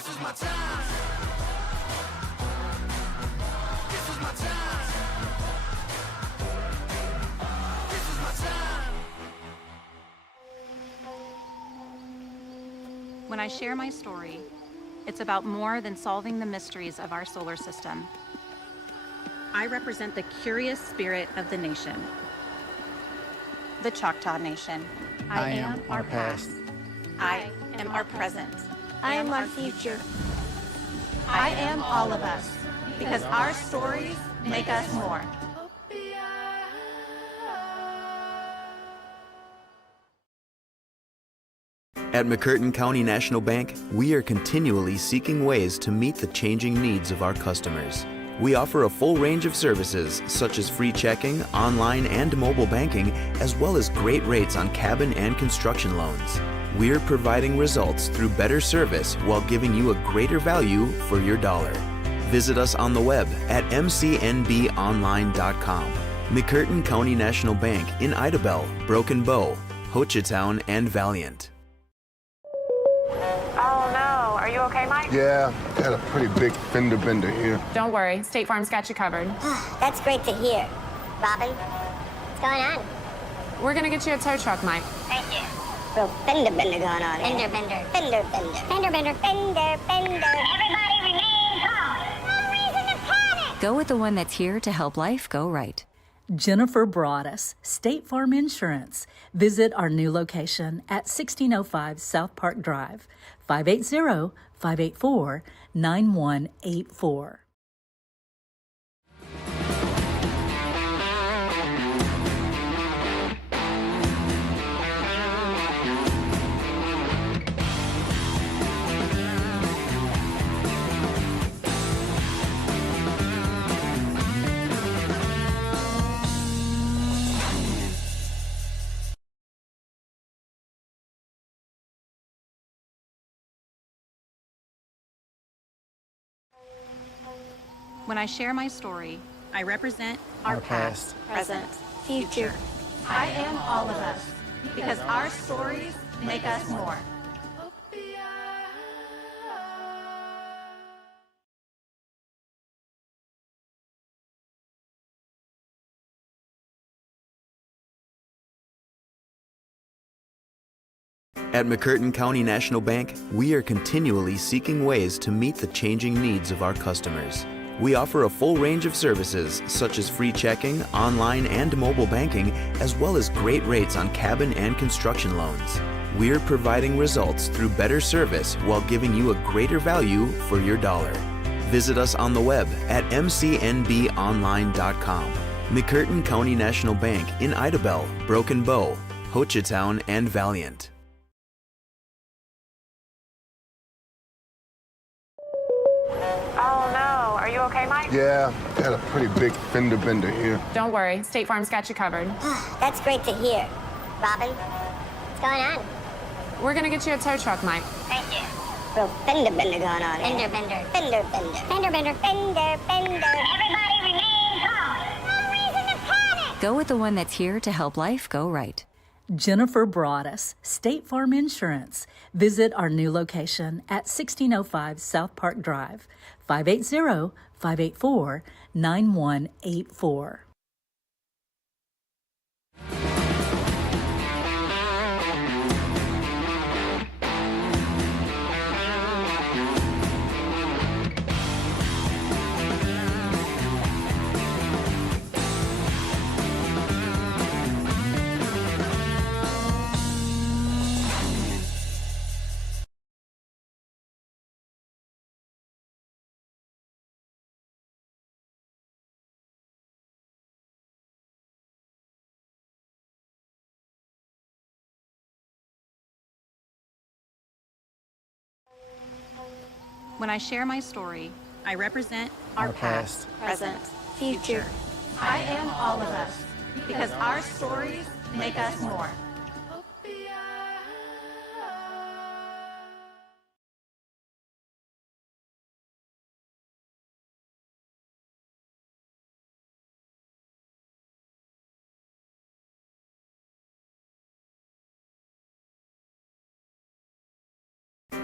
This is my time. This is my time. This is my time. When I share my story, it's about more than solving the mysteries of our solar system. I represent the curious spirit of the nation, the Choctaw Nation. I am our past. I am our present. I am our future. I am all of us, because our stories make us more. At McCurtain County National Bank, we are continually seeking ways to meet the changing needs of our customers. We offer a full range of services such as free checking, online and mobile banking, as well as great rates on cabin and construction loans. We're providing results through better service while giving you a greater value for your dollar. Visit us on the web at mcnbonline.com. McCurtain County National Bank in Idabel, Broken Bow, Hochatown, and Valiant. Oh no, are you okay, Mike? Yeah, got a pretty big fender bender here. Don't worry, State Farm's got you covered. That's great to hear. Robin, what's going on? We're gonna get you a tow truck, Mike. Thank you. Real fender bender going on. Fender bender. Fender bender. Fender bender. Fender bender. Everybody remain calm. No reason to panic. Go with the one that's here to help life go right. Jennifer Broadus, State Farm Insurance. Visit our new location at 1605 South Park Drive, 580-584-9184. When I share my story, I represent our past, present, Future. I am all of us, because our stories make us more. At McCurtain County National Bank, we are continually seeking ways to meet the changing needs of our customers. We offer a full range of services such as free checking, online and mobile banking, as well as great rates on cabin and construction loans. We're providing results through better service while giving you a greater value for your dollar. Visit us on the web at mcnbonline.com. McCurtain County National Bank in Idabel, Broken Bow, Hochatown, and Valiant. Oh no, are you okay, Mike? Yeah, got a pretty big fender bender here. Don't worry, State Farm's got you covered. That's great to hear. Robin, what's going on? We're gonna get you a tow truck, Mike. Thank you. Real fender bender going on. Fender bender. Fender bender. Fender bender. Fender bender. Everybody remain calm. No reason to panic. Go with the one that's here to help life go right. Jennifer Broadus, State Farm Insurance. Visit our new location at 1605 South Park Drive, 580-584-9184. When I share my story, I represent our past, present, Future. I am all of us, because our stories make us more.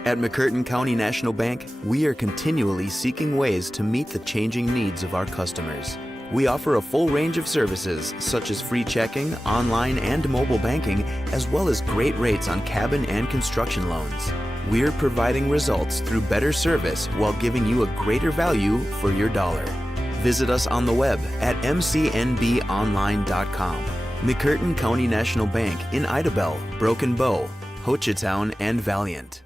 At McCurtain County National Bank, we are continually seeking ways to meet the changing needs of our customers. We offer a full range of services such as free checking, online and mobile banking, as well as great rates on cabin and construction loans. We're providing results through better service while giving you a greater value for your dollar. Visit us on the web at mcnbonline.com. McCurtain County National Bank in Idabel, Broken Bow, Hochatown, and Valiant.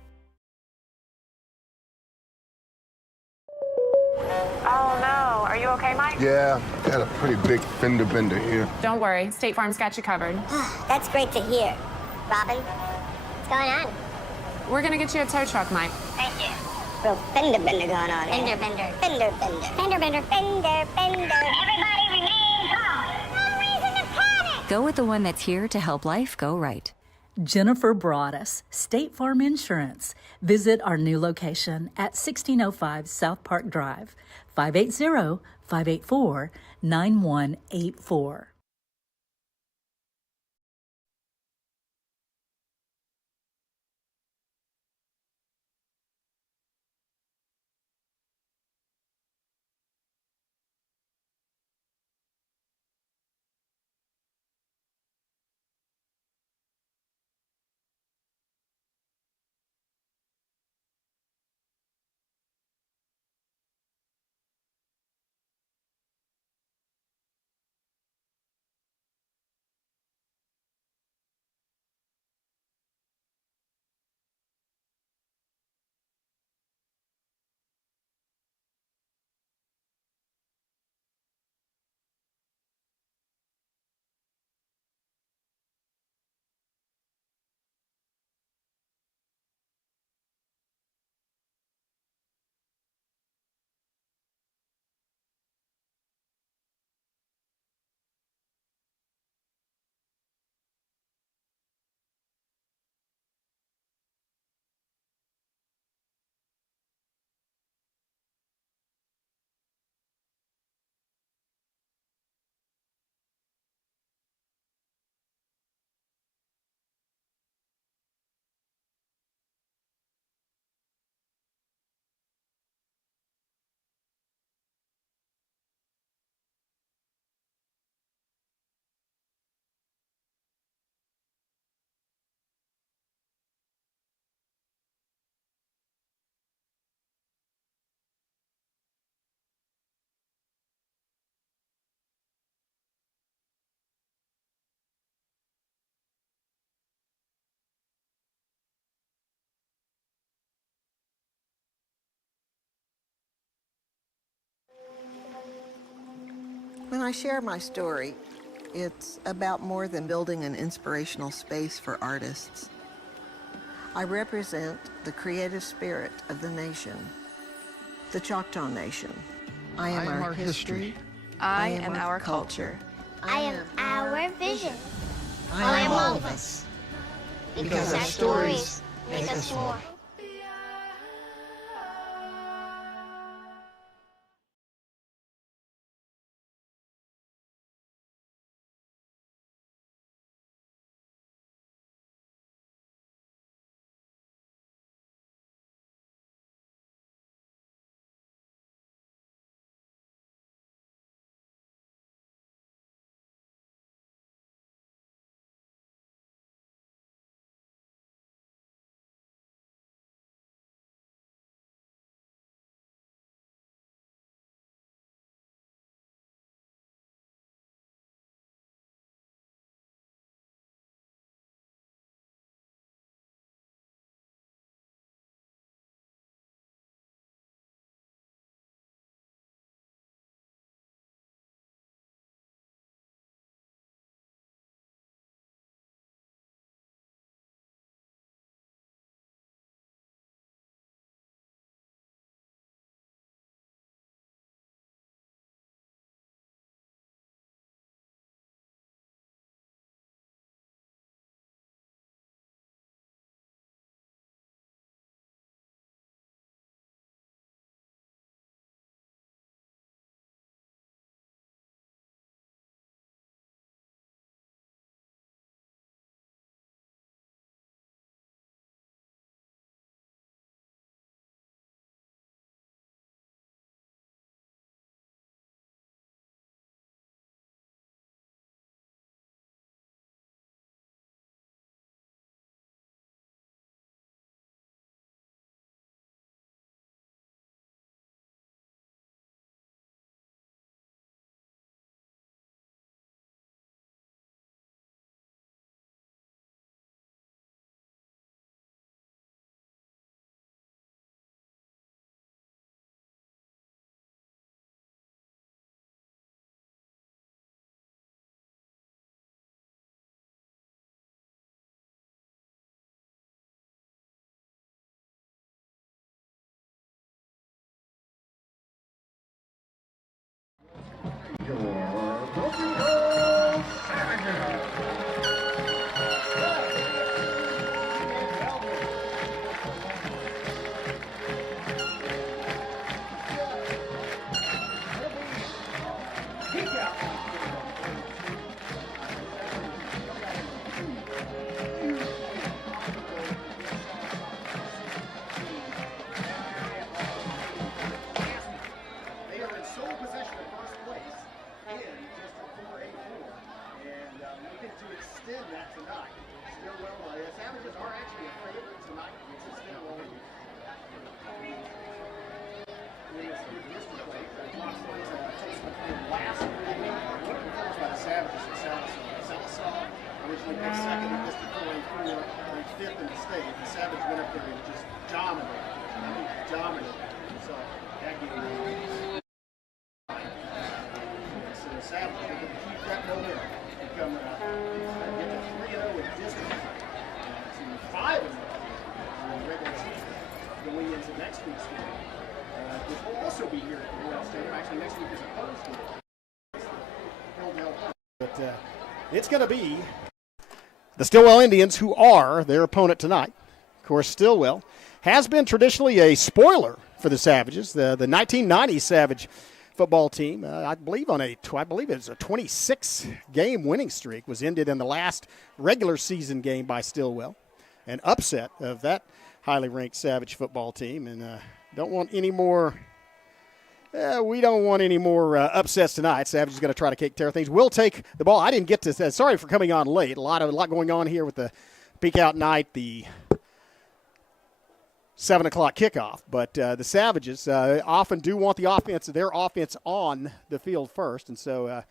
Oh no, are you okay, Mike? Yeah, got a pretty big fender bender here. Don't worry, State Farm's got you covered. That's great to hear. Robin, what's going on? We're gonna get you a tow truck, Mike. Thank you. Real fender bender going on. Fender bender. Fender bender. Fender bender. Fender bender. Everybody remain calm. No reason to panic. Go with the one that's here to help life go right. Jennifer Broadus, State Farm Insurance. Visit our new location at 1605 South Park Drive, 580-584-9184. When I share my story, it's about more than building an inspirational space for artists. I represent the creative spirit of the nation, the Choctaw Nation. I am our history. I am our culture. I am our vision. I am all of us. Because our stories make us more. actually picked second in District 484, ranked fifth in the state. The Savage went up there and just dominated. I mean, dominated. So that game was so the Savage are going to keep that momentum and come get to 3-0 in district, to 5-0 in the regular season, going into next week's game, which will also be here at the Royal Stadium. Actually, next week is opposed to it. But it's going to be the Stilwell Indians who are their opponent tonight. Of course, Stilwell has been traditionally a spoiler for the Savages. The 1990 Savage football team, I believe it's a 26-game winning streak, was ended in the last regular season game by Stilwell. An upset of that highly ranked Savage football team, and don't want any more. We don't want any more upsets tonight. Savage is going to try to take care of things. We'll take the ball. I didn't get to. Sorry for coming on late. A lot going on here with the peak out night, the 7 o'clock kickoff. But the Savages often do want their offense on the field first, and so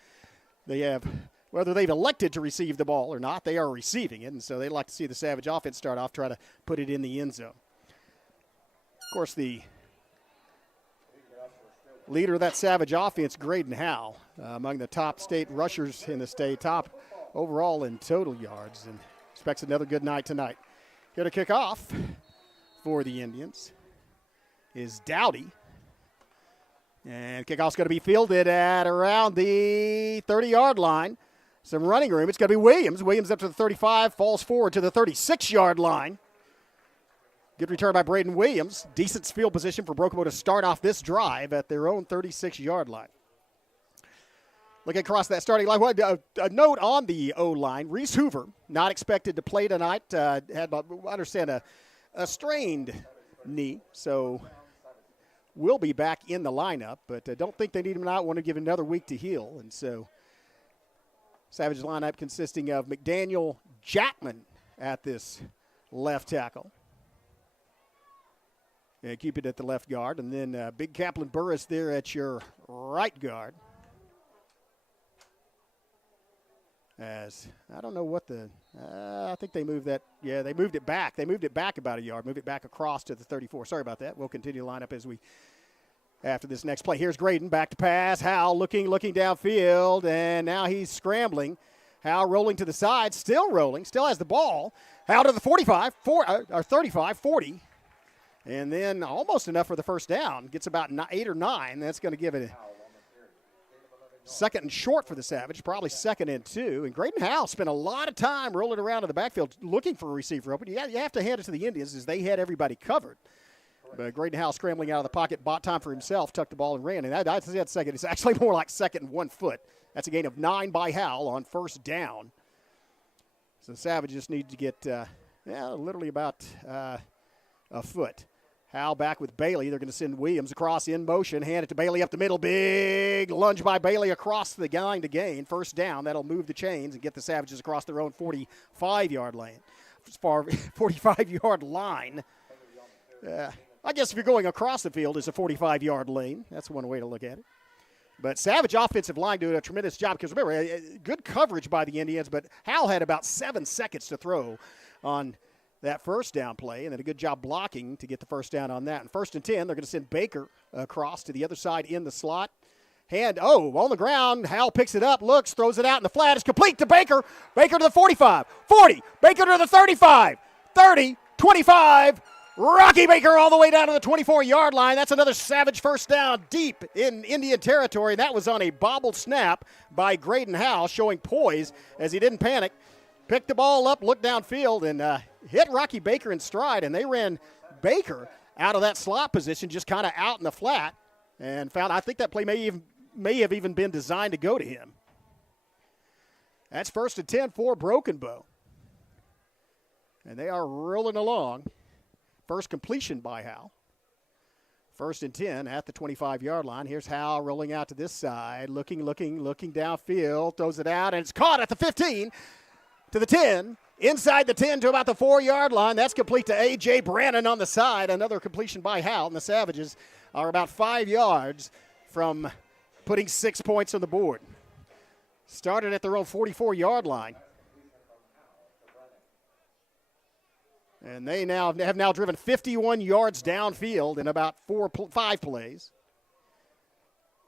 they have. Whether they've elected to receive the ball or not, they are receiving it, and so they like to see the Savage offense start off, try to put it in the end zone. Of course, the leader of that Savage offense, Graydon Howell, among the top state rushers in the state, top overall in total yards, and expects another good night tonight. Here to kick off for the Indians is Dowdy. And kickoff's going to be fielded at around the 30-yard line. Some running room. It's going to be Williams. Williams up to the 35, falls forward to the 36-yard line. Good return by Braden Williams. Decent field position for Brokobo to start off this drive at their own 36-yard line. Looking across that starting line, a note on the O-line. Reese Hoover, not expected to play tonight. Had, I understand, a strained knee, so will be back in the lineup, but don't think they need him out. Want to give another week to heal, and so Savage lineup consisting of McDaniel Jackman at this left tackle. Yeah, keep it at the left guard. And then Big Kaplan Burris there at your right guard. As I don't know what I think they moved that. Yeah, they moved it back. They moved it back about a yard, moved it back across to the 34. Sorry about that. We'll continue to line up after this next play. Here's Graydon, back to pass. Howell looking downfield, and now he's scrambling. Howell rolling to the side, still rolling, still has the ball. Howell to the 45, 35, 40. And then almost enough for the first down. Gets about 8 or 9. That's going to give it a second and short for the Savage, probably 2nd and 2. And Graydon Howell spent a lot of time rolling around in the backfield looking for a receiver open. You have to hand it to the Indians as they had everybody covered. But Graydon Howell scrambling out of the pocket, bought time for himself, tucked the ball and ran. And I said second. It's actually more like 2nd and 1 foot. That's a gain of 9 by Howell on first down. So the Savage just need to get literally about a foot. Howell back with Bailey. They're going to send Williams across in motion. Hand it to Bailey up the middle. Big lunge by Bailey across the line to gain. First down. That'll move the chains and get the Savages across their own 45-yard lane. 45-yard line. I guess if you're going across the field, it's a 45-yard lane. That's one way to look at it. But Savage offensive line doing a tremendous job because, remember, good coverage by the Indians, but Howell had about 7 seconds to throw on that first down play, and then a good job blocking to get the first down on that. And 1st and 10, they're going to send Baker across to the other side in the slot. On the ground, Howell picks it up, looks, throws it out in the flat. It's complete to Baker. Baker to the 45, 40, Baker to the 35, 30, 25. Rocky Baker all the way down to the 24-yard line. That's another Savage first down deep in Indian territory. That was on a bobbled snap by Graydon Howell, showing poise as he didn't panic. Picked the ball up, looked downfield, and hit Rocky Baker in stride, and they ran Baker out of that slot position, just kind of out in the flat, and found, I think that play may have even been designed to go to him. That's 1st and 10 for Broken Bow. And they are rolling along. First completion by Howell. 1st and 10 at the 25-yard line. Here's Howell rolling out to this side, looking downfield, throws it out, and it's caught at the 15 to the 10. Inside the 10 to about the 4-yard line. That's complete to A.J. Brannon on the side. Another completion by Howell, and the Savages are about 5 yards from putting 6 points on the board. Started at their own 44-yard line. And they have now driven 51 yards downfield in about 5 plays.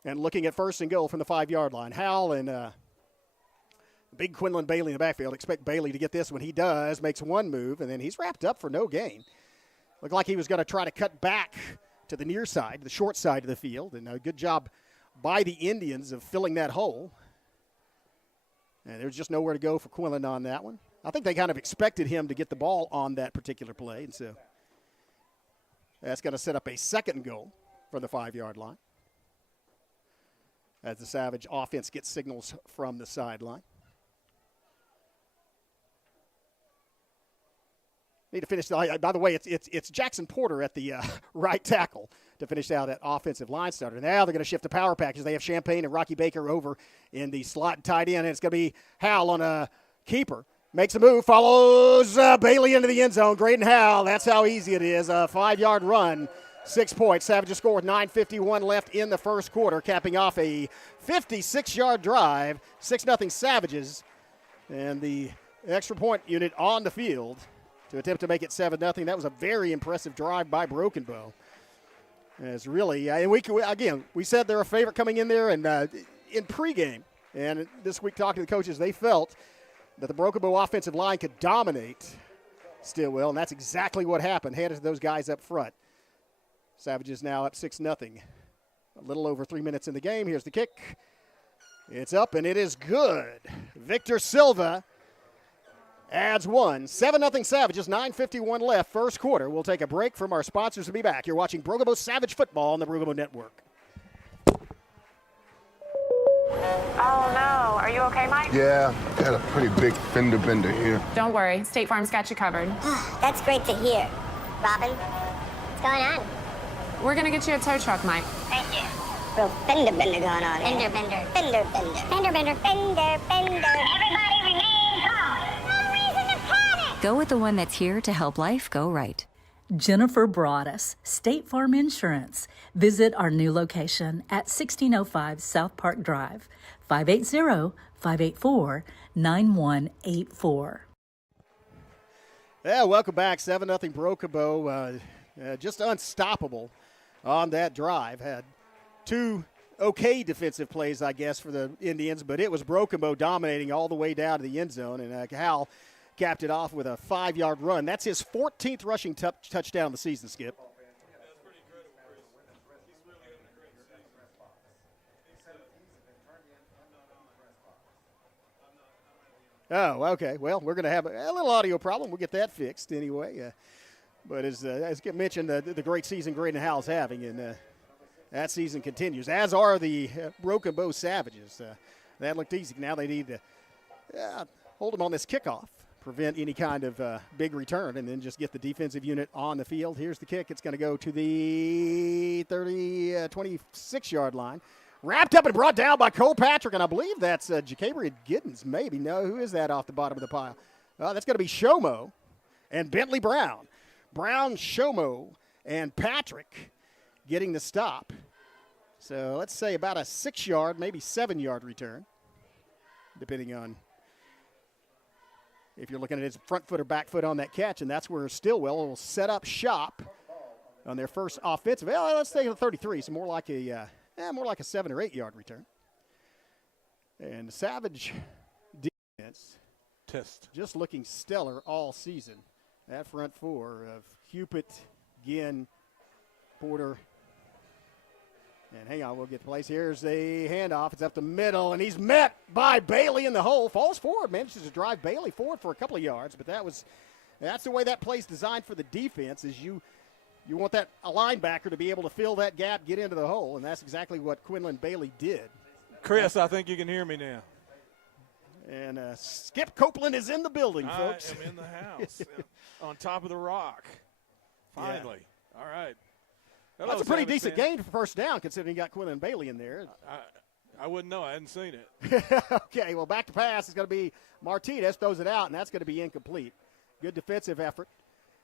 And looking at first and goal from the 5-yard line. Howell and big Quinlan Bailey in the backfield. Expect Bailey to get this when he does. Makes one move, and then he's wrapped up for no gain. Looked like he was going to try to cut back to the near side, the short side of the field. And a good job by the Indians of filling that hole. And there's just nowhere to go for Quinlan on that one. I think they kind of expected him to get the ball on that particular play. And so that's going to set up a second goal from the 5-yard line as the Savage offense gets signals from the sideline. Need to finish. By the way, it's Jackson Porter at the right tackle to finish out that offensive line starter. Now they're going to shift to power packages. They have Champagne and Rocky Baker over in the slot tight end, and it's going to be Howell on a keeper. Makes a move, follows Bailey into the end zone. Graydon Howell, that's how easy it is. A 5-yard run, 6 points. Savages score with 9:51 left in the first quarter, capping off a 56-yard drive. 6-0 Savages, and the extra point unit on the field to attempt to make it 7-0. That was a very impressive drive by Broken Bow. It's really, and we said they're a favorite coming in there and in pregame. And this week talking to the coaches, they felt that the Broken Bow offensive line could dominate Stilwell, and that's exactly what happened. Handed to those guys up front. Savages now up 6-0. A little over 3 minutes in the game. Here's the kick. It's up, and it is good. Victor Silva adds one. 7-0 Savages, 9:51 left, first quarter. We'll take a break from our sponsors and be back. You're watching Broken Bow Savage Football on the Broken Bow Network. Oh, no. Are you okay, Mike? Yeah, got a pretty big fender bender here. Don't worry. State Farm's got you covered. That's great to hear. Robin, what's going on? We're going to get you a tow truck, Mike. Thank you. Real fender bender going on. Fender bender. Fender bender. Fender bender. Fender bender. Everybody remain calm. No reason to panic. Go with the one that's here to help life go right. Jennifer Broadus, State Farm Insurance. Visit our new location at 1605 South Park Drive, 580-584-9184. Yeah, welcome back. 7-0 Broken Bow. Just unstoppable on that drive. Had 2 okay defensive plays, I guess, for the Indians, but it was Broken Bow dominating all the way down to the end zone, and Hal capped it off with a 5-yard run. That's his 14th rushing touchdown of the season, Skip. Oh, okay. Well, we're going to have a little audio problem. We'll get that fixed anyway. But as Skip mentioned, the great season Graydon Howell's having, and that season continues, as are the Broken Bow Savages. That looked easy. Now they need to hold them on this kickoff, prevent any kind of big return, and then just get the defensive unit on the field. Here's the kick. It's going to go to the 26-yard line. Wrapped up and brought down by Cole Patrick, and I believe that's Jacabrian Giddens, maybe. No, who is that off the bottom of the pile? That's going to be Shomo and Bentley Brown. Brown, Shomo, and Patrick getting the stop. So let's say about a 6-yard, maybe 7-yard return, depending on if you're looking at his front foot or back foot on that catch, and that's where Stilwell will set up shop on their first offensive. Well, let's say the 33, so more like a 7 or 8-yard return. And the Savage defense just looking stellar all season. That front four of Hupert, Ginn, Porter. And hang on, we'll get the place. Here's the handoff. It's up the middle, and he's met by Bailey in the hole. Falls forward, manages to drive Bailey forward for a couple of yards, but that's the way that play's designed for the defense, is you want a linebacker to be able to fill that gap, get into the hole, and that's exactly what Quinlan Bailey did. Chris, I think you can hear me now. And Skip Copeland is in the building, folks. I am in the house on top of the rock. Finally. Yeah. All right. Hello, that's a pretty decent gain for first down, considering you got Quinlan Bailey in there. I wouldn't know. I hadn't seen it. Okay, well, back to pass is going to be Martinez, throws it out, and that's going to be incomplete. Good defensive effort,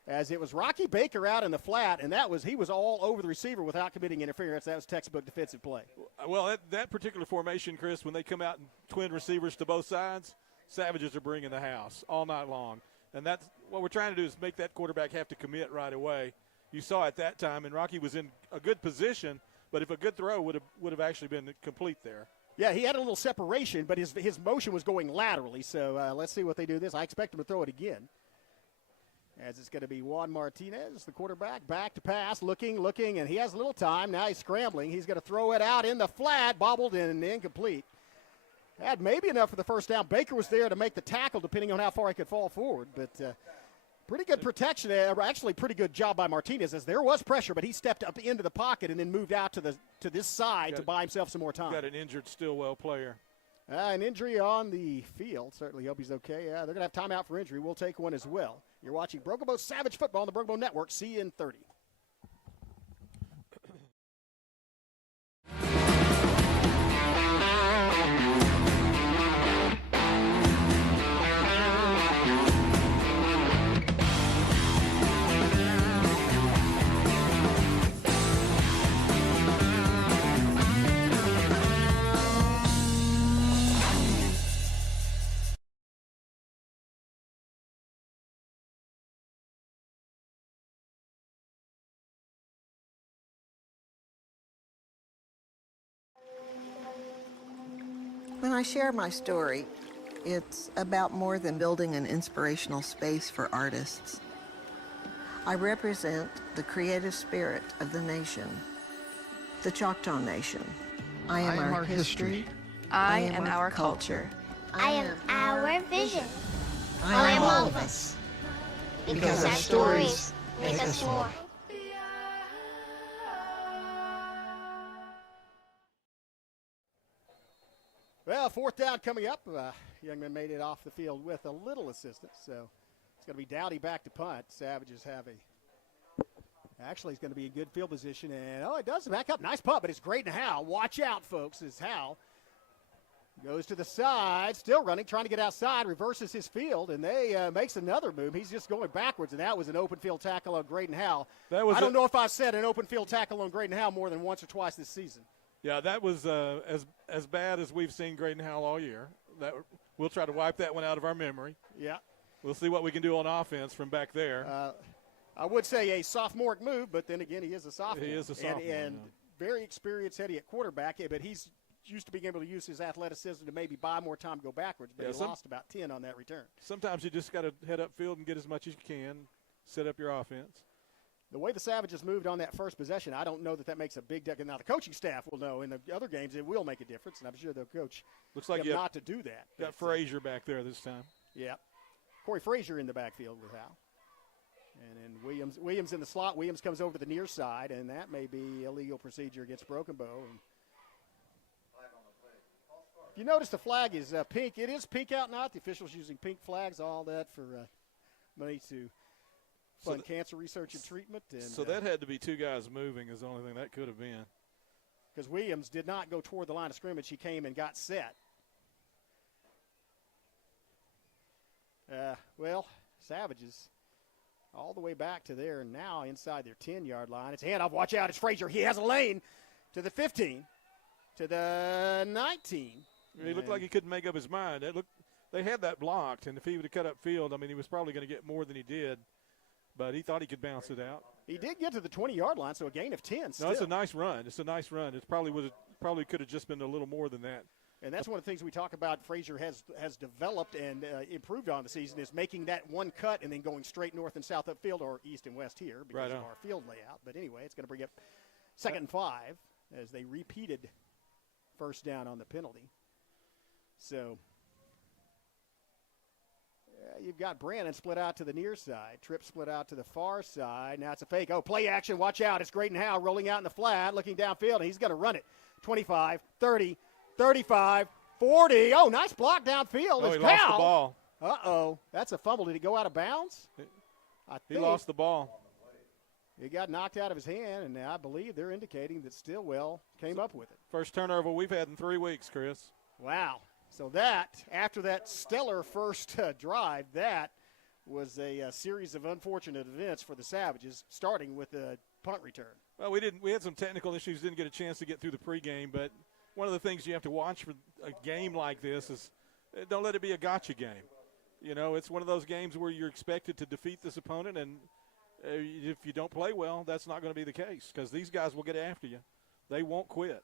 as it was Rocky Baker out in the flat, and he was all over the receiver without committing interference. That was textbook defensive play. Well, that particular formation, Chris, when they come out and twin receivers to both sides, Savages are bringing the house all night long. And that's what we're trying to do is make that quarterback have to commit right away. You saw at that time, and Rocky was in a good position, but if a good throw would have actually been complete there. Yeah, he had a little separation, but his motion was going laterally. So let's see what they do this. I expect him to throw it again. As it's going to be Juan Martinez, the quarterback, back to pass, looking, and he has a little time. Now he's scrambling. He's going to throw it out in the flat, bobbled and incomplete. Had maybe enough for the first down. Baker was there to make the tackle, depending on how far he could fall forward. But pretty good protection, actually pretty good job by Martinez, as there was pressure, but he stepped up into the pocket and then moved out to this side to buy himself some more time. Got an injured Stilwell player. An injury on the field. Certainly hope he's okay. They're going to have timeout for injury. We'll take one as well. You're watching Broken Bow Savage Football on the Broken Bow Network, CN 30. When I share my story, it's about more than building an inspirational space for artists. I represent the creative spirit of the nation, the Choctaw Nation. I am our history. I am our culture. I am our vision. I am all of us. Because our stories make us more. Well, fourth down coming up. Youngman made it off the field with a little assistance, so it's going to be Dowdy back to punt. Savages have actually it's going to be in good field position, and it does back up. Nice punt, but it's great and Howell. Watch out, folks, as Howell goes to the side, still running, trying to get outside, reverses his field, and they makes another move. He's just going backwards, and that was an open field tackle on Graydon Howell. I don't know if I've said an open field tackle on Graydon Howell more than once or twice this season. Yeah, that was as bad as we've seen Graydon Howell all year. We'll try to wipe that one out of our memory. Yeah. We'll see what we can do on offense from back there. I would say a sophomoric move, but then again, he is a sophomore. He is a sophomore. And very experienced heady at quarterback, but he's used to being able to use his athleticism to maybe buy more time to go backwards, but he lost about 10 on that return. Sometimes you just got to head upfield and get as much as you can, set up your offense. The way the Savages moved on that first possession, I don't know that makes a big difference. Now, the coaching staff will know. In the other games, it will make a difference, and I'm sure the coach looks like not to do that. Got Frazier back there this time. Yeah. Corey Frazier in the backfield with Hal. And then Williams in the slot. Williams comes over to the near side, and that may be illegal procedure against Broken Bow. And if you notice the flag is pink. It is pink out now. The officials using pink flags, all that for money to fund cancer research and treatment. And, so that had to be two guys moving is the only thing that could have been. Because Williams did not go toward the line of scrimmage. He came and got set. Savages all the way back to there and now inside their 10-yard line. It's a handoff. Watch out. It's Frazier. He has a lane to the 15, to the 19. He looked like he couldn't make up his mind. They had that blocked, and if he would have cut up field, I mean, he was probably going to get more than he did. But he thought he could bounce it out. He did get to the 20-yard line, so a gain of 10 still. No, it's a nice run. It probably could have just been a little more than that. And that's one of the things we talk about Frazier has developed and improved on the season is making that one cut and then going straight north and south upfield or east and west here because of our field layout. But anyway, it's going to bring up 2nd and 5 as they repeated first down on the penalty. So you've got Brandon split out to the near side. Tripp split out to the far side. Now it's a fake. Oh, play action. Watch out. It's Graydon Howell rolling out in the flat, looking downfield, and he's going to run it. 25, 30, 35, 40. Oh, nice block downfield. Oh, he lost the ball. Uh-oh. That's a fumble. Did he go out of bounds? He lost the ball. He got knocked out of his hand, and I believe they're indicating that Stilwell came up with it. First turnover we've had in 3 weeks, Chris. Wow. So that, after that stellar first drive, that was a series of unfortunate events for the Savages, starting with a punt return. Well, we had some technical issues, didn't get a chance to get through the pregame, but one of the things you have to watch for a game like this is don't let it be a gotcha game. You know, it's one of those games where you're expected to defeat this opponent, and if you don't play well, that's not going to be the case because these guys will get after you. They won't quit.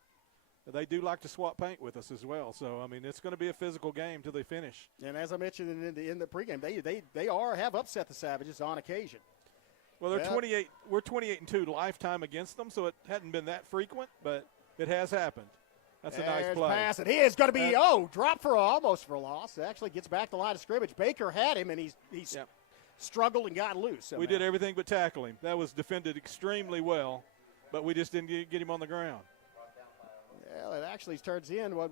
They do like to swap paint with us as well. So, I mean, it's going to be a physical game till they finish. And as I mentioned in the pregame, they have upset the Savages on occasion. Well, we're 28-2 lifetime against them, so it hadn't been that frequent, but it has happened. That's a nice play. Pass, and he is going to be dropped almost for a loss. Actually gets back to the line of scrimmage. Baker had him, and he's struggled and got loose. Somehow. We did everything but tackle him. That was defended extremely well, but we just didn't get him on the ground. Well, it actually turns in what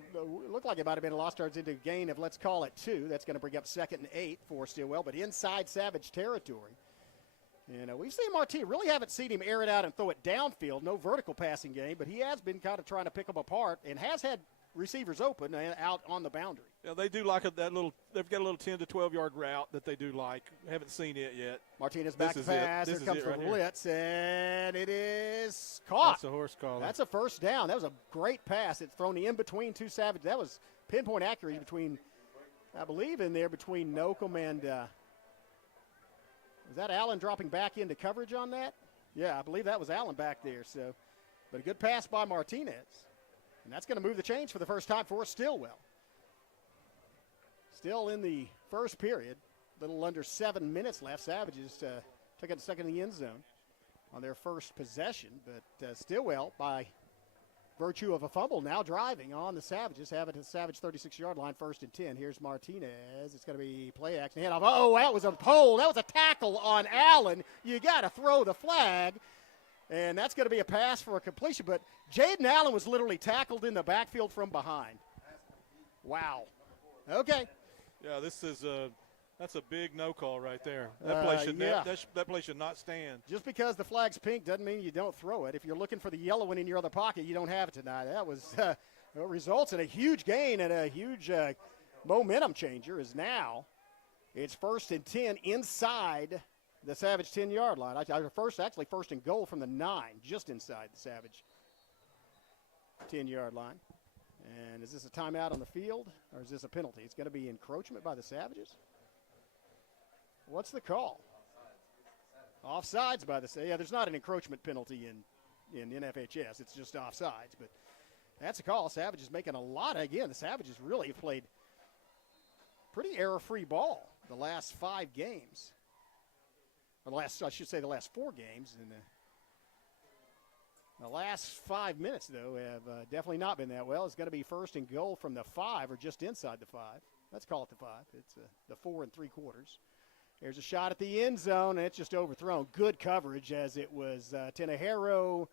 looked like it might have been a loss, turns into a gain of, let's call it 2. That's going to bring up 2nd and 8 for Stilwell, but inside Savage territory. And we've seen Martin. Really haven't seen him air it out and throw it downfield. No vertical passing game, but he has been kind of trying to pick them apart and has had receivers open and out on the boundary. Yeah, they do like that little. They've got a little 10 to 12-yard route that they do like. Haven't seen it yet. Martinez back to pass. Here comes the blitz, and it is caught. That's a horse collar. That's a first down. That was a great pass. It's thrown in between two Savages. That was pinpoint accuracy between, I believe, in there between Nocum and. Is that Allen dropping back into coverage on that? Yeah, I believe that was Allen back there. So, but a good pass by Martinez. And that's going to move the chains for the first time for Stilwell. Still in the first period, a little under 7 minutes left. Savages took it a second in the end zone on their first possession. But Stilwell, by virtue of a fumble, now driving on the Savages, have it at the Savage 36-yard line, 1st and 10. Here's Martinez. It's going to be play action. Handoff. Oh, that was a hold. That was a tackle on Allen. You got to throw the flag. And that's going to be a pass for a completion. But Jaden Allen was literally tackled in the backfield from behind. Wow. Okay. Yeah, that's a big no call right there. That play should that play should not stand. Just because the flag's pink doesn't mean you don't throw it. If you're looking for the yellow one in your other pocket, you don't have it tonight. That was results in a huge gain and a huge momentum changer. Is now it's 1st and 10 inside the Savage 10-yard line. First and goal from the 9, just inside the Savage 10-yard line. And is this a timeout on the field, or is this a penalty? It's going to be encroachment by the Savages. What's the call? Offsides by the Savages. Yeah, there's not an encroachment penalty in NFHS. It's just offsides, but that's a call. Savages making a lot. Again, the Savages really have played pretty error-free ball the last 5 games. Or the last 4 games. And the last 5 minutes, though, have definitely not been that well. It's going to be 1st and goal from the 5 or just inside the 5. Let's call it the 5. It's the 4 3/4. There's a shot at the end zone, and it's just overthrown. Good coverage as it was Tenejero,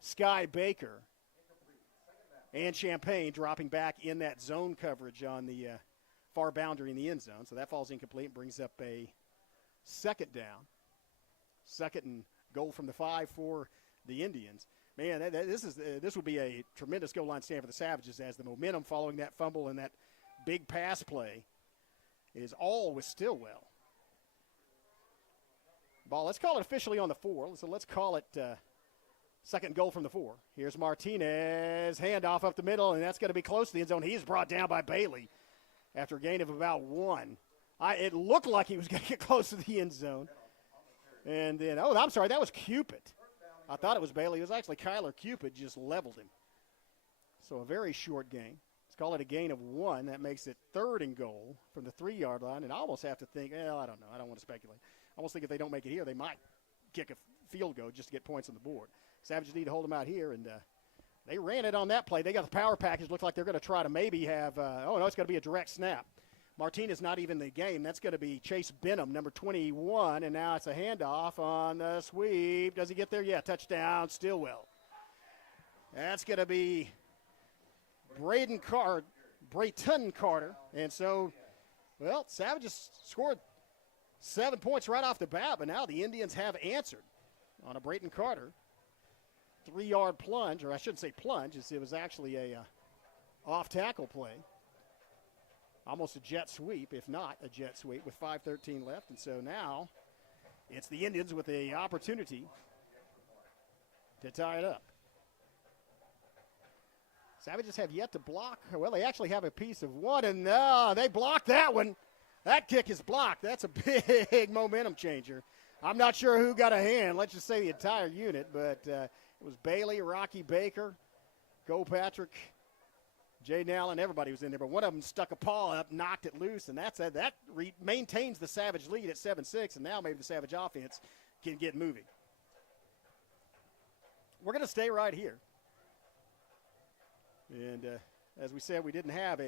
Sky Baker, and Champagne dropping back in that zone coverage on the far boundary in the end zone. So that falls incomplete and brings up a 2nd down. 2nd and goal from the 5 for the Indians. Man, this would be a tremendous goal line stand for the Savages as the momentum following that fumble and that big pass play is all with Stilwell. Ball, let's call it officially on the 4. So let's call it 2nd goal from the 4. Here's Martinez, handoff up the middle, and that's going to be close to the end zone. He's brought down by Bailey after a gain of about 1. It looked like he was going to get close to the end zone. And then, I'm sorry, that was Cupid. I thought it was Bailey. It was actually Kyler Cupid just leveled him. So a very short gain. Let's call it a gain of 1. That makes it 3rd and goal from the 3-yard line. And I almost have to think, I don't know. I don't want to speculate. I almost think if they don't make it here, they might kick a field goal just to get points on the board. Savages need to hold them out here, and they ran it on that play. They got the power package. Looks like they're going to try to maybe have it's going to be a direct snap. Martinez not even in the game. That's going to be Chase Benham, number 21, and now it's a handoff on the sweep. Does he get there? Yeah, touchdown, Stilwell. That's going to be Brayton Carter. And so, Savages scored 7 points right off the bat, but now the Indians have answered on a Brayton Carter 3-yard plunge, or I shouldn't say plunge. It was actually a off-tackle play. Almost a jet sweep, if not a jet sweep, with 5:13 left. And so now it's the Indians with the opportunity to tie it up. Savages have yet to block. Well, they actually have a piece of one, and they blocked that one. That kick is blocked. That's a big momentum changer. I'm not sure who got a hand. Let's just say the entire unit, but it was Bailey, Rocky Baker, Patrick, Jaden Allen, everybody was in there, but one of them stuck a paw up, knocked it loose, and that maintains the Savage lead at 7-6, and now maybe the Savage offense can get moving. We're going to stay right here. And as we said, we didn't have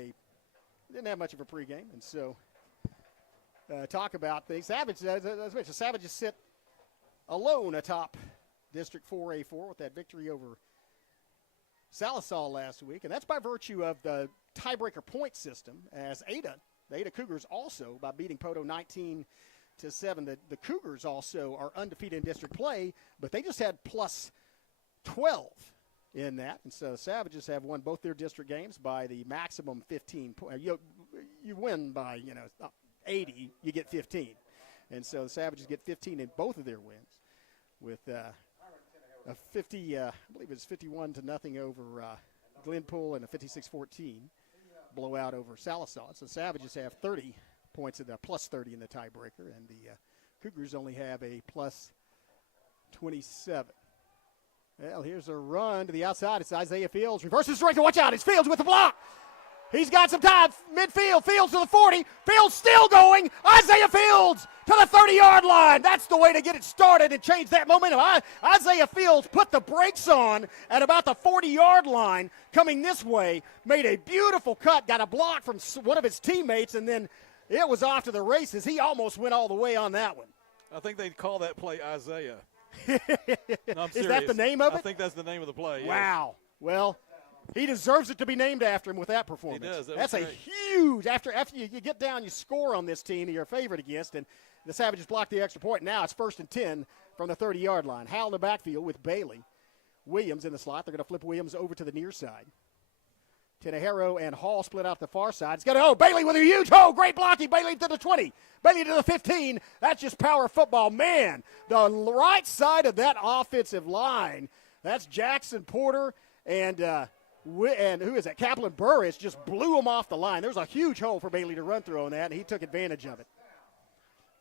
much of a pregame, and so talk about things. Savages sit alone atop District 4A4 with that victory over Salisal last week, and that's by virtue of the tiebreaker point system, as the Ada Cougars also, by beating Poto 19-7, the Cougars also are undefeated in district play, but they just had plus 12 in that, and so Savages have won both their district games by the maximum 15 points. You win by 80, you get 15, and so the Savages get 15 in both of their wins with a 50, I believe it was 51-0 over Glenpool and a 56-14 blowout over Salisal. So Savages have 30 points in the plus 30 in the tiebreaker, and the Cougars only have a plus 27. Well, here's a run to the outside. It's Isaiah Fields. Reverses direction. Watch out. It's Fields with the block. He's got some time. Midfield. Fields to the 40. Fields still going. Isaiah Fields to the 30-yard line. That's the way to get it started and change that momentum. Isaiah Fields put the brakes on at about the 40-yard line coming this way. Made a beautiful cut. Got a block from one of his teammates, and then it was off to the races. He almost went all the way on that one. I think they'd call that play Isaiah. No, is that the name of it? I think that's the name of the play. Wow. Yes. Well, he deserves it to be named after him with that performance. He does. That's a huge, after you get down, you score on this team that you're a favorite against, and the Savages block the extra point. Now it's 1st and 10 from the 30-yard line. Howell in the backfield with Bailey. Williams in the slot. They're going to flip Williams over to the near side. Tenejero and Hall split out the far side. It's got Bailey with a huge great blocking. Bailey to the 20. Bailey to the 15. That's just power football. Man, the right side of that offensive line, that's Jackson Porter and who is that? Kaplan Burris just blew him off the line. There was a huge hole for Bailey to run through on that, and he took advantage of it.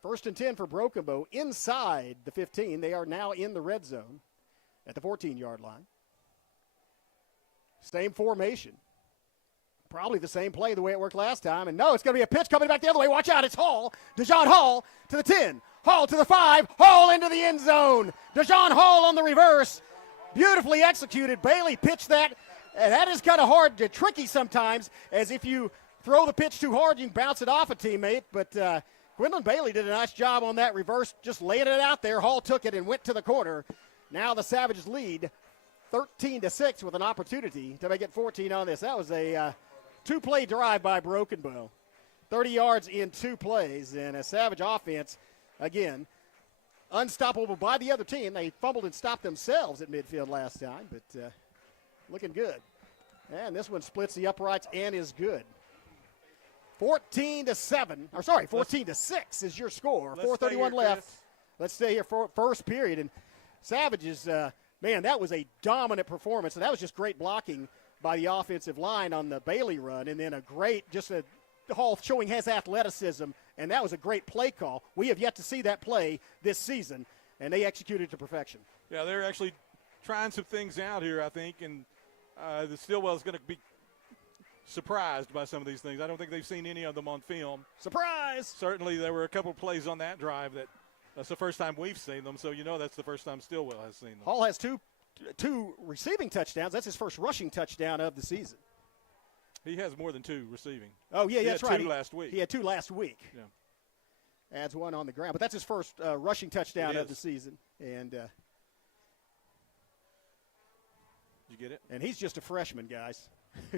1st and 10 for Broken Bow inside the 15. They are now in the red zone at the 14-yard line. Same formation. Probably the same play the way it worked last time. And no, it's going to be a pitch coming back the other way. Watch out, it's Hall. DeJohn Hall to the 10. Hall to the 5. Hall into the end zone. DeJohn Hall on the reverse. Beautifully executed. Bailey pitched that. And that is kind of hard, tricky sometimes, as if you throw the pitch too hard, you can bounce it off a teammate. But Quinlan Bailey did a nice job on that reverse, just laying it out there. Hall took it and went to the corner. Now the Savages lead 13-6 with an opportunity to make it 14 on this. That was a two-play drive by Broken Bow. 30 yards in 2 plays, and a Savage offense, again, unstoppable by the other team. They fumbled and stopped themselves at midfield last time, but looking good. And this one splits the uprights and is good. 14-6 is your score. 4:31 left. Let's stay here for first period. And Savages, man, that was a dominant performance, and that was just great blocking by the offensive line on the Bailey run, and then Hall showing his athleticism, and that was a great play call. We have yet to see that play this season, and they executed to perfection. Yeah, they're actually trying some things out here, I think, and the Stilwell is going to be surprised by some of these things. I don't think they've seen any of them on film. Surprise! Certainly there were a couple of plays on that drive that's the first time we've seen them, so that's the first time Stilwell has seen them. Hall has two receiving touchdowns. That's his first rushing touchdown of the season. He has more than 2 receiving. Oh, yeah, that's right. He had 2 last week. He had 2 last week. Yeah. Adds 1 on the ground. But that's his first rushing touchdown of the season. And did you get it? And he's just a freshman, guys.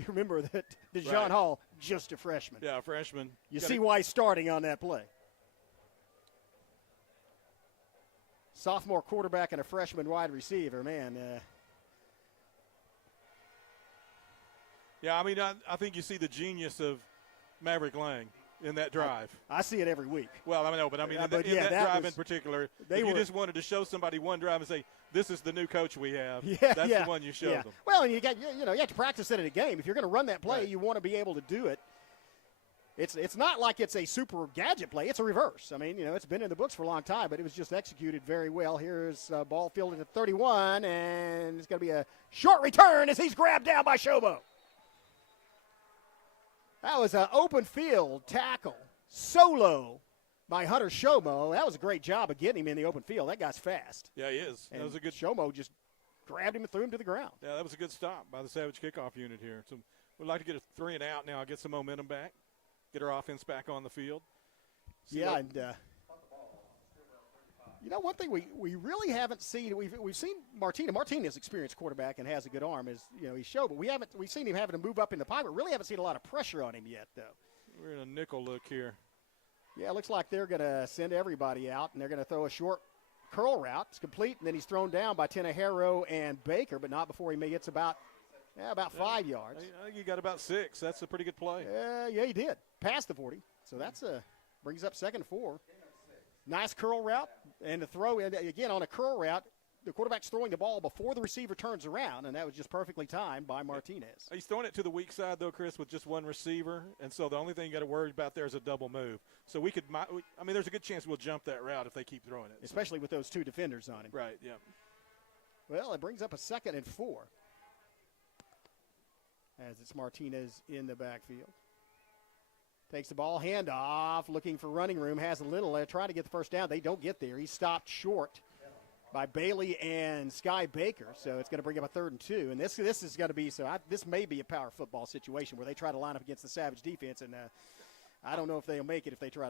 Remember that DeJohn Hall, just a freshman. Yeah, a freshman. You see why he's starting on that play. Sophomore quarterback and a freshman wide receiver, man. Yeah, I mean, I think you see the genius of Maverick Lang. in that drive. I see it every week. Well, I know, but I mean, in that drive in particular, if you just wanted to show somebody one drive and say, this is the new coach we have, that's the one you show them. Well, and you have to practice it in a game. If you're going to run that play, you want to be able to do it. It's not like it's a super gadget play. It's a reverse. I mean, it's been in the books for a long time, but it was just executed very well. Here's ball fielded at 31, and it's going to be a short return as he's grabbed down by Shobo. That was an open field tackle, solo by Hunter Shomo. That was a great job of getting him in the open field. That guy's fast. Yeah, he is. And that was a good. Shomo just grabbed him and threw him to the ground. Yeah, that was a good stop by the Savage kickoff unit here. So we'd like to get a 3 and out now, get some momentum back, get our offense back on the field. One thing we really haven't seen, we've seen Martinez experienced quarterback and has a good arm, as he showed, but we've seen him having to move up in the pocket. Really haven't seen a lot of pressure on him yet, though. We're in a nickel look here. Yeah, it looks like they're going to send everybody out, and they're going to throw a short curl route. It's complete, and then he's thrown down by Tenahero and Baker, but not before he gets about 5 yards. I think he got about 6. That's a pretty good play. Yeah, he did. Past the 40. So that's brings up 2nd and 4. Nice curl route, and the throw, and again, on a curl route, the quarterback's throwing the ball before the receiver turns around, and that was just perfectly timed by Martinez. He's throwing it to the weak side, though, Chris, with just one receiver, and so the only thing you got to worry about there is a double move. So there's a good chance we'll jump that route if they keep throwing it. Especially with those 2 defenders on him. Right, yeah. Well, it brings up a 2nd and 4 as it's Martinez in the backfield. Takes the ball, handoff, looking for running room, has a little, trying to get the first down. They don't get there. He's stopped short by Bailey and Sky Baker, so it's going to bring up a 3rd and 2. And this is going to be, this may be a power football situation where they try to line up against the Savage defense, and I don't know if they'll make it if they try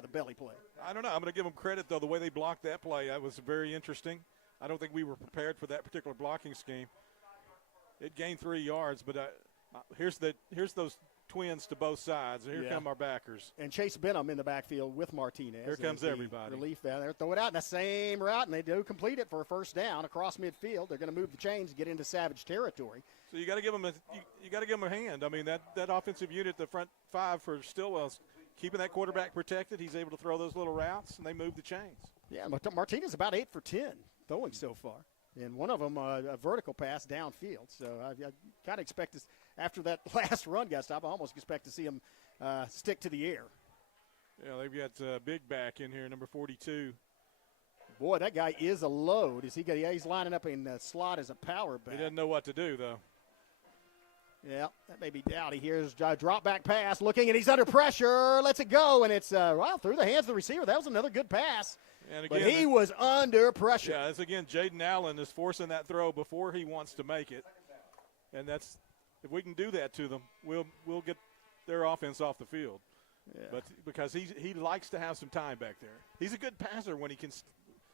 the belly play. I don't know. I'm going to give them credit, though. The way they blocked that play, that was very interesting. I don't think we were prepared for that particular blocking scheme. It gained 3 yards, but here's those twins to both sides. Here come our backers. And Chase Benham in the backfield with Martinez. Here comes everybody. Relief down there. Throw it out in the same route, and they do complete it for a first down across midfield. They're going to move the chains and get into Savage territory. So you got to give them a hand. I mean, that offensive unit, the front 5 for Stilwell's keeping that quarterback protected. He's able to throw those little routes, and they move the chains. Yeah, Martinez about 8 for 10 throwing so far. And one of them, a vertical pass downfield. So I kind of expect this, after that last run got stopped, I almost expect to see him stick to the air. Yeah, they've got big back in here, number 42. Boy, that guy is a load. He's lining up in the slot as a power back. He doesn't know what to do, though. Yeah, that may be Dowdy. Here's a drop back pass, looking, and he's under pressure. Lets it go, and it's through the hands of the receiver. That was another good pass. And again, but he was under pressure. Yeah, it's again, Jaden Allen is forcing that throw before he wants to make it. And that's, if we can do that to them, we'll get their offense off the field. Yeah. But because he likes to have some time back there. He's a good passer when he can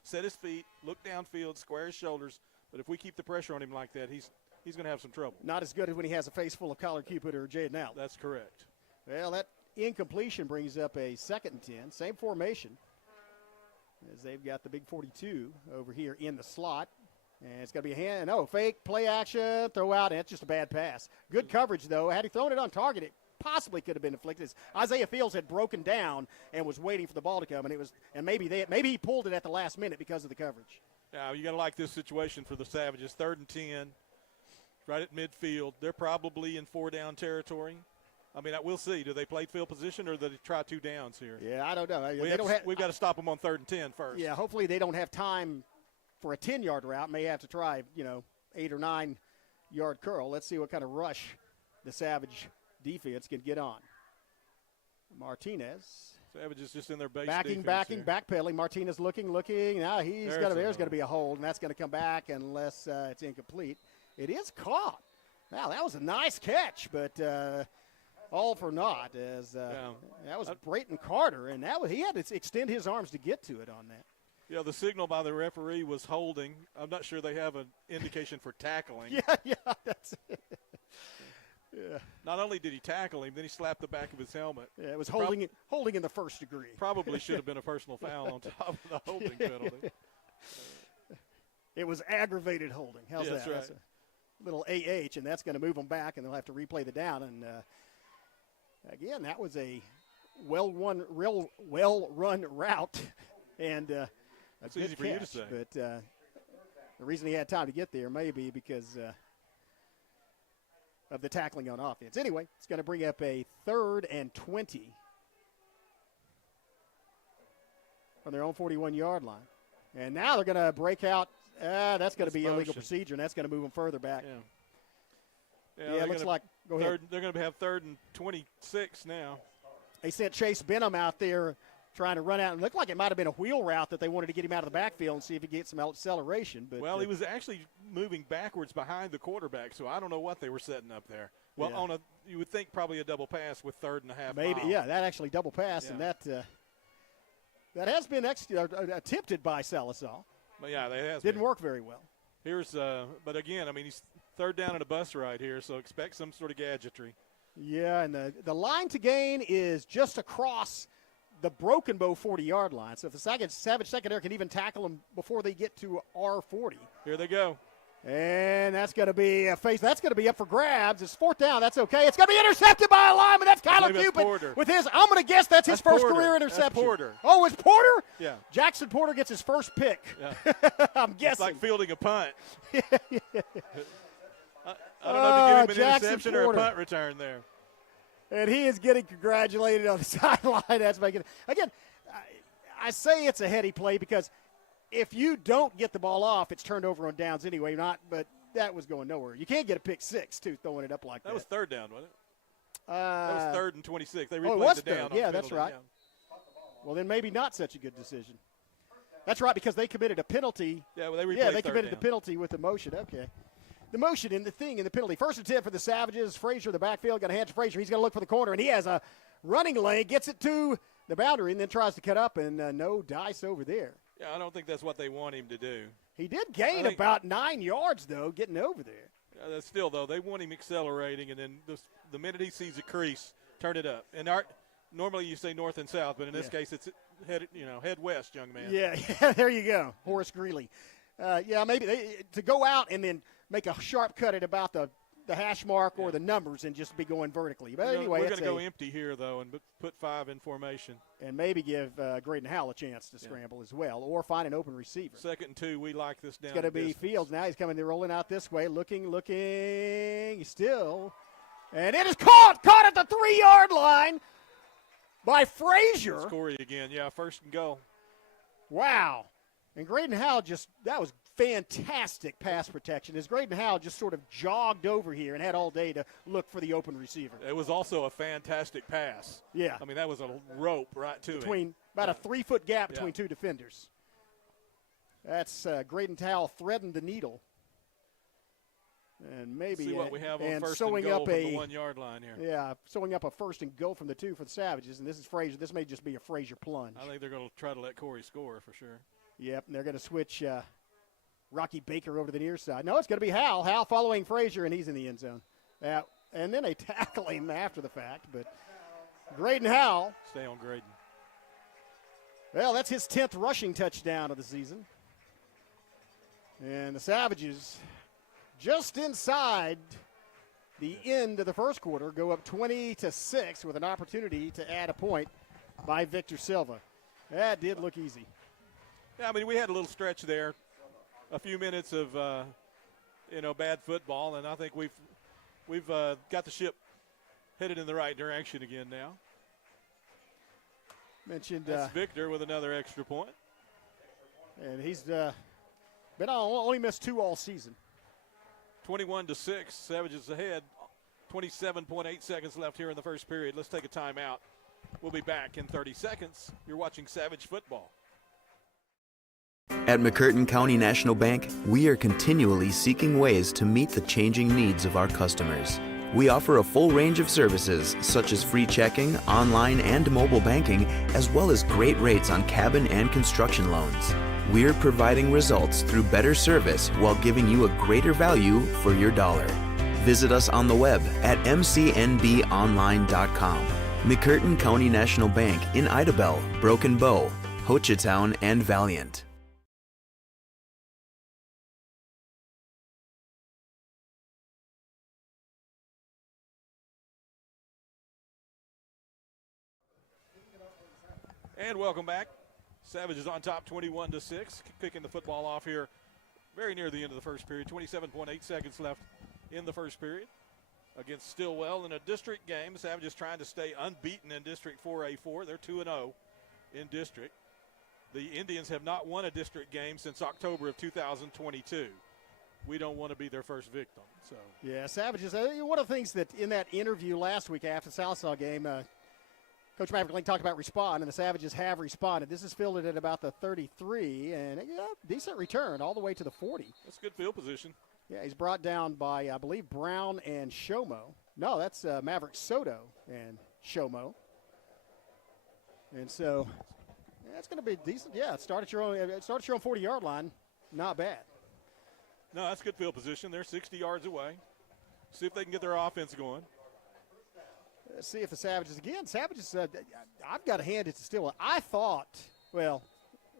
set his feet, look downfield, square his shoulders. But if we keep the pressure on him like that, he's going to have some trouble. Not as good as when he has a face full of Collar Cupid or Jaden Allen. That's correct. Well, that incompletion brings up a 2nd and 10. Same formation, as they've got the big 42 over here in the slot. And it's going to be a fake, play action, throw out, and it's just a bad pass. Good coverage, though. Had he thrown it on target, it possibly could have been inflicted. Isaiah Fields had broken down and was waiting for the ball to come, and maybe he pulled it at the last minute because of the coverage. Yeah, you got to like this situation for the Savages. 3rd and 10, right at midfield. They're probably in 4-down territory. I mean, we'll see. Do they play field position or do they try 2 downs here? Yeah, I don't know. We've got to stop them on 3rd and 10 first. Yeah, hopefully they don't have time for a 10-yard route. May have to try, 8 or 9-yard curl. Let's see what kind of rush the Savage defense can get on. Martinez. Savage is just in their base backing, backpedaling. Martinez looking. Now there's going to be a hold, and that's going to come back unless it's incomplete. It is caught. Now, that was a nice catch, but all for naught, as that was Brayton Carter, and he had to extend his arms to get to it on that. Yeah, the signal by the referee was holding. I'm not sure they have an indication for tackling. Yeah, that's it. Yeah. Not only did he tackle him, then he slapped the back of his helmet. Yeah, it was holding in the first degree. Probably should have been a personal foul on top of the holding penalty. It was aggravated holding. How's that? That's right. That's a little AH, and that's going to move them back, and they'll have to replay the down. And, again, that was a well-run route, and That's good easy for you to catch, say. But the reason he had time to get there may be because of the tackling on offense. Anyway, it's going to bring up a 3rd and 20 from their own 41-yard line. And now they're going to break out. That's going to be illegal procedure, and that's going to move them further back. Yeah, it looks like – go ahead. They're going to have 3rd and 26 now. They sent Chase Benham out there trying to run out. And looked like it might have been a wheel route that they wanted to get him out of the backfield and see if he gets some acceleration. But well, he was actually moving backwards behind the quarterback, so I don't know what they were setting up there. Well, Yeah. you would think probably a double pass with 3rd and a half maybe, mile. yeah, that actually double pass, and that has been attempted by Sallisaw. But yeah, they has Didn't work very well. Here's, but again, I mean, he's 3rd down and a bus ride here, so expect some sort of gadgetry. Yeah, and the line to gain is just across the Broken Bow 40-yard line. So if the Savage secondary can even tackle them before they get to R40. Here they go. And that's going to be a face. That's going to be up for grabs. It's 4th down. That's okay. It's going to be intercepted by a lineman. That's Kyler Cupid with his. I'm going to guess that's his first career interception. That's Porter. Oh, it's Porter? Yeah. Jackson Porter gets his first pick. Yeah. I'm guessing. It's like fielding a punt. I don't know if you give him an interception or a punt return there. And he is getting congratulated on the sideline. That's making again. I say it's a heady play because if you don't get the ball off, it's turned over on downs anyway. But that was going nowhere. You can't get a pick 6 too, throwing it up like that. That was 3rd down, wasn't it? That was 3rd and 26. They replayed it was the down. third. Yeah, that's right. Well, then maybe not such a good decision. That's right, because they committed a penalty. Yeah, well, they committed the penalty with the motion. Okay. The motion in the thing in the penalty. First and 10 for the Savages. Frazier, the backfield, got a hand to Frazier. He's going to look for the corner, and he has a running lane, gets it to the boundary, and then tries to cut up, and no dice over there. Yeah, I don't think that's what they want him to do. He did gain about 9 yards, though, getting over there. Still, though, they want him accelerating, and then the minute he sees a crease, turn it up. And normally you say north and south, but in this case it's head west, young man. Yeah, there you go, Horace Greeley. Maybe to go out and then make a sharp cut at about the hash mark or the numbers and just be going vertically. But anyway, we're going to go empty here, though, and put 5 in formation. And maybe give Graydon Howell a chance to scramble as well or find an open receiver. 2nd and 2, we like this down. It's going to be Fields now. He's coming, they're rolling out this way, looking, still. And it is caught at the 3-yard line by Frazier. It's Corey again. Yeah, 1st and goal. Wow. And Graydon Howell that was fantastic pass protection as Graydon Howell just sort of jogged over here and had all day to look for the open receiver. It was also a fantastic pass. Yeah. I mean, that was a rope right to him. About a 3-foot gap between two defenders. That's Graydon Howell threading the needle. And maybe see what we have on 1st and goal from the 1-yard line here. Yeah, sewing up a 1st and goal from the 2 for the Savages, and this is Frazier. This may just be a Frazier plunge. I think they're going to try to let Corey score for sure. Yep, and they're going to switch Rocky Baker over to the near side. No, it's going to be Hal. Hal following Frazier, and he's in the end zone. And then they tackle him after the fact, but Graydon Howell. Stay on Graydon. Well, that's his 10th rushing touchdown of the season. And the Savages, just inside the end of the first quarter, go up 20-6 with an opportunity to add a point by Victor Silva. That did look easy. Yeah, I mean, we had a little stretch there, a few minutes of bad football, and I think we've got the ship headed in the right direction again now. Mentioned that's Victor with another extra point, and he's only missed 2 all season. 21-6, Savages ahead. 27.8 seconds left here in the first period. Let's take a timeout. We'll be back in 30 seconds. You're watching Savage Football. At McCurtain County National Bank, we are continually seeking ways to meet the changing needs of our customers. We offer a full range of services such as free checking, online and mobile banking, as well as great rates on cabin and construction loans. We're providing results through better service while giving you a greater value for your dollar. Visit us on the web at mcnbonline.com. McCurtain County National Bank in Idabel, Broken Bow, Hochatown, and Valiant. And welcome back. Savages on top 21-6, kicking the football off here very near the end of the first period. 27.8 seconds left in the first period against Stilwell in a district game. The Savages trying to stay unbeaten in District 4A4. They're 2-0 in district. The Indians have not won a district game since October of 2022. We don't want to be their first victim. So yeah, Savages. One of the things that in that interview last week after the Southsaw game, Coach Maverick Link talked about respond, and the Savages have responded. This is fielded at about the 33, and decent return all the way to the 40. That's good field position. Yeah, he's brought down by, I believe, Brown and Shomo. No, that's Maverick Soto and Shomo. And so that's going to be decent. Yeah, start at your own 40-yard line. Not bad. No, that's good field position. They're 60 yards away. See if they can get their offense going. Let's see if the Savages, I've got to hand it to Stilwell. I thought, well,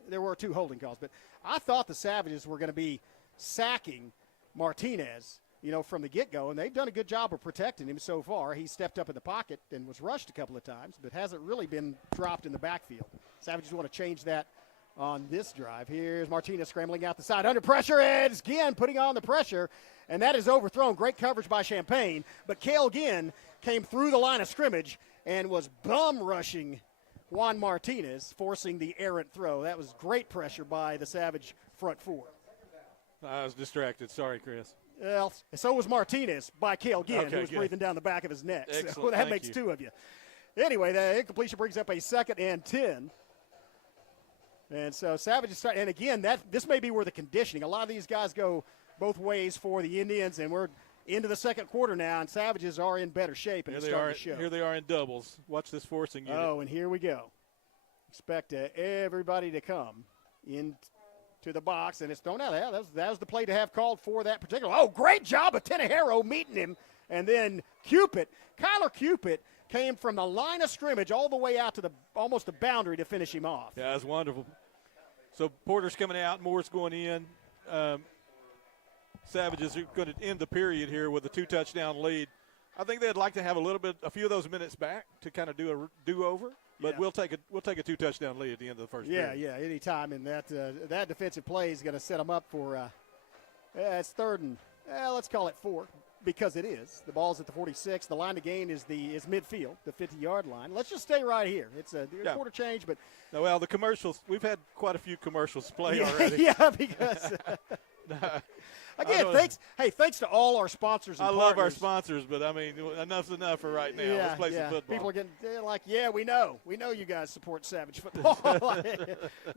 there were 2 holding calls, but I thought the Savages were going to be sacking Martinez, from the get-go, and they've done a good job of protecting him so far. He stepped up in the pocket and was rushed a couple of times, but hasn't really been dropped in the backfield. Savages want to change that on this drive. Here's Martinez scrambling out the side under pressure, and again putting on the pressure, and that is overthrown. Great coverage by Champagne, but Cale Ginn came through the line of scrimmage and was bum rushing Juan Martinez, forcing the errant throw. That was great pressure by the Savage front 4. I was distracted. Sorry, Chris. Well, so was Martinez by Cale Ginn, who was breathing down the back of his neck. Excellent. So that makes 2 of you. Anyway, the incompletion brings up a 2nd and 10. And so Savages start, and again, this may be where the conditioning. A lot of these guys go both ways for the Indians, and we're into the second quarter now, and Savages are in better shape, and it's starting to show. Here they are in doubles. Watch this forcing unit. Oh, and here we go. Expect everybody to come into the box, and it's thrown out. That was the play to have called for that particular. Oh, great job of Tenejero meeting him, and then Kyler Cupid came from the line of scrimmage all the way out to almost the boundary to finish him off. Yeah, that's wonderful. So Porter's coming out, Moore's going in. Savages are going to end the period here with a 2-touchdown lead. I think they'd like to have a few of those minutes back to kind of do a do-over, but we'll take a 2-touchdown lead at the end of the first period. Yeah, any time, and that defensive play is going to set them up for it's 3rd and let's call it 4. Because it is. The ball's at the 46. The line to gain is midfield, the 50-yard line. Let's just stay right here. It's a quarter change, but well, the commercials. We've had quite a few commercials play already. Yeah, because again, thanks to all our sponsors. And I love our sponsors, but I mean, enough's enough for right now. Let's play some football. People are getting we know you guys support Savage football.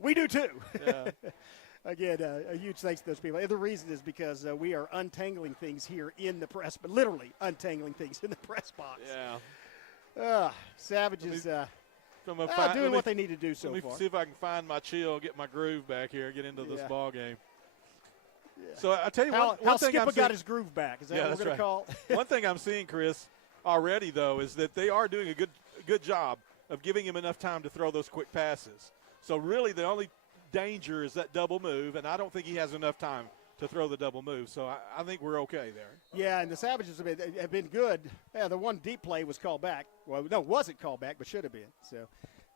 We do too. Yeah. Again, a huge thanks to those people. And the reason is because we are untangling things here in the press, but literally untangling things in the press box. Yeah. Savages doing what they need to do so far. Let me see if I can find my chill, get my groove back here, get into this ball game. Yeah. So I tell you how Skipper got his groove back. Is that what we're going to call? One thing I'm seeing, Chris, already though, is that they are doing a good job of giving him enough time to throw those quick passes. So really, the only danger is that double move, and I don't think he has enough time to throw the double move. So I think we're okay there. Yeah, and the Savages have been good. Yeah, the one deep play was called back. Well, no, wasn't called back, but should have been. So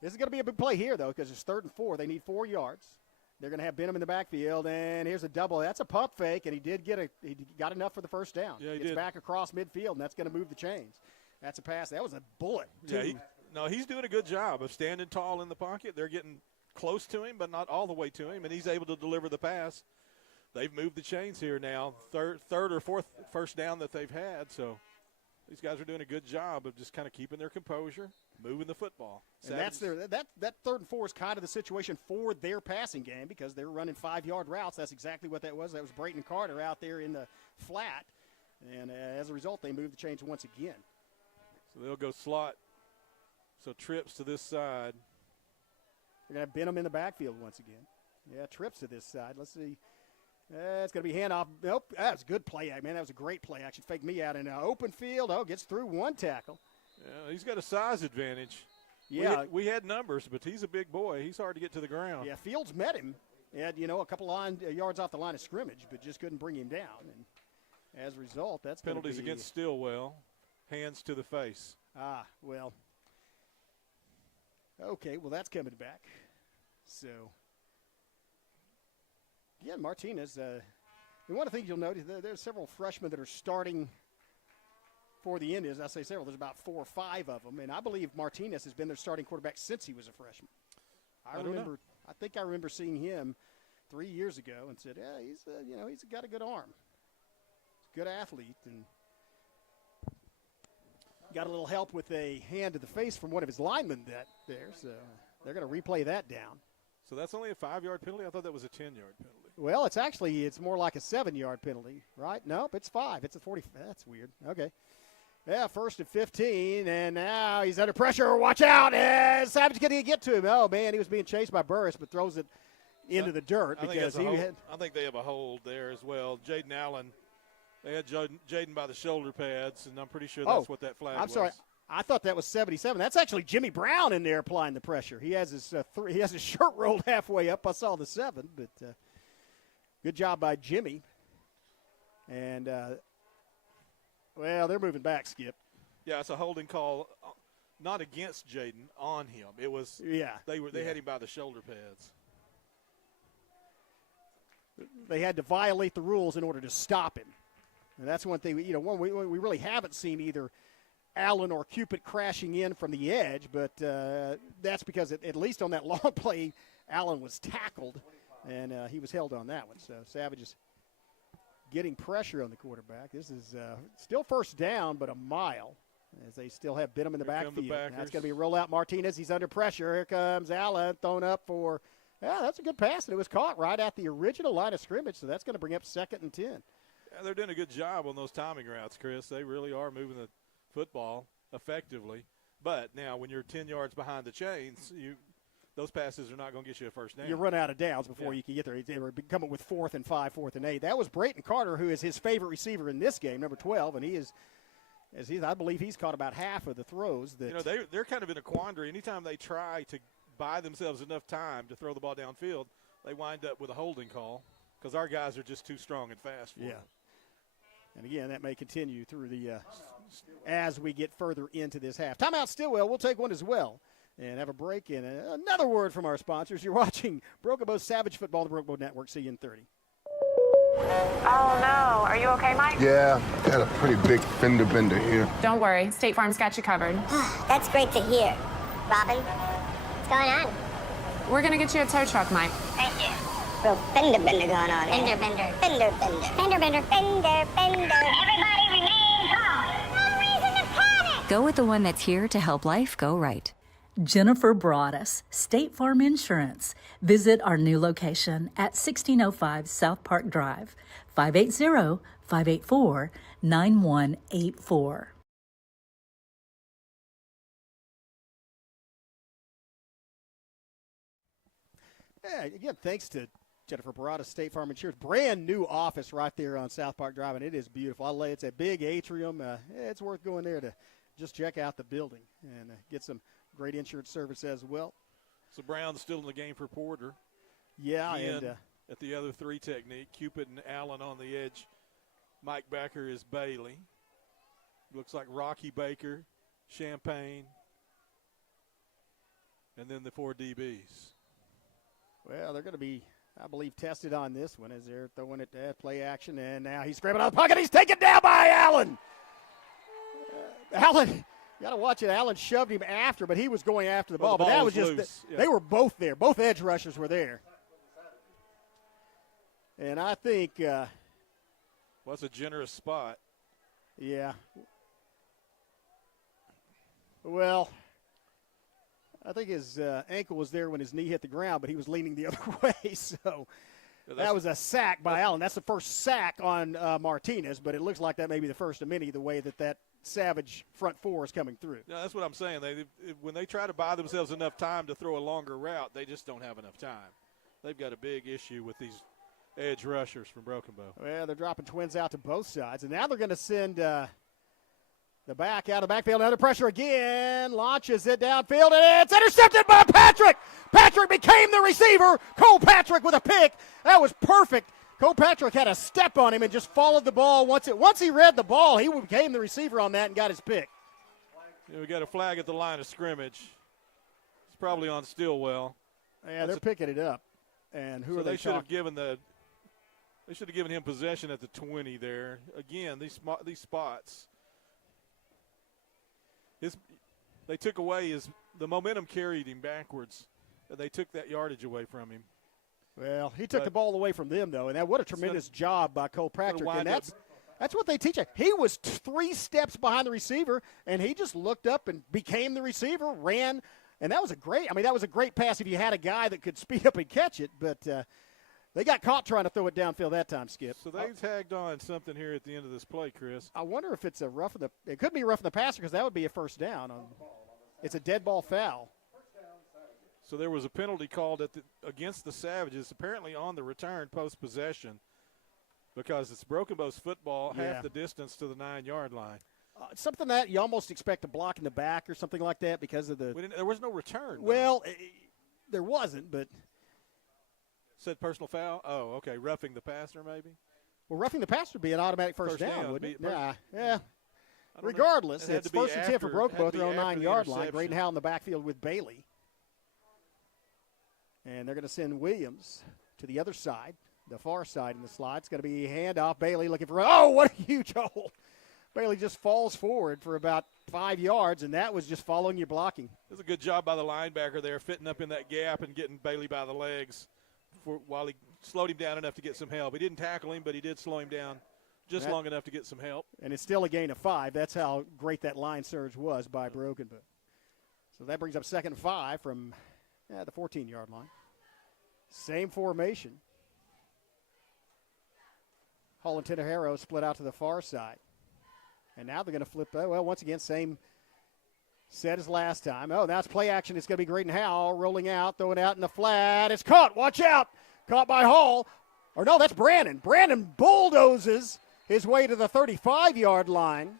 this is going to be a big play here, though, because it's 3rd and 4. They need 4 yards. They're going to have Benham in the backfield, and here's a double. That's a pump fake, and he got enough for the first down. Yeah, he Gets did. Back across midfield, and that's going to move the chains. That's a pass. That was a bullet, too. Yeah, he's doing a good job of standing tall in the pocket. They're getting close to him, but not all the way to him, and he's able to deliver the pass. They've moved the chains here now, third or fourth first down that they've had. So these guys are doing a good job of just kind of keeping their composure, moving the football. And that's that 3rd and 4 is kind of the situation for their passing game because they're running 5-yard routes. That's exactly what that was. That was Brayton Carter out there in the flat, and as a result, they moved the chains once again. So they'll go slot. So trips to this side. They're going to have Benham in the backfield once again. Yeah, trips to this side. Let's see. It's going to be handoff. Nope, that was a good play, man. That was a great play action. Fake me out in an open field. Oh, gets through one tackle. Yeah, he's got a size advantage. Yeah. We had numbers, but he's a big boy. He's hard to get to the ground. Yeah, Fields met him. He had, a couple yards off the line of scrimmage, but just couldn't bring him down. And as a result, that's penalties against Stilwell. Hands to the face. Well. Okay, well, that's coming back. So, again, Martinez, and one of the things you'll notice, there's several freshmen that are starting for the Indians. I say several. There's about 4 or 5 of them, and I believe Martinez has been their starting quarterback since he was a freshman. I think I remember seeing him 3 years ago and said, yeah, he's got a good arm. He's a good athlete, and got a little help with a hand to the face from one of his linemen there, so they're going to replay that down. So that's only a 5-yard penalty? I thought that was a 10-yard penalty. Well, it's more like a 7-yard penalty, right? Nope, it's 5. It's a 40. That's weird. Okay. Yeah, 1st and 15, and now he's under pressure. Watch out. Savage going to get to him. Oh, man, he was being chased by Burris, but throws it into the dirt because he had. I think they have a hold there as well. Jaden Allen, they had Jaden by the shoulder pads, and I'm pretty sure that's what that flag was. I'm sorry. I thought that was 77. That's actually Jimmy Brown in there applying the pressure. He has his shirt rolled halfway up. I saw the 7, but good job by Jimmy. And, well, they're moving back, Skip. Yeah, it's a holding call, not against Jaden, on him. It was they had him by the shoulder pads. They had to violate the rules in order to stop him. And that's one thing, we really haven't seen either Allen or Cupid crashing in from the edge, but that's because at least on that long play, Allen was tackled, and he was held on that one. So Savage is getting pressure on the quarterback. This is still first down, but a mile, as they still have Benham in the backfield. That's going to be a rollout. Martinez, he's under pressure. Here comes Allen, thrown up for, that's a good pass, and it was caught right at the original line of scrimmage, so that's going to bring up 2nd and 10. Yeah, they're doing a good job on those timing routes, Chris. They really are moving the football effectively. But now when you're 10 yards behind the chains, those passes are not going to get you a first down. You run out of downs before you can get there. They were coming with 4th and 5, 4th and 8. That was Brayton Carter, who is his favorite receiver in this game, number 12, and I believe he's caught about half of the throws. They're kind of in a quandary. Anytime they try to buy themselves enough time to throw the ball downfield, they wind up with a holding call because our guys are just too strong and fast for them. And again, that may continue through as we get further into this half. Timeout, Stilwell. We'll take one as well and have a break. And another word from our sponsors. You're watching Broken Bow Savage Football, the Broken Bow Network. See you in 30. Oh, no. Are you okay, Mike? Yeah, got a pretty big fender bender here. Don't worry. State Farm's got you covered. That's great to hear. Robin, what's going on? We're going to get you a tow truck, Mike. Thank you. Real fender bender going on. Fender bender. Fender bender. Fender bender. Fender bender. Everybody remain calm. No reason to panic. Go with the one that's here to help life go right. Jennifer Broadus, State Farm Insurance. Visit our new location at 1605 South Park Drive, 580-584-9184. Yeah, again, thanks to Jennifer Broadus, State Farm Insurance. Brand new office right there on South Park Drive, and it is beautiful. It's a big atrium. It's worth going there to just check out the building and get some great insurance service as well. So Brown's still in the game for Porter. Yeah, and at the other 3 technique, Cupid and Allen on the edge. Mike Becker is Bailey. Looks like Rocky Baker, Champagne, and then the 4 DBs. Well, they're going to be, I believe, tested on this one as they're throwing it to play action, and now he's scrambling out of the pocket. He's taken down by Allen. Allen, you got to watch it. Allen shoved him after, but he was going after the ball. But that was just they were both there. Both edge rushers were there. And I think that's a generous spot. Yeah. Well, I think his ankle was there when his knee hit the ground, but he was leaning the other way. So that was a sack by Allen. That's the first sack on Martinez, but it looks like that may be the first of many, the way that Savage front 4 is coming through. Yeah, that's what I'm saying. When they try to buy themselves enough time to throw a longer route, they just don't have enough time. They've got a big issue with these edge rushers from Broken Bow. Well, they're dropping twins out to both sides, and now they're going to send the back out of the backfield. Under pressure again. Launches it downfield, and it's intercepted by Patrick. Patrick became the receiver. Cole Patrick with a pick. That was perfect. Cole Patrick had a step on him and just followed the ball. Once he read the ball, he became the receiver on that and got his pick. Yeah, we got a flag at the line of scrimmage. It's probably on Stilwell. Yeah, they're picking it up. And who so are they? They should have given him possession at the 20 there. Again, these spots. They took away the momentum carried him backwards. They took that yardage away from him. Well, he took the ball away from them, though, and what a tremendous job by Cole Patrick. And that's what they teach you. He was 3 steps behind the receiver, and he just looked up and became the receiver, ran, and that was a great pass if you had a guy that could speed up and catch it, but they got caught trying to throw it downfield that time, Skip. So they tagged on something here at the end of this play, Chris. I wonder if it's it could be roughing the passer because that would be a first down. It's a dead ball foul. So there was a penalty called against the Savages, apparently on the return post-possession, because it's Broken Bow's football half the distance to the 9-yard line. Something that you almost expect a block in the back or something like that because of the – there was no return. Well, there wasn't, but – Said personal foul? Oh, okay. Roughing the passer maybe? Well, roughing the passer would be an automatic first down, wouldn't it? Yeah. Regardless, it's 1st and 10 for Broken Bow. They're on 9-yard line. Graydon Howe in the backfield with Bailey. And they're going to send Williams to the other side, the far side in the slot. It's going to be handoff. Bailey looking for – oh, what a huge hole. Bailey just falls forward for about 5 yards, and that was just following your blocking. It was a good job by the linebacker there, fitting up in that gap and getting Bailey by the legs while he slowed him down enough to get some help. He didn't tackle him, but he did slow him down just long enough to get some help. And it's still a gain of 5. That's how great that line surge was by Broken Bow. So that brings up 2nd and 5 from the 14-yard line. Same formation. Hall and Tenejero split out to the far side. And now they're going to flip. Well, once again, same set as last time. Oh, now it's play action. It's going to be Graydon Howe rolling out, throwing out in the flat. It's caught. Watch out. Caught by Hall. Or no, that's Brandon. Brandon bulldozes his way to the 35-yard line.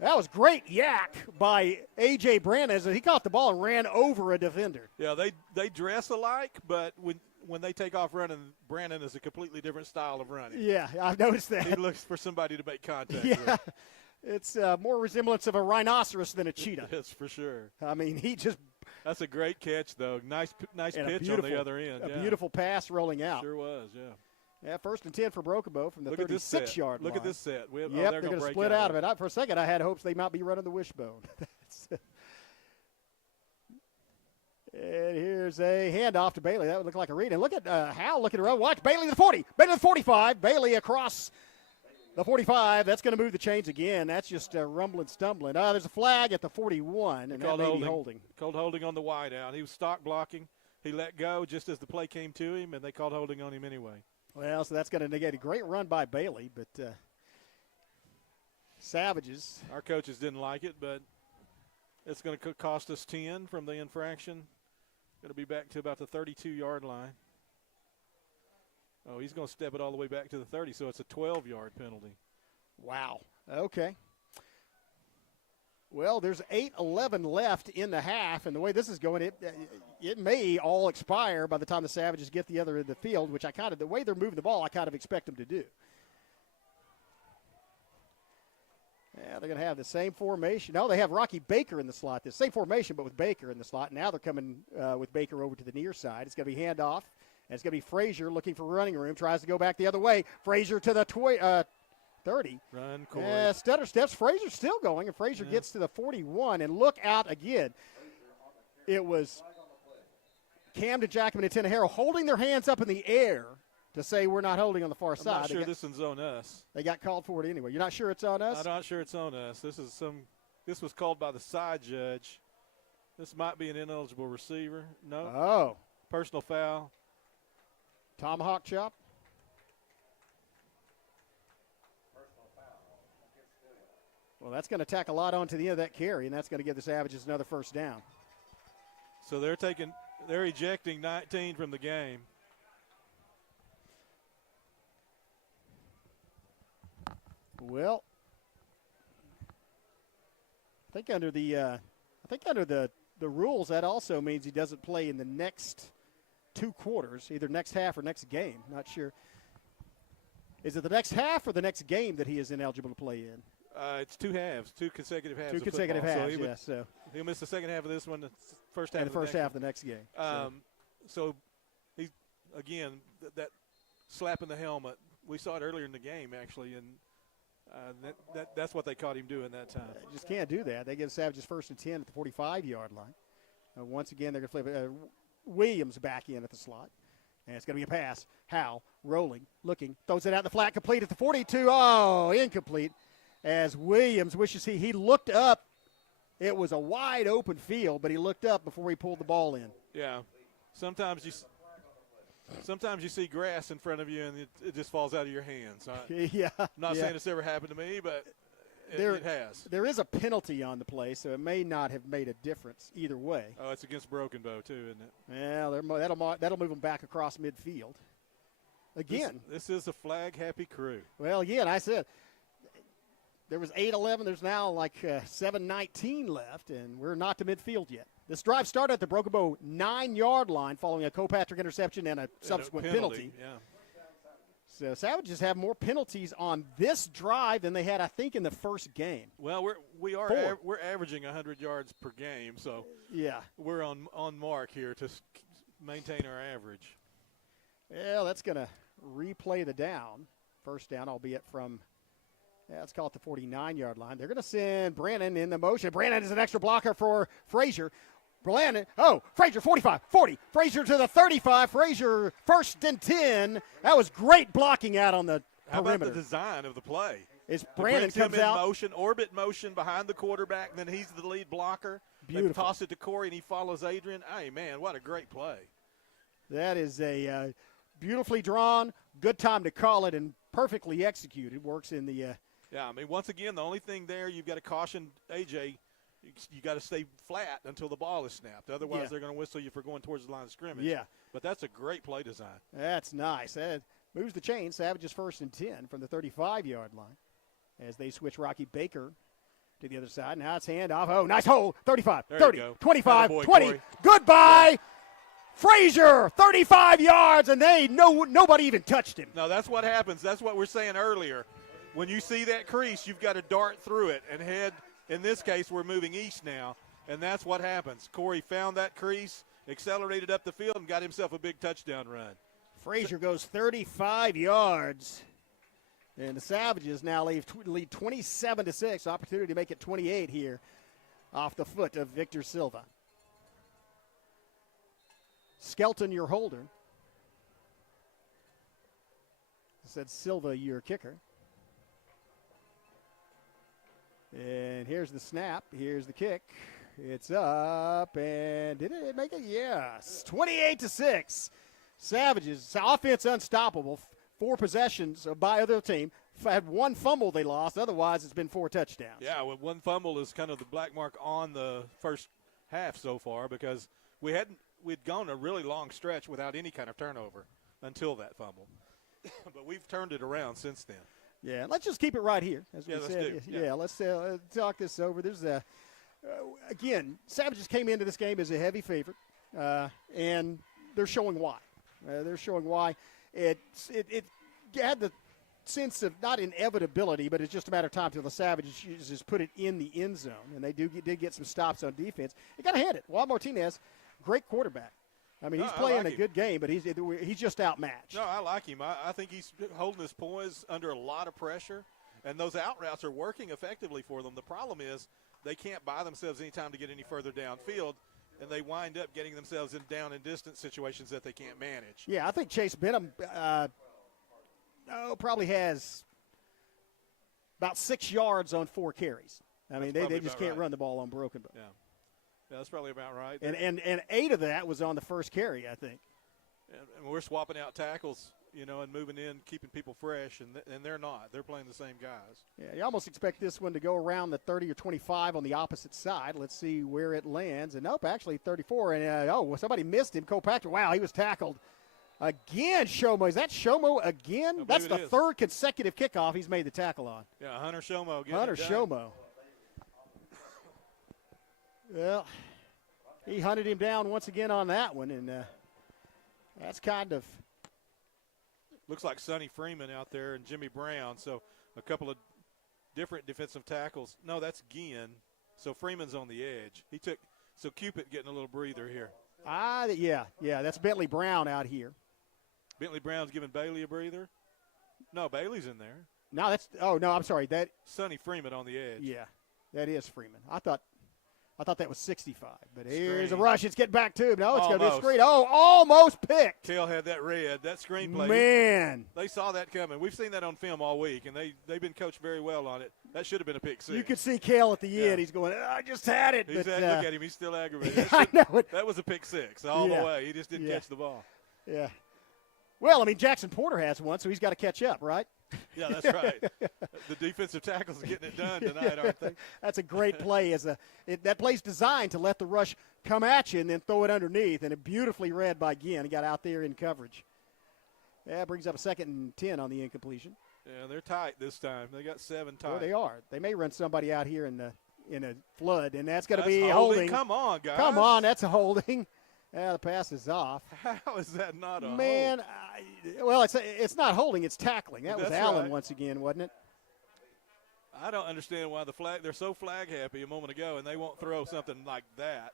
That was great yak by A.J. Brandon as he caught the ball and ran over a defender. Yeah, they dress alike, but when they take off running, Brandon is a completely different style of running. Yeah, I've noticed that. He looks for somebody to make contact with. It's more resemblance of a rhinoceros than a cheetah. That's for sure. I mean, That's a great catch, though. Nice pitch on the other end. A beautiful pass rolling out. Sure was, yeah. Yeah, 1st and 10 for Broken Bow from the 36-yard line. Look at this set. They're going to split out of it. For a second, I had hopes they might be running the wishbone. And here's a handoff to Bailey. That would look like a read. And look at Hal looking around. Watch Bailey to the 40. Bailey to the 45. Bailey across the 45. That's going to move the chains again. That's just rumbling, stumbling. There's a flag at the 41, and that may be holding. Called holding on the wide out. He was stock blocking. He let go just as the play came to him, and they called holding on him anyway. Well, so that's going to negate a great run by Bailey, but Savages. Our coaches didn't like it, but it's going to cost us 10 from the infraction. Going to be back to about the 32-yard line. Oh, he's going to step it all the way back to the 30, so it's a 12-yard penalty. Wow. Okay. Well, there's 8:11 left in the half, and the way this is going, it may all expire by the time the Savages get the other end of the field, which the way they're moving the ball, I kind of expect them to do. Yeah, they're going to have the same formation. No, they have Rocky Baker in the slot. The same formation, but with Baker in the slot. Now they're coming with Baker over to the near side. It's going to be handoff, and it's going to be Frazier looking for running room. Tries to go back the other way. Frazier to the 30. Run, Corey. Yeah, stutter steps. Frazier's still going, and Frazier gets to the 41. And look out again. It was Camden Jackman and Tenejero holding their hands up in the air to say we're not holding on the far side. I'm not sure this one's on us. They got called for it anyway. You're not sure it's on us? I'm not sure it's on us. This was called by the side judge. This might be an ineligible receiver. No. Oh. Personal foul. Tomahawk chop. Well, that's going to tack a lot onto the end of that carry, and that's going to give the Savages another first down. So they're ejecting 19 from the game. Well, I think under the rules, that also means he doesn't play in the next 2 quarters, either next half or next game. Not sure. Is it the next half or the next game that he is ineligible to play in? It's 2 halves, 2 consecutive halves. 2 consecutive halves, He'll miss the second half of this one, the first half And of the first half of one. the next game. So he, again, that slap in the helmet, we saw it earlier in the game, actually, and that's what they caught him doing that time. Just can't do that. They give Savages 1st and 10 at the 45-yard line. Once again, they're going to flip it. Williams back in at the slot. And it's going to be a pass. Howe rolling, looking, throws it out in the flat, complete at the 42. Oh, incomplete. As Williams wishes he looked up. It was a wide open field, but he looked up before he pulled the ball in. Yeah. Sometimes you see grass in front of you and it just falls out of your hands. Yeah. I'm not saying it's ever happened to me, but it has. There is a penalty on the play, so it may not have made a difference either way. Oh, it's against Broken Bow too, isn't it? Yeah, that'll move them back across midfield. Again. This is a flag-happy crew. Well, again, I said there was 8:11. There's now like 7:19 left, and we're not to midfield yet. This drive started at the Broken Bow 9-yard line following a Kilpatrick interception and a subsequent penalty. Yeah. So Savages have more penalties on this drive than they had, I think, in the first game. Well, we're averaging 100 yards per game, so yeah, we're on mark here to maintain our average. Well, that's going to replay the down. First down, albeit from, let's call it the 49-yard line. They're going to send Brannon in the motion. Brannon is an extra blocker for Frazier. Frazier, 45, 40. Frazier to the 35. Frazier 1st and 10. That was great blocking out on the How perimeter. about the design of the play? As Brannon comes in out. orbit motion behind the quarterback, then he's the lead blocker. Beautiful. They toss it to Corey, and he follows Adrian. Hey, man, what a great play. That is a beautifully drawn, good time to call it, and perfectly executed. Works in the Yeah, I mean, once again, the only thing there, you've got to caution A.J., you got to stay flat until the ball is snapped. Otherwise, they're going to whistle you for going towards the line of scrimmage. Yeah. But that's a great play design. That's nice. That moves the chain. Savages 1st and 10 from the 35-yard line as they switch Rocky Baker to the other side. Now it's handoff. Oh, nice hole. 35, there 30, you go. 25, Attaboy, 20. Corey. Goodbye. Frazier, 35 yards, and nobody even touched him. No, that's what happens. That's what we're saying earlier. When you see that crease, you've got to dart through it and head. In this case, we're moving east now, and that's what happens. Corey found that crease, accelerated up the field, and got himself a big touchdown run. Frazier goes 35 yards, and the Savages now lead 27-6. Opportunity to make it 28 here off the foot of Victor Silva. Skelton, your holder. Said Silva, your kicker. And here's the snap. Here's the kick. It's up, and did it make it? Yes. 28-6. Savages, offense unstoppable. 4 possessions by other team. Had 1 fumble they lost. Otherwise, it's been 4 touchdowns. Yeah, well, 1 fumble is kind of the black mark on the first half so far because we'd gone a really long stretch without any kind of turnover until that fumble. But we've turned it around since then. Yeah, let's just keep it right here. As we let's said. do. Yeah, let's talk this over. There's again, Savages came into this game as a heavy favorite, and they're showing why. It had the sense of not inevitability, but it's just a matter of time till the Savages just put it in the end zone, and they did get some stops on defense. You got to hand it. Juan Martinez, great quarterback. I mean, he's playing a good game, but he's just outmatched. No, I like him. I think he's holding his poise under a lot of pressure, and those out routes are working effectively for them. The problem is they can't buy themselves any time to get any further downfield, and they wind up getting themselves in down and distance situations that they can't manage. Yeah, I think Chase Benham probably has about 6 yards on 4 carries. I mean, they just can't run the ball on broken. Yeah. Yeah, that's probably about right. And 8 of that was on the first carry, I think. And we're swapping out tackles, and moving in, keeping people fresh, and they're not. They're playing the same guys. Yeah, you almost expect this one to go around the 30 or 25 on the opposite side. Let's see where it lands. And nope, actually 34. And somebody missed him. Patrick. Wow, he was tackled again. Shomo, is that Shomo again? That's the 3rd consecutive kickoff he's made the tackle on. Yeah, Hunter Shomo. Hunter Shomo. Well, he hunted him down once again on that one, and that's kind of. Looks like Sonny Freeman out there and Jimmy Brown, so a couple of different defensive tackles. No, that's Guillen. So Freeman's on the edge. So Cupid getting a little breather here. Yeah. That's Bentley Brown out here. Bentley Brown's giving Bailey a breather. No, Bailey's in there. No, I'm sorry. Sonny Freeman on the edge. Yeah, that is Freeman. I thought that was 65. But here's a rush. It's getting back to him. No, it's going to be a screen. Oh, almost picked. Kale had that red. That screen play. Man. They saw that coming. We've seen that on film all week, and they've been coached very well on it. That should have been a pick six. You could see Kale at the end. He's going, I just had it. Look at him. He's still aggravated. I know it. That was a pick six all the way. He just didn't catch the ball. Yeah. Well, I mean, Jackson Porter has one, so he's got to catch up, right? Yeah, that's right. The defensive tackles are getting it done tonight, aren't they? That's a great play. That play's designed to let the rush come at you and then throw it underneath, and it beautifully read by Ginn. He got out there in coverage. That brings up a 2nd and 10 on the incompletion. Yeah, they're tight this time. They got 7 tight. Oh, they are. They may run somebody out here in a flood, and that's going to be holding. Come on, guys. Come on, that's a holding. Yeah, the pass is off. How is that not a hold? Man, it's not holding, it's tackling. That was Allen once again, wasn't it? I don't understand why they're so flag happy a moment ago, and they won't throw something like that.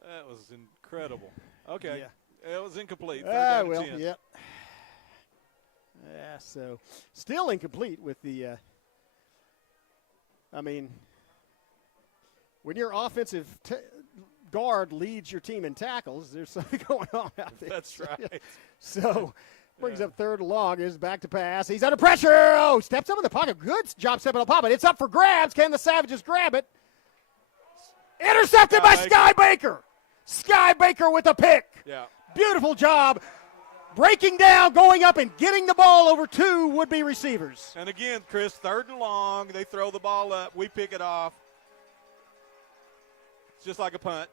That was incredible. Okay. Yeah. It was incomplete. 3rd down and 10. Yep. Yeah, so still incomplete with the when your offensive guard leads your team in tackles, there's something going on out there. That's right. So brings up 3rd and long. Is back to pass. He's under pressure. Oh, steps up in the pocket. Good job stepping up the pocket. It's up for grabs. Can the Savages grab it? Intercepted by Sky Baker. Sky Baker with a pick. Yeah. Beautiful job. Breaking down, going up, and getting the ball over 2 would-be receivers. And again, Chris, 3rd and long. They throw the ball up. We pick it off. It's just like a punt.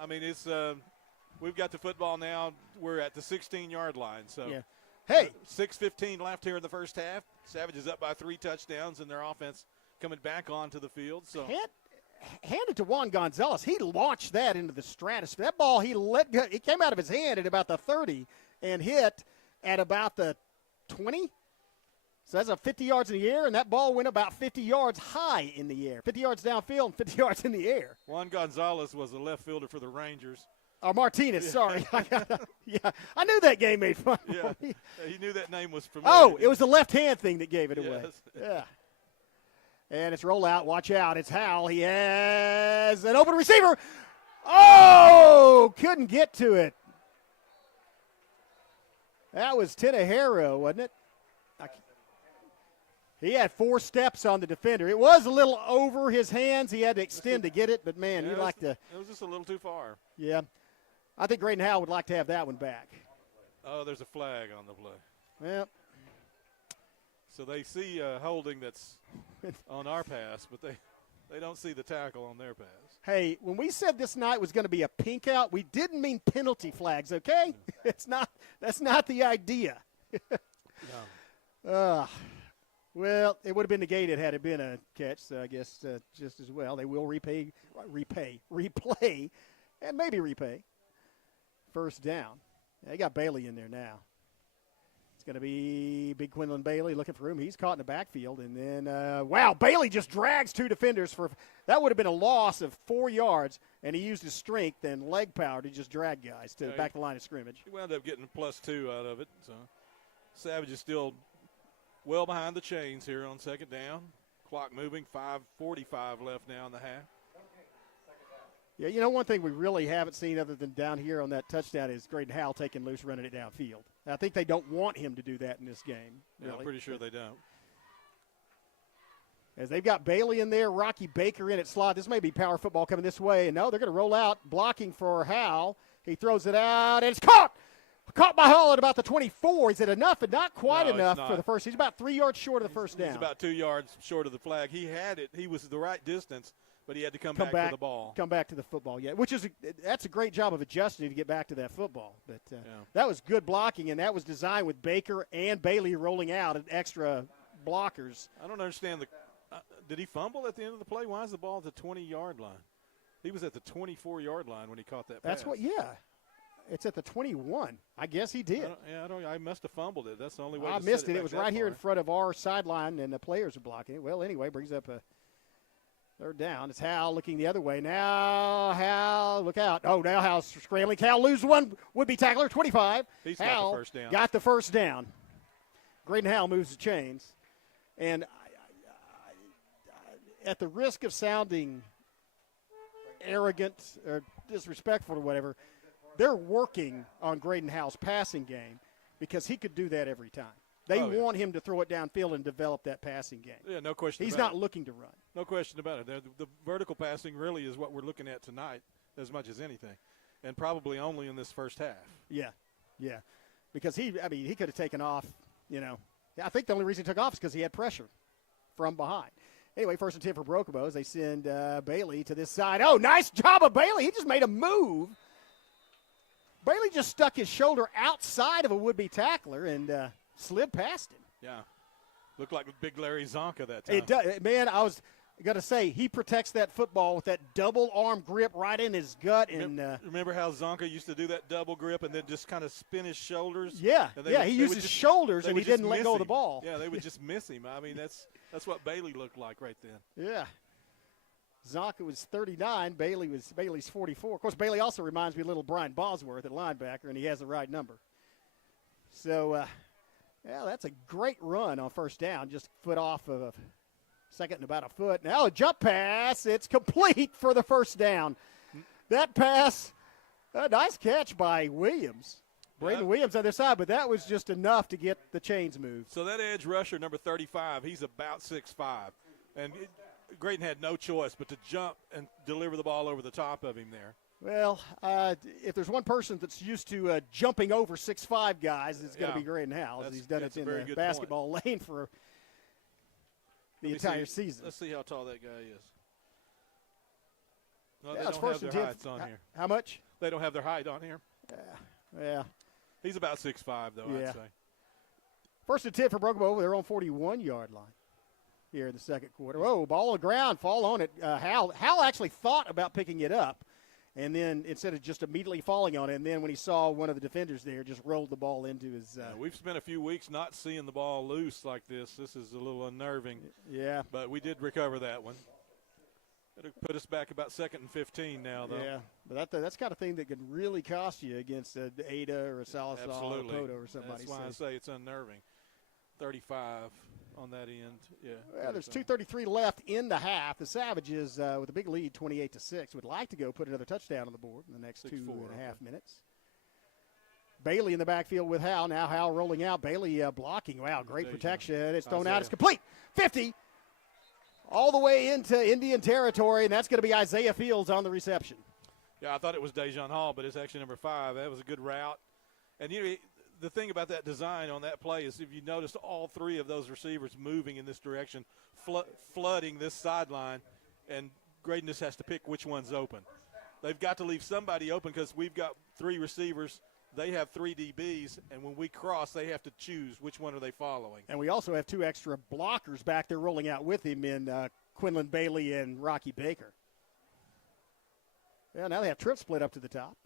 I mean, it's we've got the football now. We're at the 16-yard line. So, hey, 6:15 left here in the first half. Savages up by 3 touchdowns, and their offense coming back onto the field. So, hand it to Juan Gonzalez. He launched that into the stratosphere. That ball it came out of his hand at about the 30 and hit at about the 20. So that's 50 yards in the air, and that ball went about 50 yards high in the air. 50 yards downfield and 50 yards in the air. Juan Gonzalez was the left fielder for the Rangers. Oh, Martinez, sorry. I knew that game made fun of me. He knew that name was familiar. Oh, it was the left-hand thing that gave it away. Yes. Yeah. And it's rollout. Watch out. It's Howell. He has an open receiver. Oh, couldn't get to it. That was Tenahero, wasn't it? He had 4 steps on the defender. It was a little over his hands. He had to extend to get it, but, man, It was just a little too far. Yeah. I think Graydon Howell would like to have that one back. Oh, there's a flag on the play. Well. So they see holding that's on our pass, but they don't see the tackle on their pass. Hey, when we said this night was going to be a pink out, we didn't mean penalty flags, okay? That's not the idea. No. Well, it would have been negated had it been a catch, so I guess just as well. They will replay, and maybe repay. 1st down. They got Bailey in there now. It's going to be Big Quinlan Bailey looking for him. He's caught in the backfield. And then, Bailey just drags 2 defenders that would have been a loss of 4 yards, and he used his strength and leg power to just drag guys to back the line of scrimmage. He wound up getting a +2 out of it. So Savage is still well behind the chains here on 2nd down. Clock moving, 5:45 left now in the half. Yeah, one thing we really haven't seen other than down here on that touchdown is Graydon Howell taking loose, running it downfield. I think they don't want him to do that in this game. Yeah, really. I'm pretty sure they don't. As they've got Bailey in there, Rocky Baker in at slot. This may be power football coming this way. And no, they're going to roll out, blocking for Howell. He throws it out, and it's caught. Caught by Hall at about the 24. Is it enough? And not quite enough for the first. He's about 3 yards short of the first down. He's about 2 yards short of the flag. He had it. He was the right distance, but he had to come back to the ball. Come back to the football, yeah. That's a great job of adjusting to get back to that football. But that was good blocking, and that was designed with Baker and Bailey rolling out and extra blockers. I don't understand did he fumble at the end of the play? Why is the ball at the 20-yard line? He was at the 24-yard line when he caught that pass. It's at the 21. I guess he did. I must have fumbled it. That's the only way I missed it. It was right here in front of our sideline, and the players are blocking it. Well, anyway, brings up a Third down. It's Hal looking the other way. Now Hal, look out. Oh, now Hal's scrambling. Hal loses one. Would-be tackler, 25. He's Hal got the first down. Got the first down. Graydon Hal moves the chains. And at the risk of sounding arrogant or disrespectful or whatever, they're working on Graydon Hal's passing game because he could do that every time. They want him to throw it downfield and develop that passing game. Yeah, no question He's about not looking to run. No question about it. The vertical passing really is what we're looking at tonight as much as anything, and probably only in this first half. Yeah, because he could have taken off, I think the only reason he took off is because he had pressure from behind. Anyway, 1st and 10 for Brokebos. They send Bailey to this side. Oh, nice job of Bailey. He just made a move. Bailey just stuck his shoulder outside of a would-be tackler and slid past him. Yeah. Looked like big Larry Zonka that time. It does. Man, I was going to say, he protects that football with that double arm grip right in his gut. Remember how Zonka used to do that double grip and then just kind of spin his shoulders? Yeah, he used his shoulders and he didn't let go of the ball. Yeah, they would just miss him. I mean, that's what Bailey looked like right then. Yeah. Zonka was 39. Bailey's 44. Of course, Bailey also reminds me of little Brian Bosworth at linebacker, and he has the right number. So, that's a great run on first down. Just foot off of a second and about a foot. Now a jump pass. It's complete for the first down. That pass, a nice catch by Williams. Braden Williams on their side, but that was just enough to get the chains moved. So that edge rusher, number 35, he's about 6'5", and Graydon had no choice but to jump and deliver the ball over the top of him there. Well, if there's one person that's used to jumping over 6'5" guys, it's going to be Graydon Hal. He's done it in the basketball lane for the entire season. Let's see how tall that guy is. No, they don't have their heights on here. How much? They don't have their height on here. Yeah. He's about 6'5", though, I'd say. 1st and 10 for Brokebo over their own 41-yard line here in the second quarter. Oh, ball on the ground, fall on it. Hal actually thought about picking it up, and then instead of just immediately falling on it, and then when he saw one of the defenders there, just rolled the ball into his we've spent a few weeks not seeing the ball loose like this. This is a little unnerving. Yeah. But we did recover that one. It'll put us back about 2nd and 15 now, though. Yeah, but that's the kind of thing that could really cost you against a Ada or a Salazar or a Poto or somebody. That's why I say it's unnerving. 35 on that end. Yeah. Well, there's 2:33 left in the half. The Savages, with a big lead, 28-6, would like to go put another touchdown on the board in the next 2.5 minutes. Bailey in the backfield with Hal. Now Hal rolling out. Bailey blocking. Wow, great protection. It's thrown out. It's complete. 50. All the way into Indian territory, and that's going to be Isaiah Fields on the reception. Yeah, I thought it was Dejon Hall, but it's actually number 5. That was a good route. And the thing about that design on that play is if you noticed all 3 of those receivers moving in this direction, flooding this sideline, and Graydon just has to pick which one's open. They've got to leave somebody open because we've got 3 receivers. They have 3 DBs, and when we cross, they have to choose which one are they following. And we also have 2 extra blockers back there rolling out with him in Quinlan Bailey and Rocky Baker. Yeah, now they have trip split up to the top.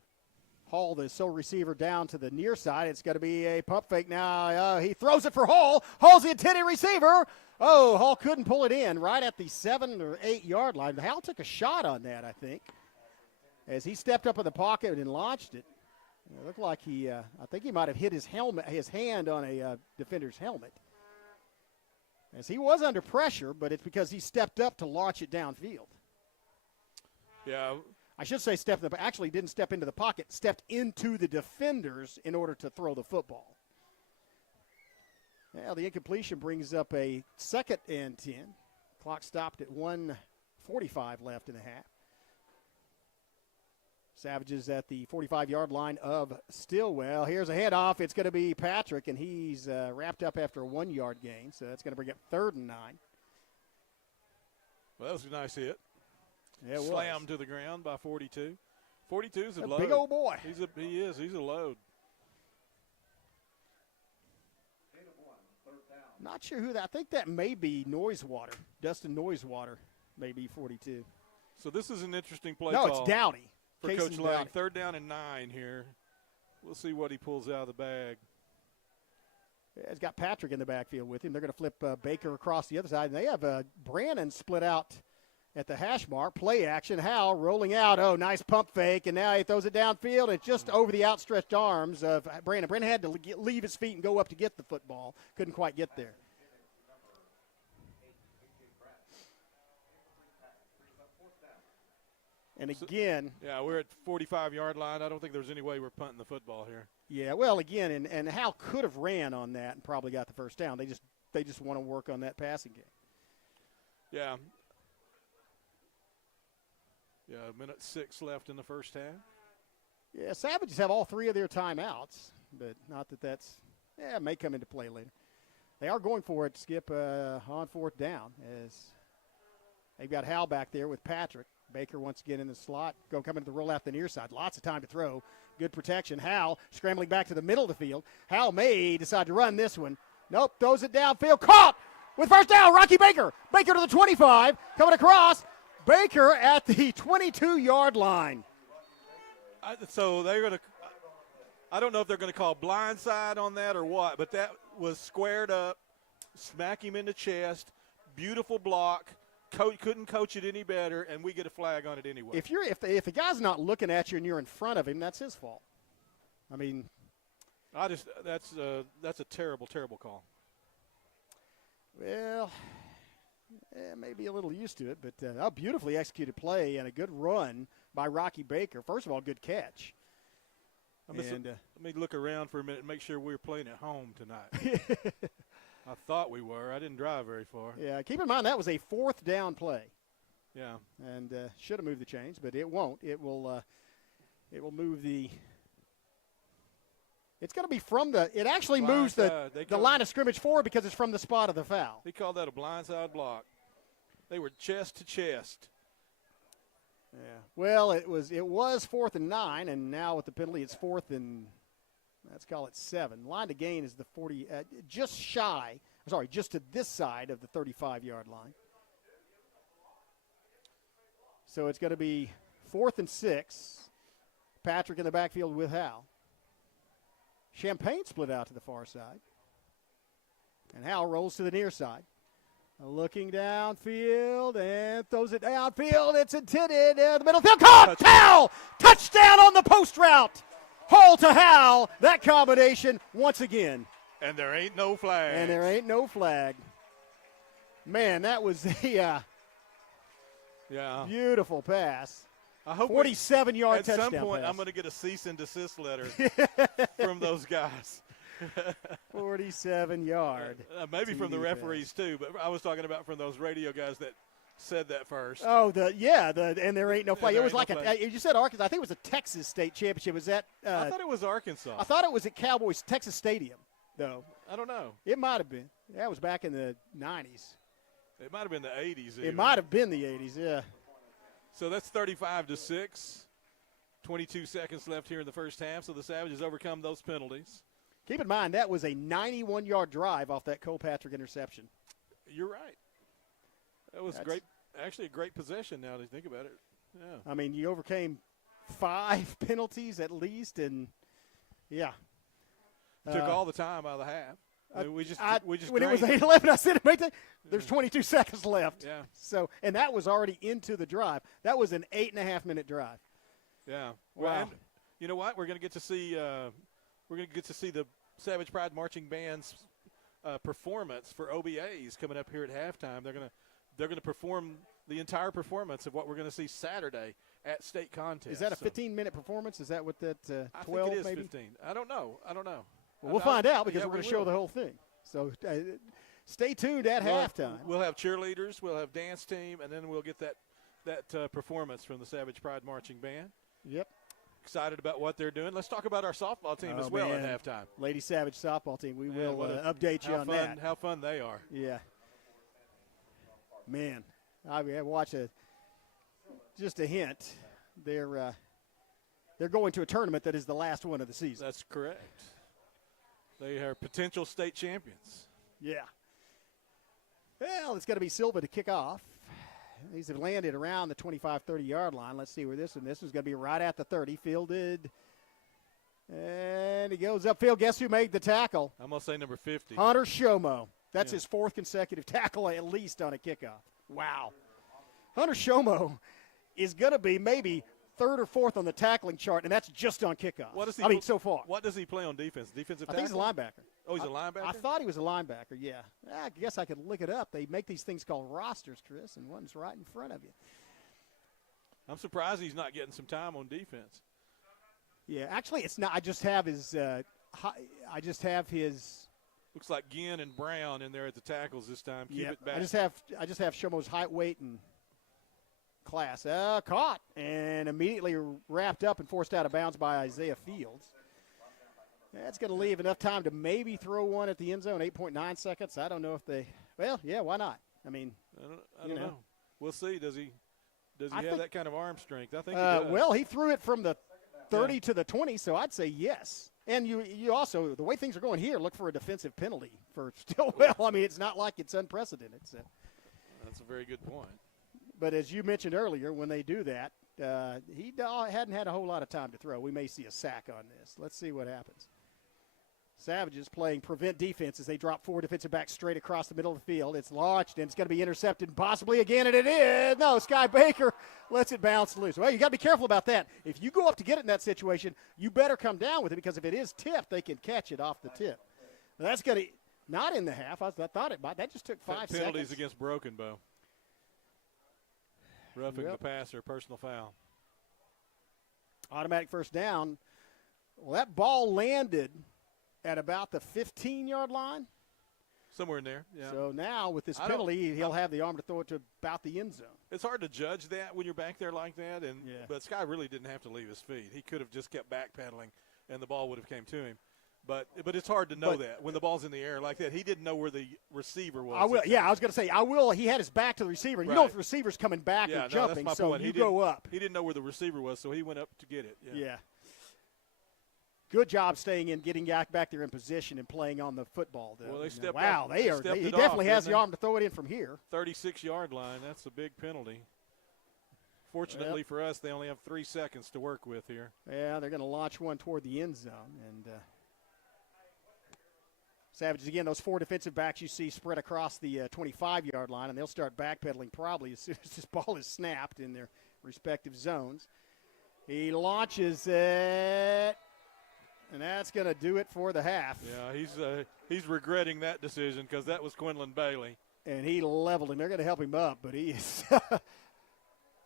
Hall, the sole receiver, down to the near side. It's going to be a pump fake now. He throws it for Hall. Hall's the intended receiver. Oh, Hall couldn't pull it in right at the 7 or 8 yard line. Hall took a shot on that, I think, as he stepped up in the pocket and launched it. It looked like I think he might have hit his hand on a defender's helmet. As he was under pressure, but it's because he stepped up to launch it downfield. Yeah. I should say actually didn't step into the pocket, stepped into the defenders in order to throw the football. Now the incompletion brings up a 2nd and 10. Clock stopped at 1:45 left in the half. Savages at the 45-yard line of Stilwell. Here's a handoff. It's going to be Patrick, and he's wrapped up after a 1-yard gain, so that's going to bring up 3rd and 9. Well, that was a nice hit. Yeah, it Slammed to the ground by 42. 42's a load. Big old boy. He is. He's a load. Not sure who that. I think that may be Noisewater. Dustin Noisewater may be 42. So this is an interesting play call. No, it's Downey. For Coach Lang. 3rd down and 9 here. We'll see what he pulls out of the bag. Yeah, he's got Patrick in the backfield with him. They're going to flip Baker across the other side. And they have Brannon split out at the hash mark. Play action. Howell rolling out. Oh, nice pump fake, and now he throws it downfield. It's just over the outstretched arms of Brandon. Brandon had to leave his feet and go up to get the football. Couldn't quite get there. And again. Yeah, we're at 45-yard line. I don't think there's any way we're punting the football here. Yeah, well, again, and Hal could have ran on that and probably got the first down. They just want to work on that passing game. Yeah. Yeah, 1:06 left in the first half. Yeah, Savages have all 3 of their timeouts, but not that that's – it may come into play later. They are going for it, Skip, on 4th down as they've got Hal back there with Patrick. Baker once again in the slot, coming to the roll out the near side. Lots of time to throw. Good protection. Hal scrambling back to the middle of the field. Hal may decide to run this one. Nope, throws it downfield. Caught with first down. Rocky Baker. Baker to the 25. Coming across. Baker at the 22-yard line. So they're going to – I don't know if they're going to call blindside on that or what, but that was squared up, smack him in the chest, beautiful block. Couldn't coach it any better, and we get a flag on it anyway. If the guy's not looking at you and you're in front of him, that's his fault. I mean, that's a terrible, terrible call. Well, maybe a little used to it, but a beautifully executed play and a good run by Rocky Baker. First of all, good catch. Let me look around for a minute and make sure we're playing at home tonight. I thought we were. I didn't drive very far. Yeah, keep in mind that was a 4th down play. Yeah. And should have moved the chains, but it won't. It will move the – it's going to be from the – it actually moves the line of scrimmage forward because it's from the spot of the foul. They called that a blindside block. They were chest to chest. Yeah. Well, it was 4th and 9, and now with the penalty it's 4th and – let's call it 7. Line to gain is the 40, just to this side of the 35-yard line. So it's going to be 4th and 6. Patrick in the backfield with Hal. Champagne split out to the far side. And Hal rolls to the near side. Looking downfield and throws it downfield. It's intended in the middle field. Caught! Hal! Touchdown on the post route! Hall to Hal, that combination once again. And there ain't no flag. Man, that was a beautiful pass. I hope 47-yard touchdown at some point pass. I'm going to get a cease and desist letter from those guys. 47-yard. Maybe from the referees too, but I was talking about from those radio guys that said that first. Oh, and there ain't no flag. It was like you said Arkansas. I think it was a Texas state championship. Was that? I thought it was Arkansas. I thought it was at Cowboys Texas Stadium, though. I don't know. It might have been. That was back in the 90s. It might have been the 80s. It might have been the 80s, yeah. So that's 35-6. 22 seconds left here in the first half, so the Savages overcome those penalties. Keep in mind, that was a 91-yard drive off that Cole Patrick interception. You're right. That was great. Actually, a great possession now that you think about it. Yeah. I mean, you overcame 5 penalties at least, and yeah. Took all the time out of the half. I mean, we just when it was 8-11, I said, there's 22 seconds left. Yeah. So, and that was already into the drive. That was an 8.5-minute drive. Yeah. Wow. Well, and you know what? We're going to get to see. The Savage Pride Marching Band's performance for OBAs coming up here at halftime. They're going to perform the entire performance of what we're going to see Saturday at state contest. Is that a 15-minute performance? Is that what that 12 I think it is maybe? 15. I don't know. Well, we'll find out because we're going to show the whole thing. So stay tuned at halftime. We'll have cheerleaders, we'll have dance team, and then we'll get that performance from the Savage Pride Marching Band. Yep. Excited about what they're doing. Let's talk about our softball team as well at halftime. Lady Savage softball team. We will update you on that. How fun they are. Yeah. Man, I watch just a hint. They're going to a tournament that is the last one of the season. That's correct. They are potential state champions. Yeah. Well, it's going to be Silva to kick off. These have landed around the 25, 30-yard line. Let's see where this one's going to be right at the 30. Fielded. And he goes upfield. Guess who made the tackle? I'm going to say number 50. Hunter Shomo. That's his 4th consecutive tackle at least on a kickoff. Wow. Hunter Shomo is going to be maybe third or fourth on the tackling chart, and that's just on kickoff. What does he so far. What does he play on defense? Defensive tackle? I think he's a linebacker. Oh, he's a linebacker? I thought he was a linebacker, yeah. I guess I could look it up. They make these things called rosters, Chris, and one's right in front of you. I'm surprised he's not getting some time on defense. Yeah, actually, it's not. I just have his Looks like Ginn and Brown in there at the tackles this time. Keep Yep. it back. I just have Shomo's height, weight, and class. Caught and immediately wrapped up and forced out of bounds by Isaiah Fields. That's going to leave enough time to maybe throw one at the end zone. 8.9 seconds. I don't know if they. Well, yeah, why not? I mean, I don't know. We'll see. Does he have that kind of arm strength? I think. He does. Well, he threw it from the 30 to the 20, so I'd say yes. And you also, the way things are going here, look for a defensive penalty for Stilwell. I mean, it's not like it's unprecedented. That's a very good point. But as you mentioned earlier, when they do that, he hadn't had a whole lot of time to throw. We may see a sack on this. Let's see what happens. Savages playing prevent defense as they drop 4 defensive backs straight across the middle of the field. It's launched, and it's going to be intercepted and possibly again, and it is. No, Sky Baker lets it bounce loose. Well, you got to be careful about that. If you go up to get it in that situation, you better come down with it, because if it is tipped, they can catch it off the tip. Now, that's going to – not in the half. I thought it might. That just took 5 seconds. Penalties against Broken Bow. Roughing the passer, personal foul. Automatic first down. Well, that ball landed – at about the 15-yard line. Somewhere in there, yeah. So now with this penalty, he'll have the arm to throw it to about the end zone. It's hard to judge that when you're back there like that, but Sky really didn't have to leave his feet. He could have just kept backpedaling, and the ball would have came to him. But it's hard to know that when the ball's in the air like that. He didn't know where the receiver was. I was going to say, he had his back to the receiver. Right. You know if the receiver's coming back or jumping, that's my so point. you go up. He didn't know where the receiver was, so he went up to get it. Yeah. Good job staying in, getting back there in position and playing on the football. Though. Well, they stepped wow, off. He definitely has the arm to throw it in from here. 36-yard line. That's a big penalty. Fortunately for us, they only have 3 seconds to work with here. Yeah, they're going to launch one toward the end zone. And Savages, again, those 4 defensive backs you see spread across the 25-yard line, and they'll start backpedaling probably as soon as this ball is snapped in their respective zones. He launches it. And that's going to do it for the half. Yeah, he's regretting that decision, because that was Quinlan Bailey. And he leveled him. They're going to help him up, but he is.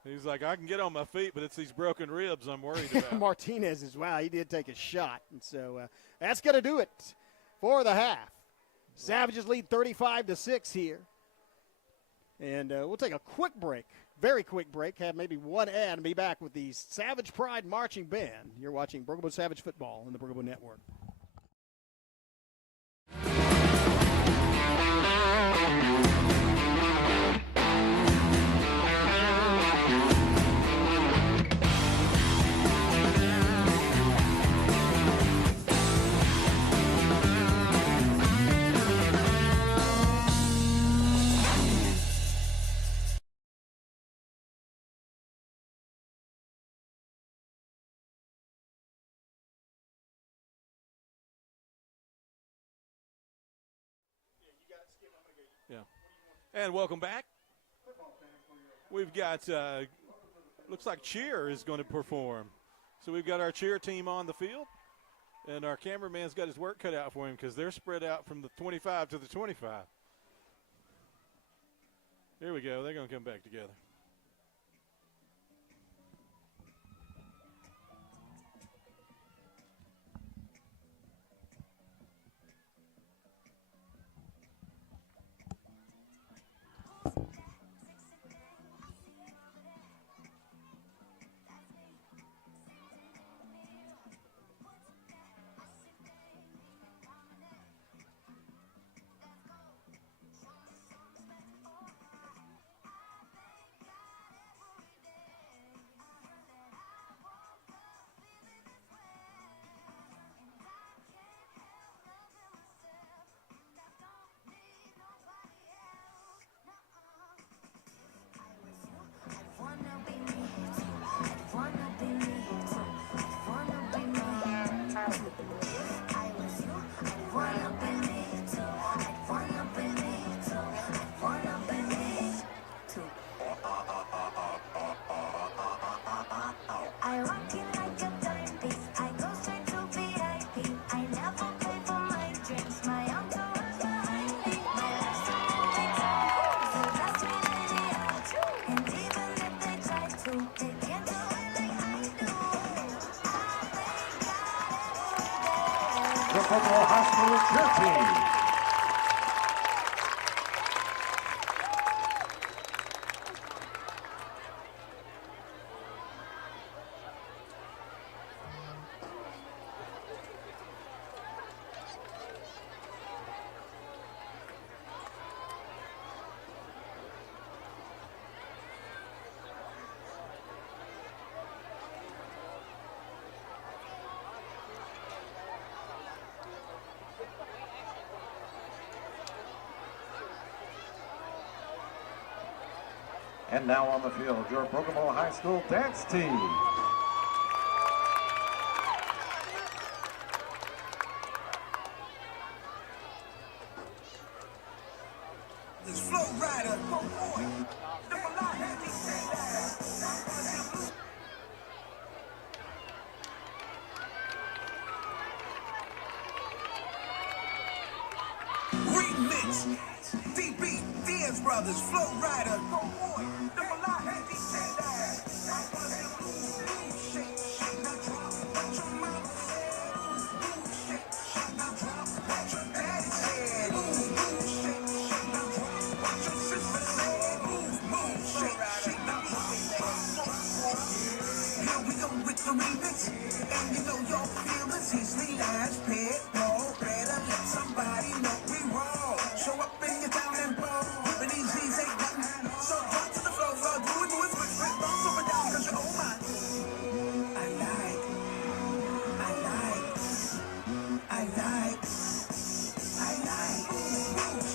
He's like, I can get on my feet, but it's these broken ribs I'm worried about. Martinez he did take a shot. And so that's going to do it for the half. Savages lead 35-6 here. And we'll take a quick break. Very quick break, have maybe one ad, and be back with the Savage Pride Marching Band. You're watching Brugable Savage Football on the Brugable Network. Yeah. And welcome back. We've got, looks like cheer is going to perform. So we've got our cheer team on the field, and our cameraman's got his work cut out for him, because they're spread out from the 25 to the 25. Here we go. They're going to come back together. Football High School cheer team. And now on the field, your Kokomo High School dance team. This flow rider, remix, DB, Diaz Brothers, Flow Rider, and you know your feelings, he's the last pit, no better let somebody know we roll. Show up in your town and blow, but these G's ain't nothing. So drop to the floor, do it, switch, bounce up and down, cause you're oh my. I like,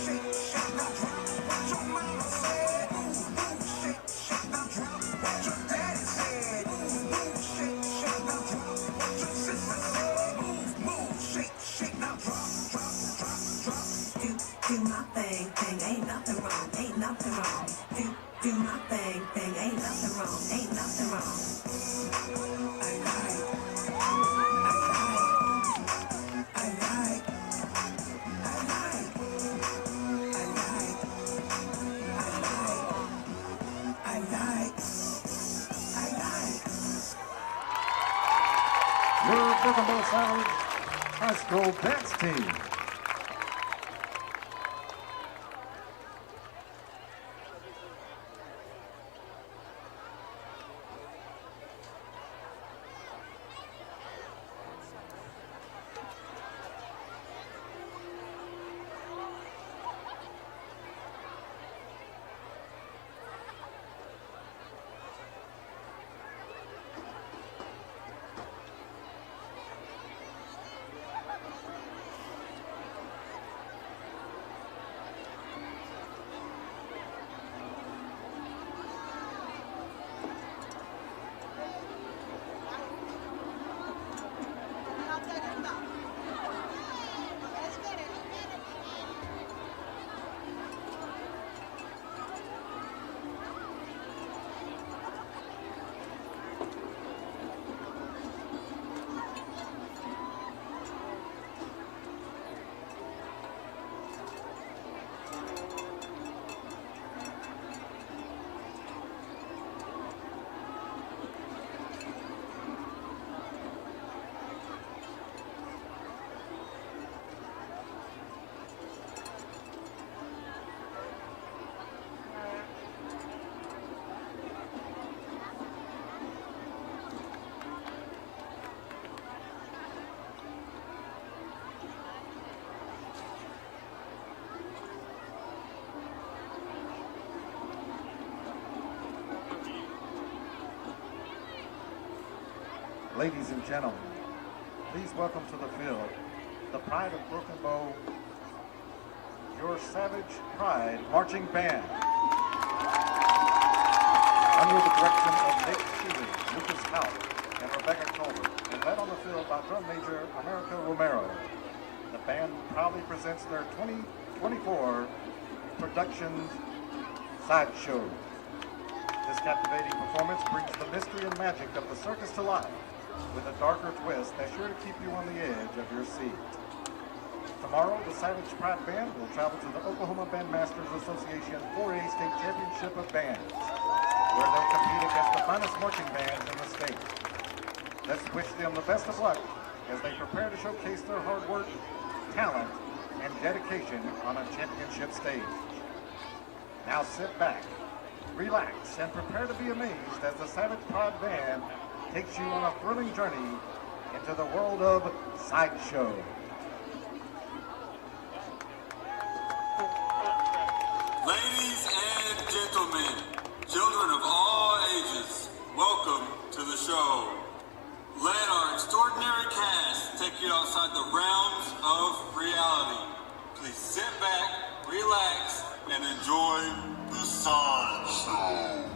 shake, now drop, what your mama said. Shake, now drop, what your daddy said. Shake, now drop, what your sister said. Shake, now drop. Do my thing, ain't nothing wrong, ain't nothing wrong. Do my thing, ain't nothing wrong, ain't nothing wrong. I like. Your Kokomo Savage High School dance team. Ladies and gentlemen, please welcome to the field the pride of Broken Bow, your Savage Pride Marching Band. Under the direction of Nick Sheely, Lucas Hout, and Rebecca Culver, and led on the field by Drum Major America Romero, the band proudly presents their 2024 Productions Sideshow. This captivating performance brings the mystery and magic of the circus to life, with a darker twist that's sure to keep you on the edge of your seat. Tomorrow, the Savage Pride Band will travel to the Oklahoma Bandmasters Association 4A State Championship of Bands, where they'll compete against the finest marching bands in the state. Let's wish them the best of luck as they prepare to showcase their hard work, talent, and dedication on a championship stage. Now sit back, relax, and prepare to be amazed as the Savage Pod Band takes you on a thrilling journey into the world of sideshow. Ladies and gentlemen, children of all ages, welcome to the show. Let our extraordinary cast take you outside the realms of reality. Please sit back, relax, and enjoy the sideshow.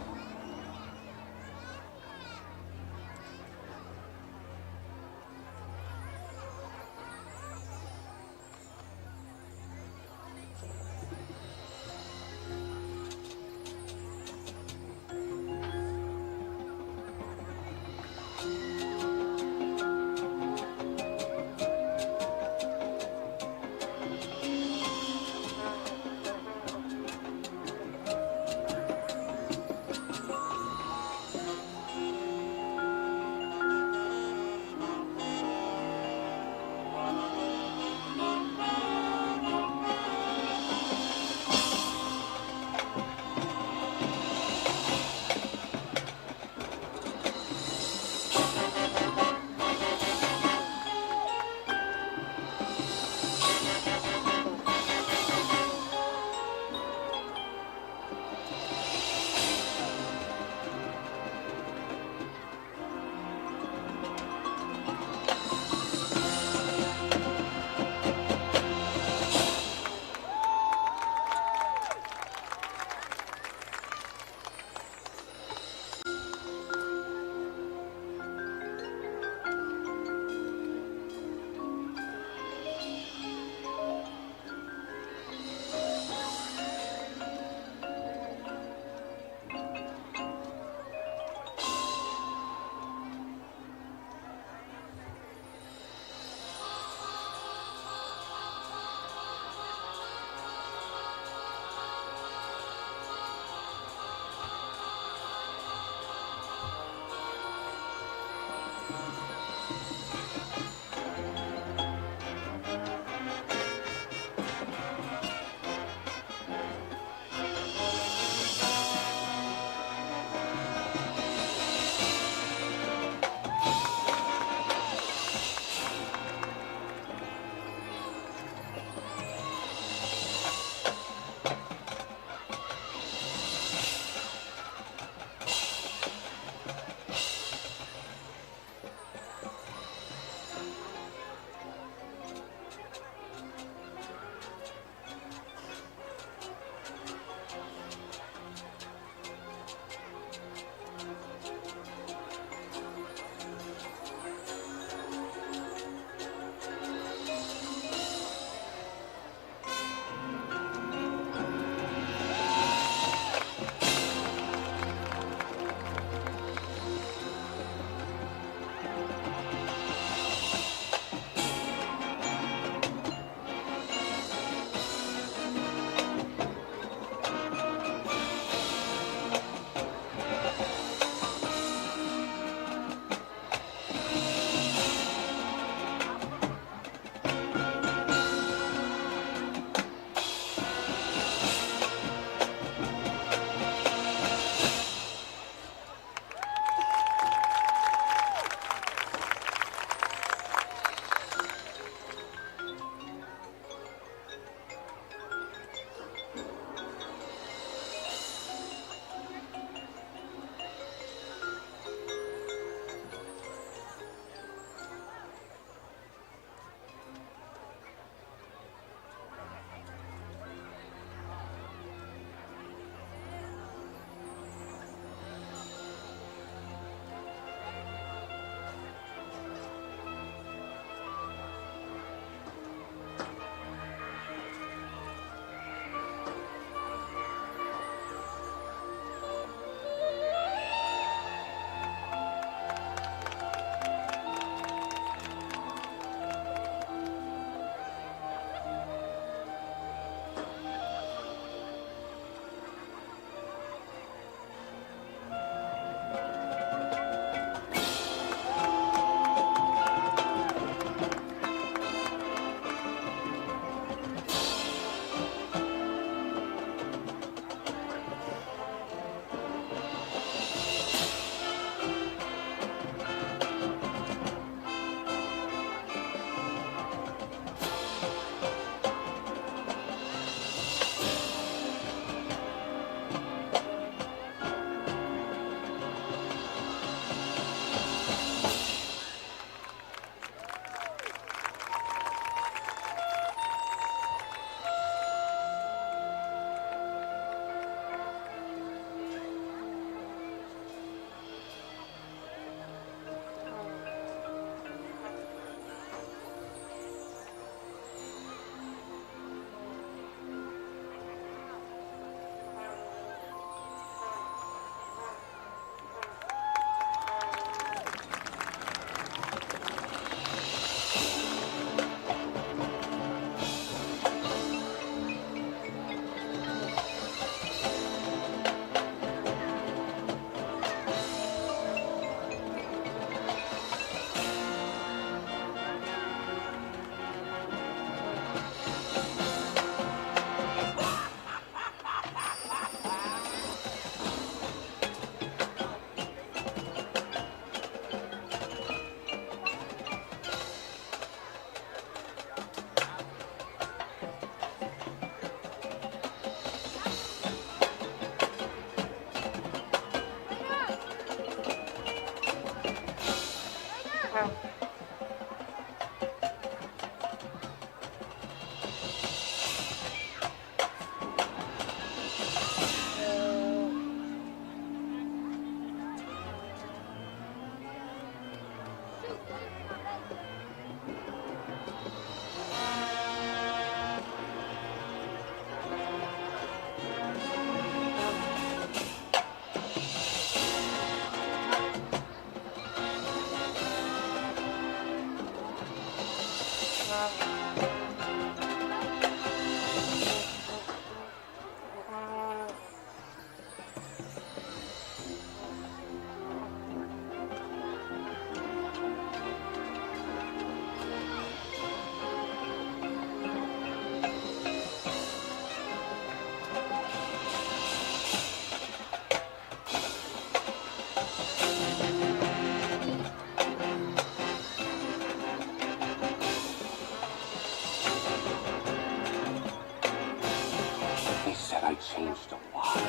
I changed a lot.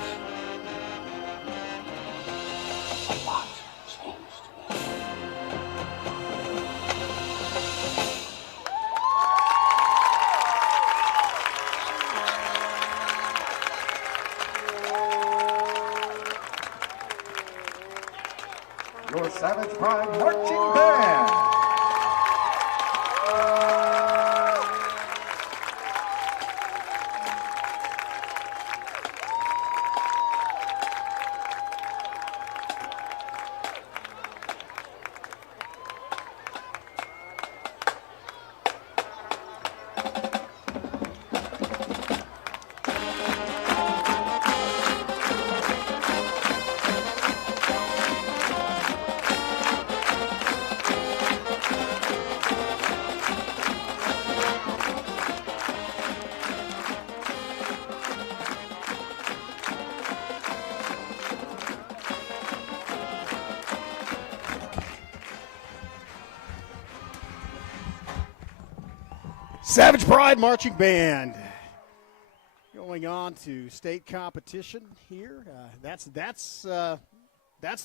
A lot changed. Your Savage Pride Marching Band. Savage Pride Marching Band going on to state competition here. That's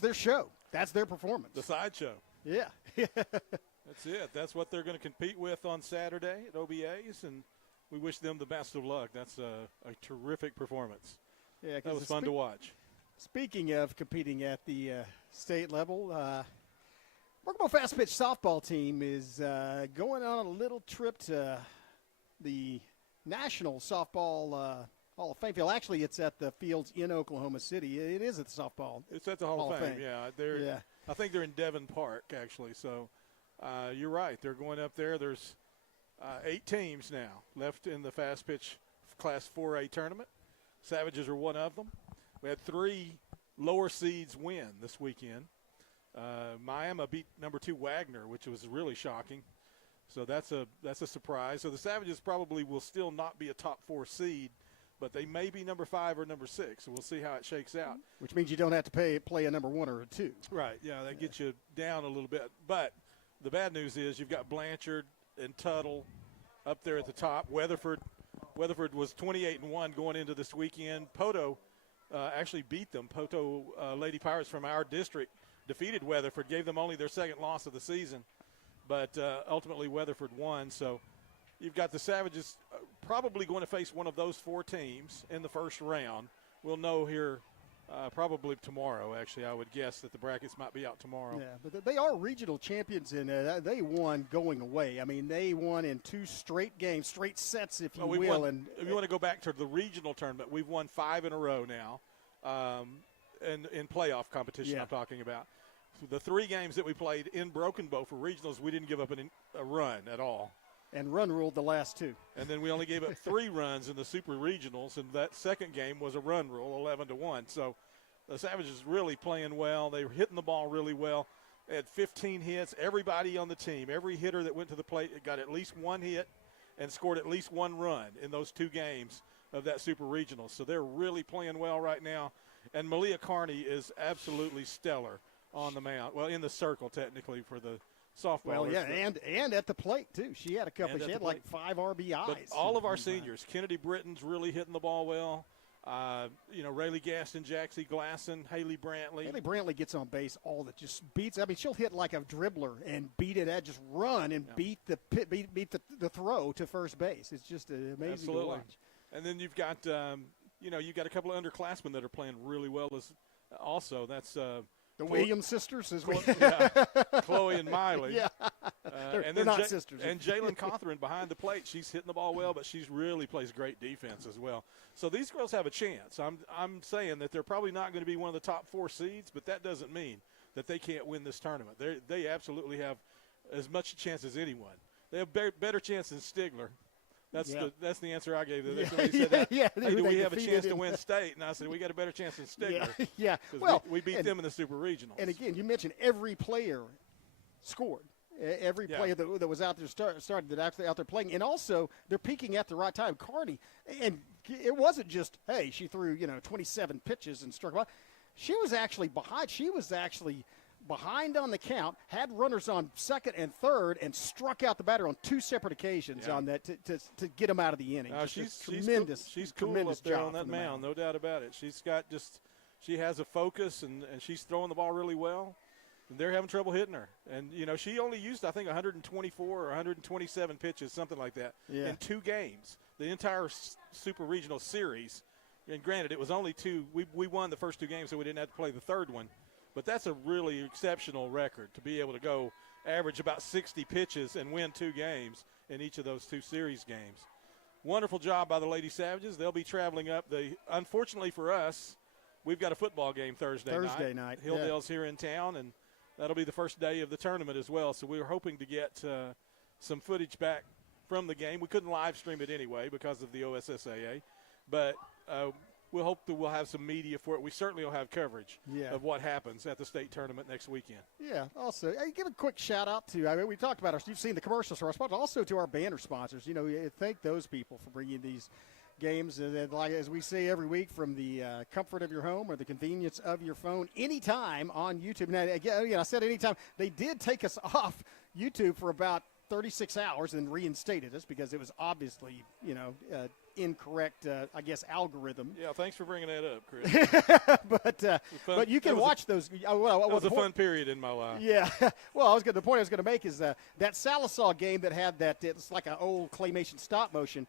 their show. That's their performance. The sideshow. Yeah. That's it. That's what they're going to compete with on Saturday at OBA's, and we wish them the best of luck. That's a terrific performance. Yeah, that was fun to watch. Speaking of competing at the state level, Brookville Fast Pitch softball team is going on a little trip to the National Softball Hall of Fame field. Actually, it's at the fields in Oklahoma City. It is at the softball. It's at the Hall of Fame. Yeah, I think they're in Devon Park actually. So you're right. They're going up there. There's 8 teams now left in the Fast Pitch Class 4A tournament. Savages are one of them. We had 3 lower seeds win this weekend. Miami beat number 2 Wagner, which was really shocking. So that's a surprise. So the Savages probably will still not be a top 4 seed, but they may be number 5 or number 6. So we'll see how it shakes out. Which means you don't have to play a number 1 or a 2. Right. Yeah, that gets you down a little bit. But the bad news is you've got Blanchard and Tuttle up there at the top. Weatherford was 28-1 going into this weekend. Poto actually beat them. Poto Lady Pirates from our district defeated Weatherford, gave them only their second loss of the season, but ultimately Weatherford won. So you've got the Savages probably going to face one of those 4 teams in the first round. We'll know here probably tomorrow, actually. I would guess that the brackets might be out tomorrow. Yeah, but they are regional champions, and they won going away. I mean, they won in 2 straight games, straight sets, if you will. And if you want to go back to the regional tournament, we've won 5 in a row now. In playoff competition, I'm talking about. The 3 games that we played in Broken Bow for regionals, we didn't give up a run at all. And run ruled the last 2. And then we only gave up 3 runs in the super regionals, and that second game was a run rule, 11-1. So the Savages really playing well. They were hitting the ball really well. They had 15 hits. Everybody on the team, every hitter that went to the plate got at least 1 hit and scored at least 1 run in those 2 games of that super regional. So they're really playing well right now. And Malia Carney is absolutely stellar on the mound. Well, in the circle, technically, for the softball. Well, yeah, and at the plate, too. She had she had like 5 RBIs. But all of our seniors, Kennedy Britton's really hitting the ball well. Rayleigh Gaston, Jaxie Glasson, Haley Brantley. Haley Brantley gets on base all that just beats. I mean, she'll hit like a dribbler and beat it at just run and beat the throw to first base. It's just amazing to watch. And then you've got you've got a couple of underclassmen that are playing really well. Also, that's the Williams sisters as well. Chloe and Miley. Yeah, they're not sisters. And Jalen Cawthorn behind the plate. She's hitting the ball well, but she's really plays great defense as well. So these girls have a chance. I'm saying that they're probably not going to be one of the top 4 seeds, but that doesn't mean that they can't win this tournament. They absolutely have as much a chance as anyone. They have better chance than Stigler. That's the answer I gave them. Somebody said that. Hey, do we have a chance to win state? And I said, we got a better chance than Stigler. Yeah. Well, we beat them in the Super Regionals. And again, you mentioned every player scored. Every player that was out there started that actually out there playing. And also, they're peaking at the right time. Carney, and it wasn't just, she threw, 27 pitches and struck out. She was actually behind. She was actually behind on the count, had runners on second and third, and struck out the batter on 2 separate occasions on that to get him out of the inning. She's tremendous. She's cool tremendous up there job on that from the mound, no doubt about it. She has a focus, and she's throwing the ball really well. And they're having trouble hitting her. And, she only used, I think, 124 or 127 pitches, something like that, in 2 games. The entire Super Regional Series. And granted, it was only 2. We won the first 2 games, so we didn't have to play the third one. But that's a really exceptional record to be able to go average about 60 pitches and win 2 games in each of those 2 series games. Wonderful job by the Lady Savages. They'll be traveling up. Unfortunately for us, we've got a football game Thursday night. Hilldale's here in town, and that'll be the first day of the tournament as well. So we were hoping to get some footage back from the game. We couldn't live stream it anyway because of the OSSAA, but we'll hope that we'll have some media for it. We certainly will have coverage of what happens at the state tournament next weekend. Yeah, also, give a quick shout-out to, we talked about you've seen the commercials for our sponsors, also to our banner sponsors. Thank those people for bringing these games, like as we say every week, from the comfort of your home or the convenience of your phone, anytime on YouTube. Now, again, I said anytime. They did take us off YouTube for about 36 hours and reinstated us because it was obviously, incorrect, algorithm. Yeah, thanks for bringing that up, Chris. but you can watch those. It was a fun period in my life. Yeah. Well, the point I was going to make is that Salisaw game that had it's like an old claymation stop motion.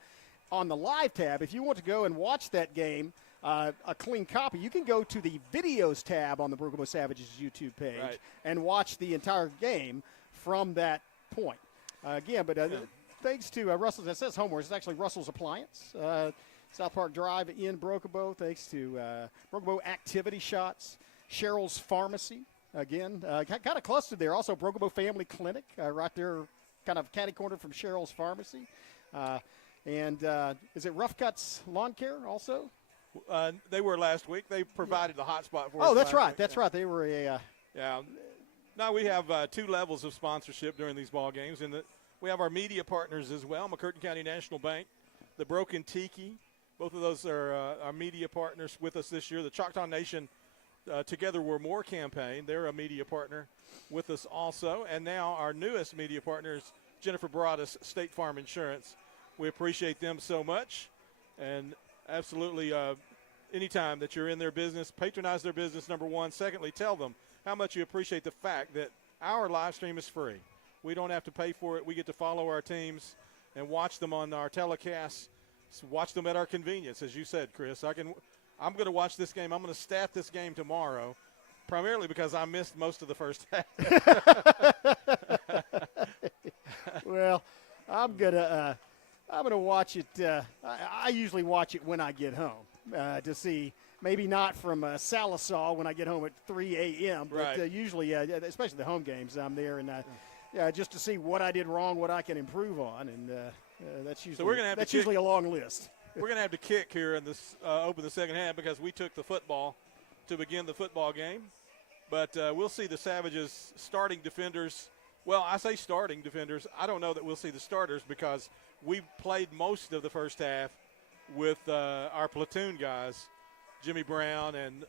On the live tab, if you want to go and watch that game, a clean copy, you can go to the videos tab on the Brookable Savages YouTube page and watch the entire game from that point. Thanks to Russell's, it says Homeward, it's actually Russell's Appliance, South Park Drive in Brookable. Thanks to Brookable Activity Shots, Cheryl's Pharmacy, again, kind of clustered there. Also, Brookable Family Clinic, right there, kind of catty corner from Cheryl's Pharmacy. And is it Rough Cuts Lawn Care also? They were last week. They provided the hot spot for us. Oh, that's right. That's right. They were a Now we have 2 levels of sponsorship during these ball games, and we have our media partners as well, McCurtain County National Bank, the Broken Tiki. Both of those are our media partners with us this year. The Choctaw Nation Together We're More campaign, they're a media partner with us also. And now our newest media partner is Jennifer Broadus, State Farm Insurance. We appreciate them so much, and absolutely anytime that you're in their business, patronize their business, number one. Secondly, tell them how much you appreciate the fact that our live stream is free. We don't have to pay for it. We get to follow our teams and watch them on our telecasts, watch them at our convenience, as you said, Chris. I'm going to watch this game. I'm going to stat this game tomorrow, primarily because I missed most of the first half. Well, I'm going to watch it. I usually watch it when I get home to see. Maybe not from Salisaw when I get home at 3 a.m., but usually, especially the home games, I'm there and just to see what I did wrong, what I can improve on, and that's usually usually a long list. We're going to have to kick here in this open the second half because we took the football to begin the football game, but we'll see the Savages starting defenders. Well, I say starting defenders. I don't know that we'll see the starters because we played most of the first half with our platoon guys, Jimmy Brown and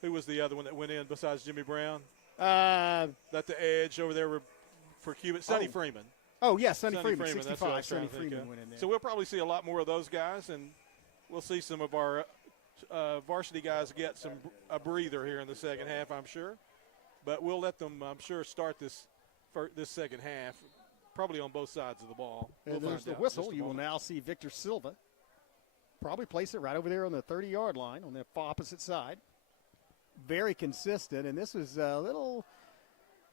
who was the other one that went in besides Jimmy Brown? That the edge over there for Cuban, Sonny Freeman. Oh, yeah, Sonny Freeman, 65. Sonny Freeman went in there. So we'll probably see a lot more of those guys, and we'll see some of our varsity guys get a breather here in the second half, I'm sure. But we'll let them, I'm sure, start this second half, probably on both sides of the ball. And there's the whistle. You will now see Victor Silva probably place it right over there on the 30-yard line on the opposite side. Very consistent, and this is a little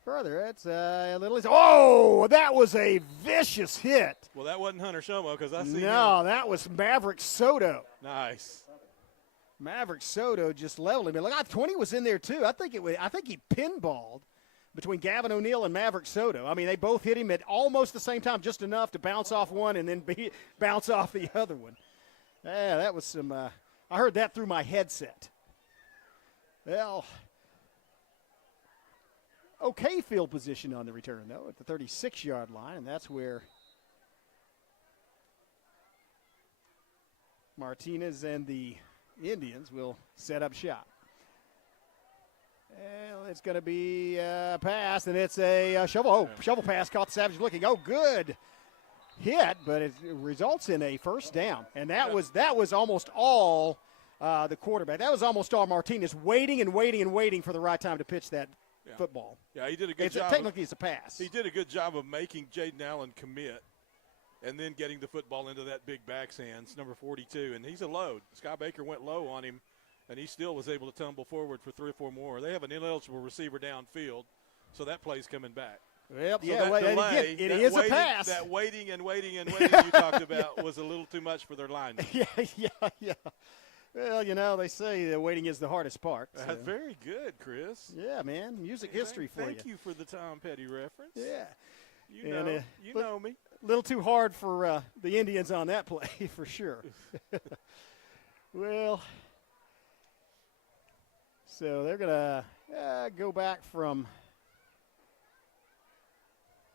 further. It's a little. Oh, that was a vicious hit. Well, that wasn't Hunter Shomo because I see. No, him. That was Maverick Soto. Nice. Maverick Soto just leveled him. Look, 20 was in there too. I think he pinballed between Gavin O'Neill and Maverick Soto. I mean, they both hit him at almost the same time, just enough to bounce off one and then bounce off the other one. Yeah, that was some. I heard that through my headset. Well, okay field position on the return, though, at the 36-yard line, and that's where Martinez and the Indians will set up shop. Well, it's going to be a pass, and it's a shovel. Oh, shovel pass caught the Savage looking. Oh, good hit, but it results in a first down. And that was almost all the quarterback. That was almost all Martinez waiting and waiting and waiting for the right time to pitch that football. Yeah, he did a good job. Technically, it's a pass. He did a good job of making Jaden Allen commit and then getting the football into that big back's hands, number 42. And he's a load. Sky Baker went low on him, and he still was able to tumble forward for 3 or 4 more. They have an ineligible receiver downfield, so that play's coming back. Well, so yeah, that delay, it is waiting, a pass. That waiting and waiting and waiting you talked about was a little too much for their linemen. Yeah. Well, they say the waiting is the hardest part. So. Very good, Chris. Yeah, man. Music history for you. Thank you for the Tom Petty reference. Yeah. You know me. A little too hard for the Indians on that play, for sure. Well, so they're going to go back from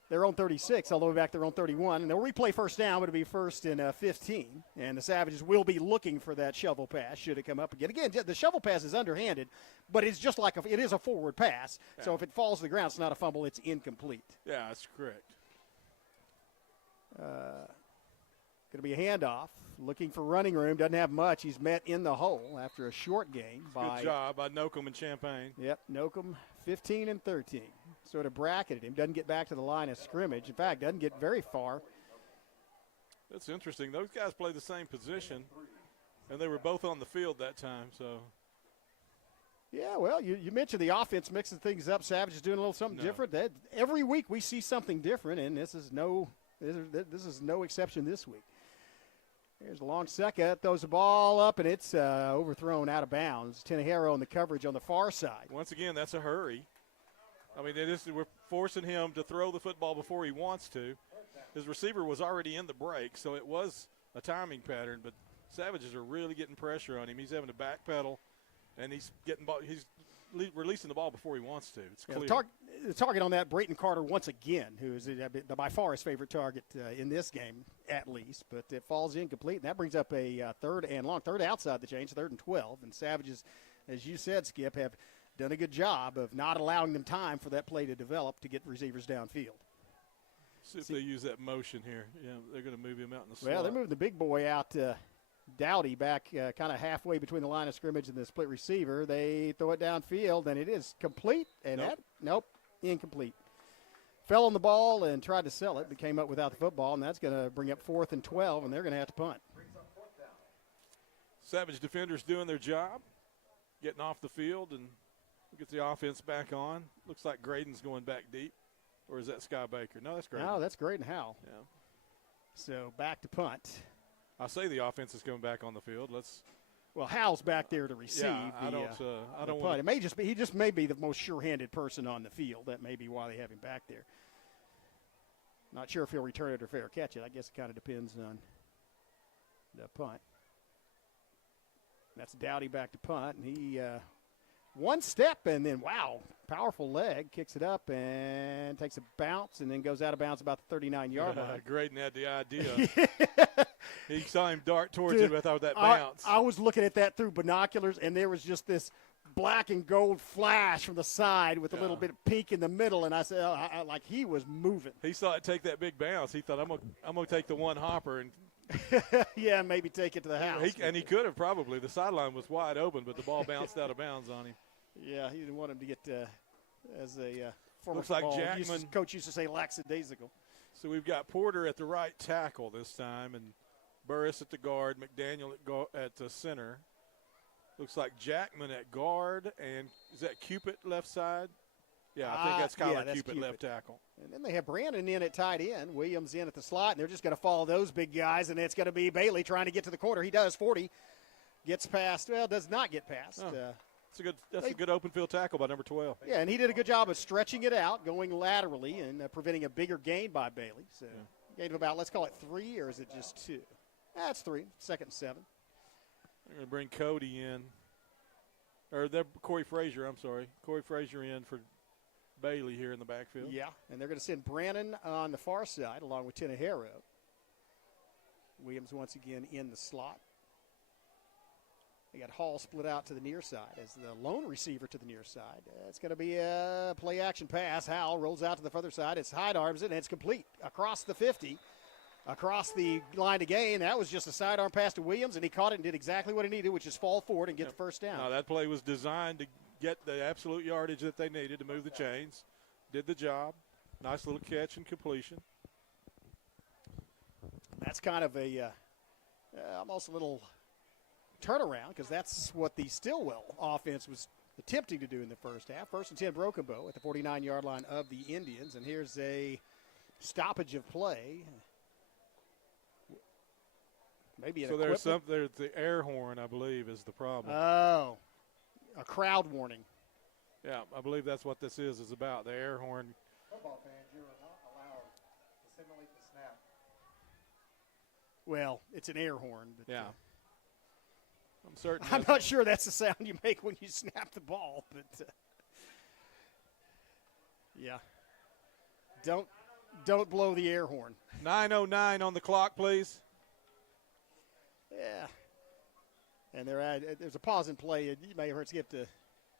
their own 36 all the way back to their own 31. And they'll replay first down, but it'll be first and 15. And the Savages will be looking for that shovel pass should it come up again. Again, the shovel pass is underhanded, but it's just like it is a forward pass. Yeah. So if it falls to the ground, it's not a fumble, it's incomplete. Yeah, that's correct. Going to be a handoff. Looking for running room. Doesn't have much. He's met in the hole after a short gain. Good job by Nocum and Champaign. Yep, Nocum 15 and 13. Sort of bracketed him. Doesn't get back to the line of scrimmage. In fact, doesn't get very far. That's interesting. Those guys play the same position, and they were both on the field that time. So. Yeah, well, you mentioned the offense mixing things up. Savage is doing a little something different. Every week we see something different, and this is no exception this week. Here's a long second, throws the ball up, and it's overthrown out of bounds. Tenejero in the coverage on the far side. Once again, that's a hurry. I mean, we're forcing him to throw the football before he wants to. His receiver was already in the break, so it was a timing pattern, but Savages are really getting pressure on him. He's having to backpedal, and he's releasing the ball before he wants to. It's clear. The target on that, Brayton Carter, once again, who is by far his favorite target in this game, at least. But it falls incomplete, and that brings up a third and long. Third outside the chains, 3rd and 12. And Savages, as you said, Skip, have done a good job of not allowing them time for that play to develop to get receivers downfield. See if they use that motion here. Yeah, they're going to move him out in the slot. Well, they're moving the big boy out Dowdy back kind of halfway between the line of scrimmage and the split receiver. They throw it downfield, and it is complete. And incomplete. Fell on the ball and tried to sell it, but came up without the football, and that's going to bring up 4th and 12, and they're going to have to punt. Savage defenders doing their job, getting off the field and get the offense back on. Looks like Graydon's going back deep. Or is that Sky Baker? No, that's Graydon. No, that's Graydon Howell. Yeah. So back to punt. I say the offense is going back on the field. Well, Howell's back there to receive. Yeah, I don't want. It may just be he just may be the most sure-handed person on the field. That may be why they have him back there. Not sure if he'll return it or fair catch it. I guess it kind of depends on the punt. That's Dowdy back to punt, and he one step and then powerful leg, kicks it up and takes a bounce and then goes out of bounds about the 39-yard line. Graydon had the idea. He saw him dart towards him without that bounce. I was looking at that through binoculars, and there was just this black and gold flash from the side with a little bit of pink in the middle, and I said, like he was moving. He saw it take that big bounce. He thought, I'm gonna take the one hopper and maybe take it to the house. He could have probably. The sideline was wide open, but the ball bounced out of bounds on him. Yeah, he didn't want him to get as a former looks like Jackman. Coach used to say lackadaisical. So we've got Porter at the right tackle this time, and Burris at the guard, McDaniel at the center. Looks like Jackman at guard, and is that Cupid left side? Yeah, I think that's Kyler Cupid left tackle. And then they have Brandon in at tight end, Williams in at the slot, and they're just going to follow those big guys, and it's going to be Bailey trying to get to the corner. He does, 40. Gets past, does not get past. That's a good open field tackle by number 12. Yeah, and he did a good job of stretching it out, going laterally, and preventing a bigger gain by Bailey. So gave him about, let's call it 3, or is it just 2? That's 3, 2nd and 7. They're going to bring Cody in. Or Corey Frazier, I'm sorry. Corey Frazier in for Bailey here in the backfield. Yeah, and they're going to send Brannon on the far side along with Tenejero. Williams once again in the slot. They got Hall split out to the near side as the lone receiver to the near side. It's going to be a play-action pass. Howell rolls out to the further side. It's sidearms it, and it's complete across the 50, across the line to gain. That was just a sidearm pass to Williams, and he caught it and did exactly what he needed, which is fall forward and get the first down. No, that play was designed to get the absolute yardage that they needed to move the chains. Did the job. Nice little catch and completion. That's kind of a almost a little turnaround, because that's what the Stilwell offense was attempting to do in the first half. 1st and 10 Broken Bow at the 49-yard line of the Indians, and here's a stoppage of play. Maybe an there's the air horn, I believe, is the problem. Oh, a crowd warning. Yeah, I believe that's what this is about, the air horn. Football fans, you are not allowed to simulate the snap. Well, it's an air horn. But, yeah. I'm certain. I'm not sure that's the sound you make when you snap the ball, but yeah. Don't blow the air horn. 9:09 on the clock, please. Yeah. And there's a pause in play. You may have heard Skip to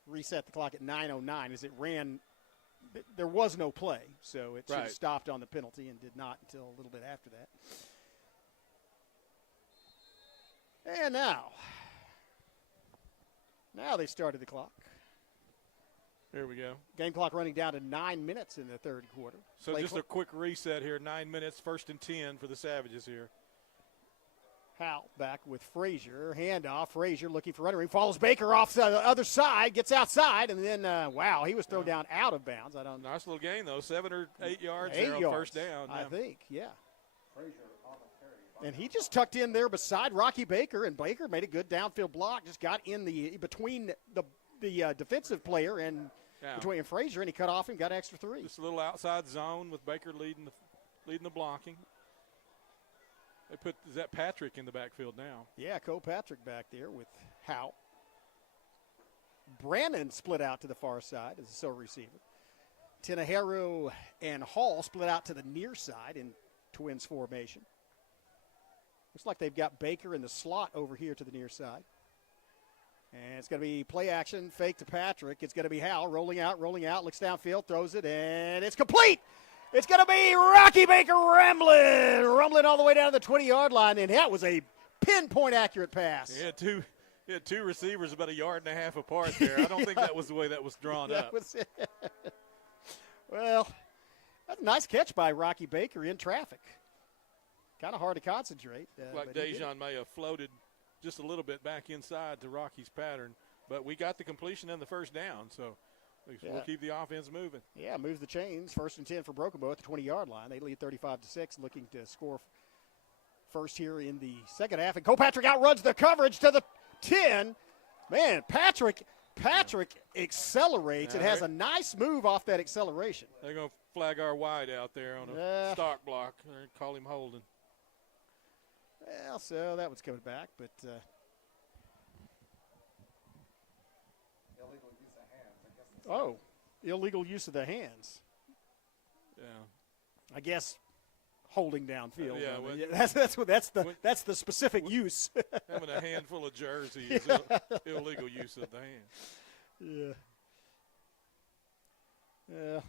reset the clock at 9:09 as it ran. There was no play, so it should have stopped on the penalty and did not until a little bit after that. And now they started the clock. Here we go. Game clock running down to 9 minutes in the third quarter. So just a quick reset here, 9 minutes, 1st and 10 for the Savages here. Howell back with Frazier. Handoff. Frazier looking for running room. Follows Baker off the other side. Gets outside. And then, wow, he was thrown down out of bounds. Nice little gain, though. 7 or 8 yards 8 there on yards, first down. I think, yeah. Frazier on the carry. And he just tucked in there beside Rocky Baker. And Baker made a good downfield block. Just got in between the defensive player and between Frazier. And he cut off and got extra 3. Just a little outside zone with Baker leading the blocking. Is that Patrick in the backfield now? Yeah, Cole Patrick back there with Howe. Brannon split out to the far side as a sole receiver. Tenahero and Hall split out to the near side in Twins formation. Looks like they've got Baker in the slot over here to the near side. And it's going to be play action, fake to Patrick. It's going to be Howe rolling out, looks downfield, throws it, and it's complete. It's going to be Rocky Baker rumbling all the way down to the 20-yard line, and that was a pinpoint accurate pass. He had two receivers about 1.5 yards apart there. I don't think that was the way that was drawn up. Well, that's a nice catch by Rocky Baker in traffic. Kind of hard to concentrate. Like Dejon may have floated just a little bit back inside to Rocky's pattern, but we got the completion and the first down, so we'll keep the offense moving. Yeah, moves the chains. 1st and 10 for Broken Bow at the 20-yard line. They lead 35-6, looking to score first here in the second half. And Patrick outruns the coverage to the 10. Man, Patrick accelerates. It has a nice move off that acceleration. They're going to flag our wide out there on a stock block. They're call him holding. Well, so that one's coming back, but illegal use of hands, I guess. Illegal use of the hands. Yeah. I guess holding downfield. That's the specific use. Having a handful of jerseys is illegal use of the hand. Yeah.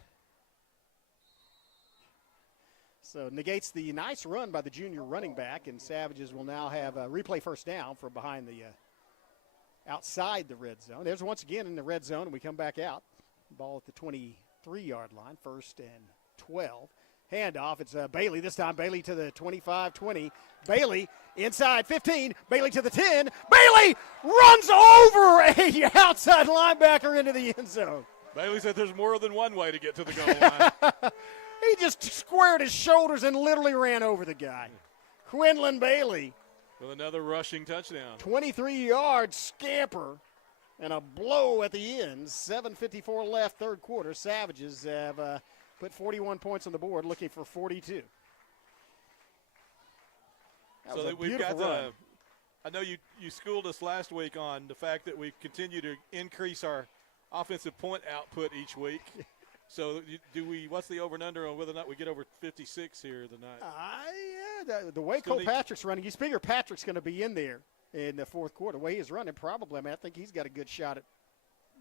So negates the nice run by the junior running back, and Savages will now have a replay first down from behind the outside the red zone. There's once again in the red zone, and we come back out. Ball at the 23-yard line, 1st and 12. Handoff, it's Bailey this time. Bailey to the 25-20. Bailey inside 15. Bailey to the 10. Bailey runs over a outside linebacker into the end zone. Bailey said there's more than one way to get to the goal line. He just squared his shoulders and literally ran over the guy. Quinlan Bailey. With another rushing touchdown. 23-yard scamper and a blow at the end. 7:54 left, third quarter. Savages have put 41 points on the board, looking for 42. That was a beautiful run. I know you schooled us last week on the fact that we continue to increase our offensive point output each week. So what's the over and under on whether or not we get over 56 here tonight? The way Cole Patrick's running, you figure Patrick's going to be in there. in the fourth quarter. The way he's running, probably, I think he's got a good shot at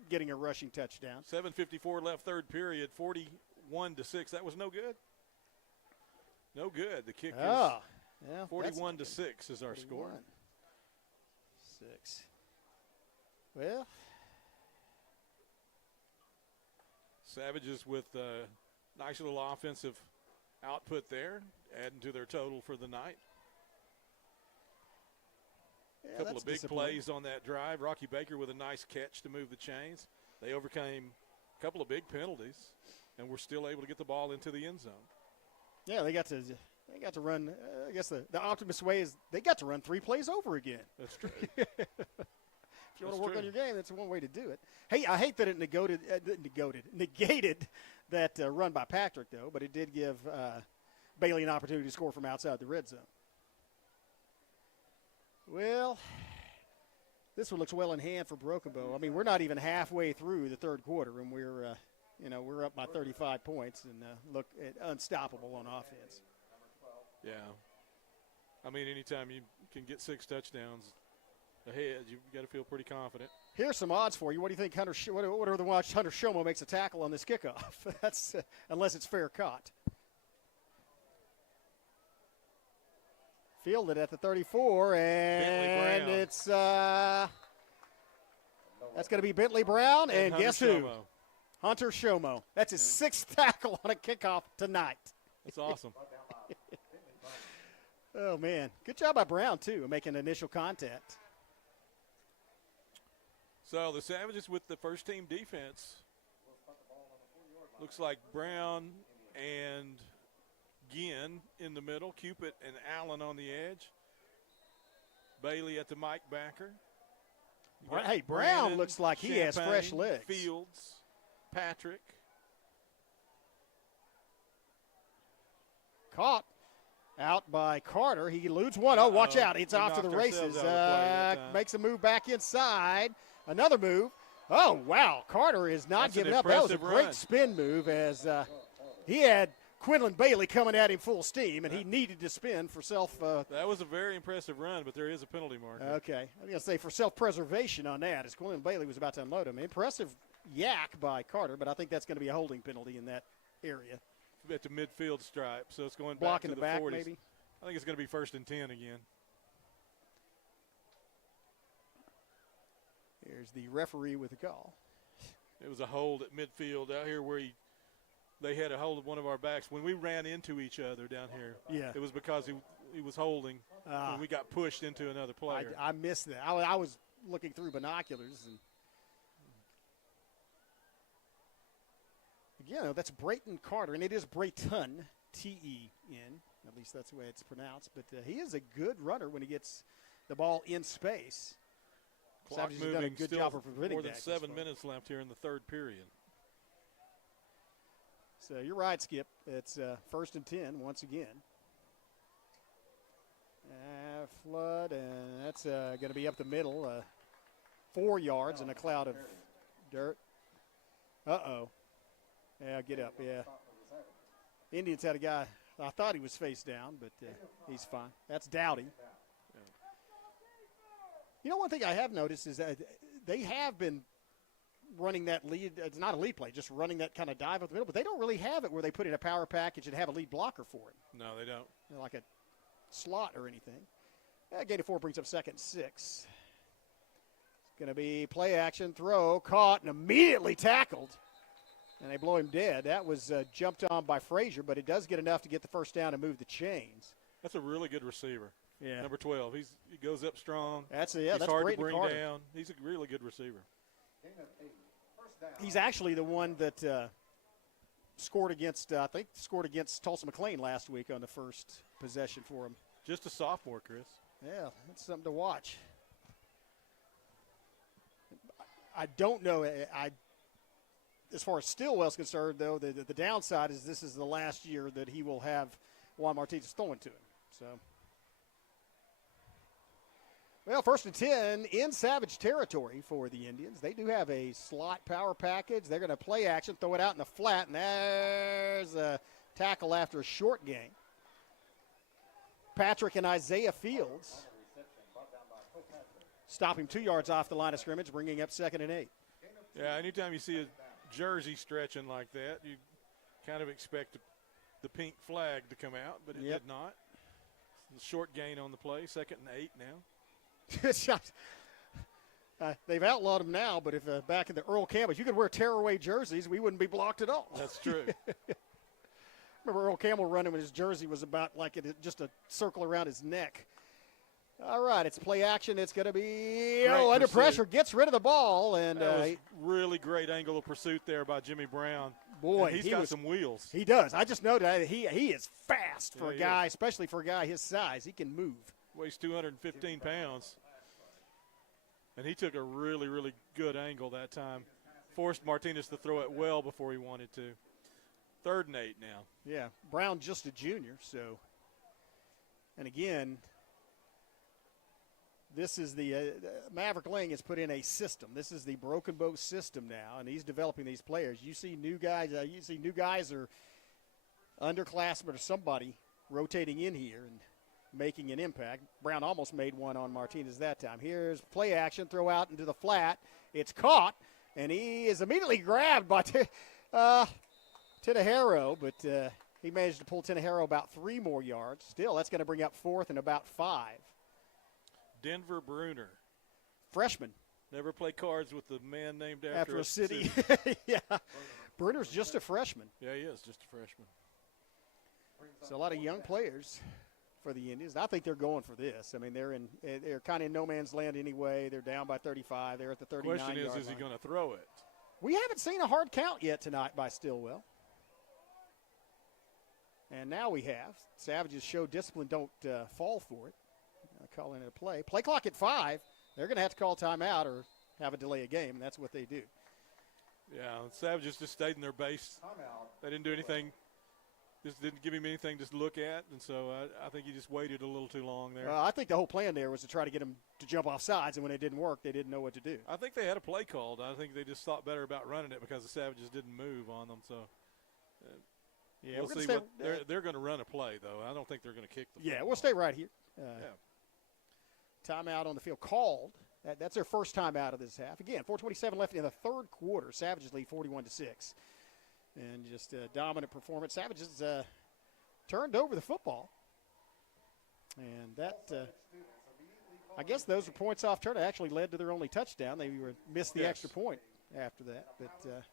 getting a rushing touchdown. 7:54 left, third period, 41-6. That was no good. No good. The kick is 41-6 is our score. 6. Well, Savages with a nice little offensive output there, adding to their total for the night. Yeah, a couple of big plays on that drive. Rocky Baker with a nice catch to move the chains. They overcame a couple of big penalties, and were still able to get the ball into the end zone. Yeah, they got to run. I guess the optimist way is they got to run 3 plays over again. That's true. If you want to work on your game, that's one way to do it. Hey, I hate that it negated that run by Patrick, though, but it did give Bailey an opportunity to score from outside the red zone. Well, this one looks well in hand for Broken Bow. I mean, we're not even halfway through the third quarter, and we're up by 35 points and look unstoppable on offense. Yeah. I mean, anytime you can get 6 touchdowns ahead, you've got to feel pretty confident. Here's some odds for you. What do you think what are the odds Hunter Shomo makes a tackle on this kickoff? That's unless it's fair caught. Fielded at the 34, and it's that's going to be Bentley Brown, and guess who? Hunter Shomo. That's his 6th tackle on a kickoff tonight. That's awesome. Oh, man. Good job by Brown, too, making initial contact. So the Savages with the first-team defense. Looks like Brown and Ginn in the middle. Cupid and Allen on the edge. Bailey at the Mike backer. Hey, Brown looks like he has fresh legs. Fields, Patrick. Caught out by Carter. He eludes one. Oh, watch out. It's off to the races. Makes a move back inside. Another move. Oh, wow. Carter is not giving up. That was a great spin move as he had Quinlan Bailey coming at him full steam, and he needed to spin for self. That was a very impressive run, but there is a penalty marker. Okay. I was going to say for self-preservation on that as Quinlan Bailey was about to unload him. Impressive yak by Carter, but I think that's going to be a holding penalty in that area. At the midfield stripe, so it's going back blocking to the back 40s. Maybe. I think it's going to be 1st and 10 again. Here's the referee with the call. It was a hold at midfield out here where they had a hold of one of our backs. When we ran into each other down here, it was because he was holding when we got pushed into another player. I missed that. I was looking through binoculars. And again, that's Brayton Carter, and it is Brayton, T-E-N. At least that's the way it's pronounced. But he is a good runner when he gets the ball in space. Clock Savages moving, have done a good job of preventing more than that 7 minutes left here in the third period. So you're right, Skip. It's 1st and 10 once again. Flood, and that's going to be up the middle. 4 yards in a cloud of dirt. Uh-oh. Yeah, get up, yeah. Indians had a guy, I thought he was face down, but he's fine. That's Dowdy. You know, one thing I have noticed is that they have been running that lead. It's not a lead play, just running that kind of dive up the middle, but they don't really have it where they put in a power package and have a lead blocker for it. No, they don't. Like a slot or anything. Gain of 4 brings up 2nd and 6. It's going to be play action, throw, caught, and immediately tackled. And they blow him dead. That was jumped on by Frazier, but it does get enough to get the first down and move the chains. That's a really good receiver. Yeah. Number 12. He goes up strong. That's He's hard to bring Carter down. He's a really good receiver. He's actually the one that scored against Tulsa McLean last week on the first possession for him. Just a sophomore, Chris. Yeah, that's something to watch. I don't know. As far as Stilwell's concerned, though, the downside is this is the last year that he will have Juan Martinez throwing to him. So, well, 1st and 10 in Savage territory for the Indians. They do have a slot power package. They're going to play action, throw it out in the flat, and there's a tackle after a short gain. Patrick and Isaiah Fields stop him 2 yards off the line of scrimmage, bringing up 2nd and 8. Yeah, anytime you see a jersey stretching like that, you kind of expect the pink flag to come out, but it did not. Short gain on the play, 2nd and 8 now. They've outlawed them now, but if back in the Earl Campbell, you could wear tearaway jerseys, we wouldn't be blocked at all. That's true. Remember Earl Campbell running when his jersey was about like just a circle around his neck. All right, it's play action. It's going to be under pressure. Gets rid of the ball. And that was really great angle of pursuit there by Jimmy Brown. Boy, and he's got some wheels. He does. I just noted that he is fast for a guy, especially for a guy his size. He can move. Weighs 215 pounds. And he took a really, really good angle that time. Forced Martinez to throw it well before he wanted to. 3rd and 8 now. Yeah, Brown just a junior, so. And again, this is the Maverick Lang has put in a system. This is the Broken Bow system now, and he's developing these players. You see new guys. Or underclassmen or somebody rotating in here and making an impact. Brown almost made one on Martinez that time. Here's play action, throw out into the flat. It's caught, and he is immediately grabbed by Tinajero, but he managed to pull Tinajero about 3 more yards. Still, that's going to bring up 4th and about 5. Denver Bruner. Freshman. Never play cards with the man named after a city. Yeah. Bruner's just a freshman. Yeah, he is just a freshman. So a lot of young players for the Indians. I think they're going for this. I mean, they're kind of in no man's land anyway. They're down by 35. They're at the 39-yard line. Question is he going to throw it? We haven't seen a hard count yet tonight by Stilwell. And now we have. Savages show discipline, don't fall for it. Calling it a play. Play clock at 5. They're going to have to call timeout or have a delay of game, and that's what they do. Yeah, the Savages just stayed in their base. They didn't do anything. Just didn't give him anything to look at, and so I think he just waited a little too long there. I think the whole plan there was to try to get him to jump off sides, and when it didn't work, they didn't know what to do. I think they had a play called. I think they just thought better about running it because the Savages didn't move on them. So yeah, we'll see. They're going to run a play, though. I don't think they're going to kick the football. Yeah, we'll stay right here. Timeout on the field called. That's their first timeout of this half. Again, 4:27 left in the 3rd quarter. Savages lead 41-6. And just a dominant performance. Savages turned over the football. And that, I guess those were points off turn. It actually led to their only touchdown. They missed the extra point after that. But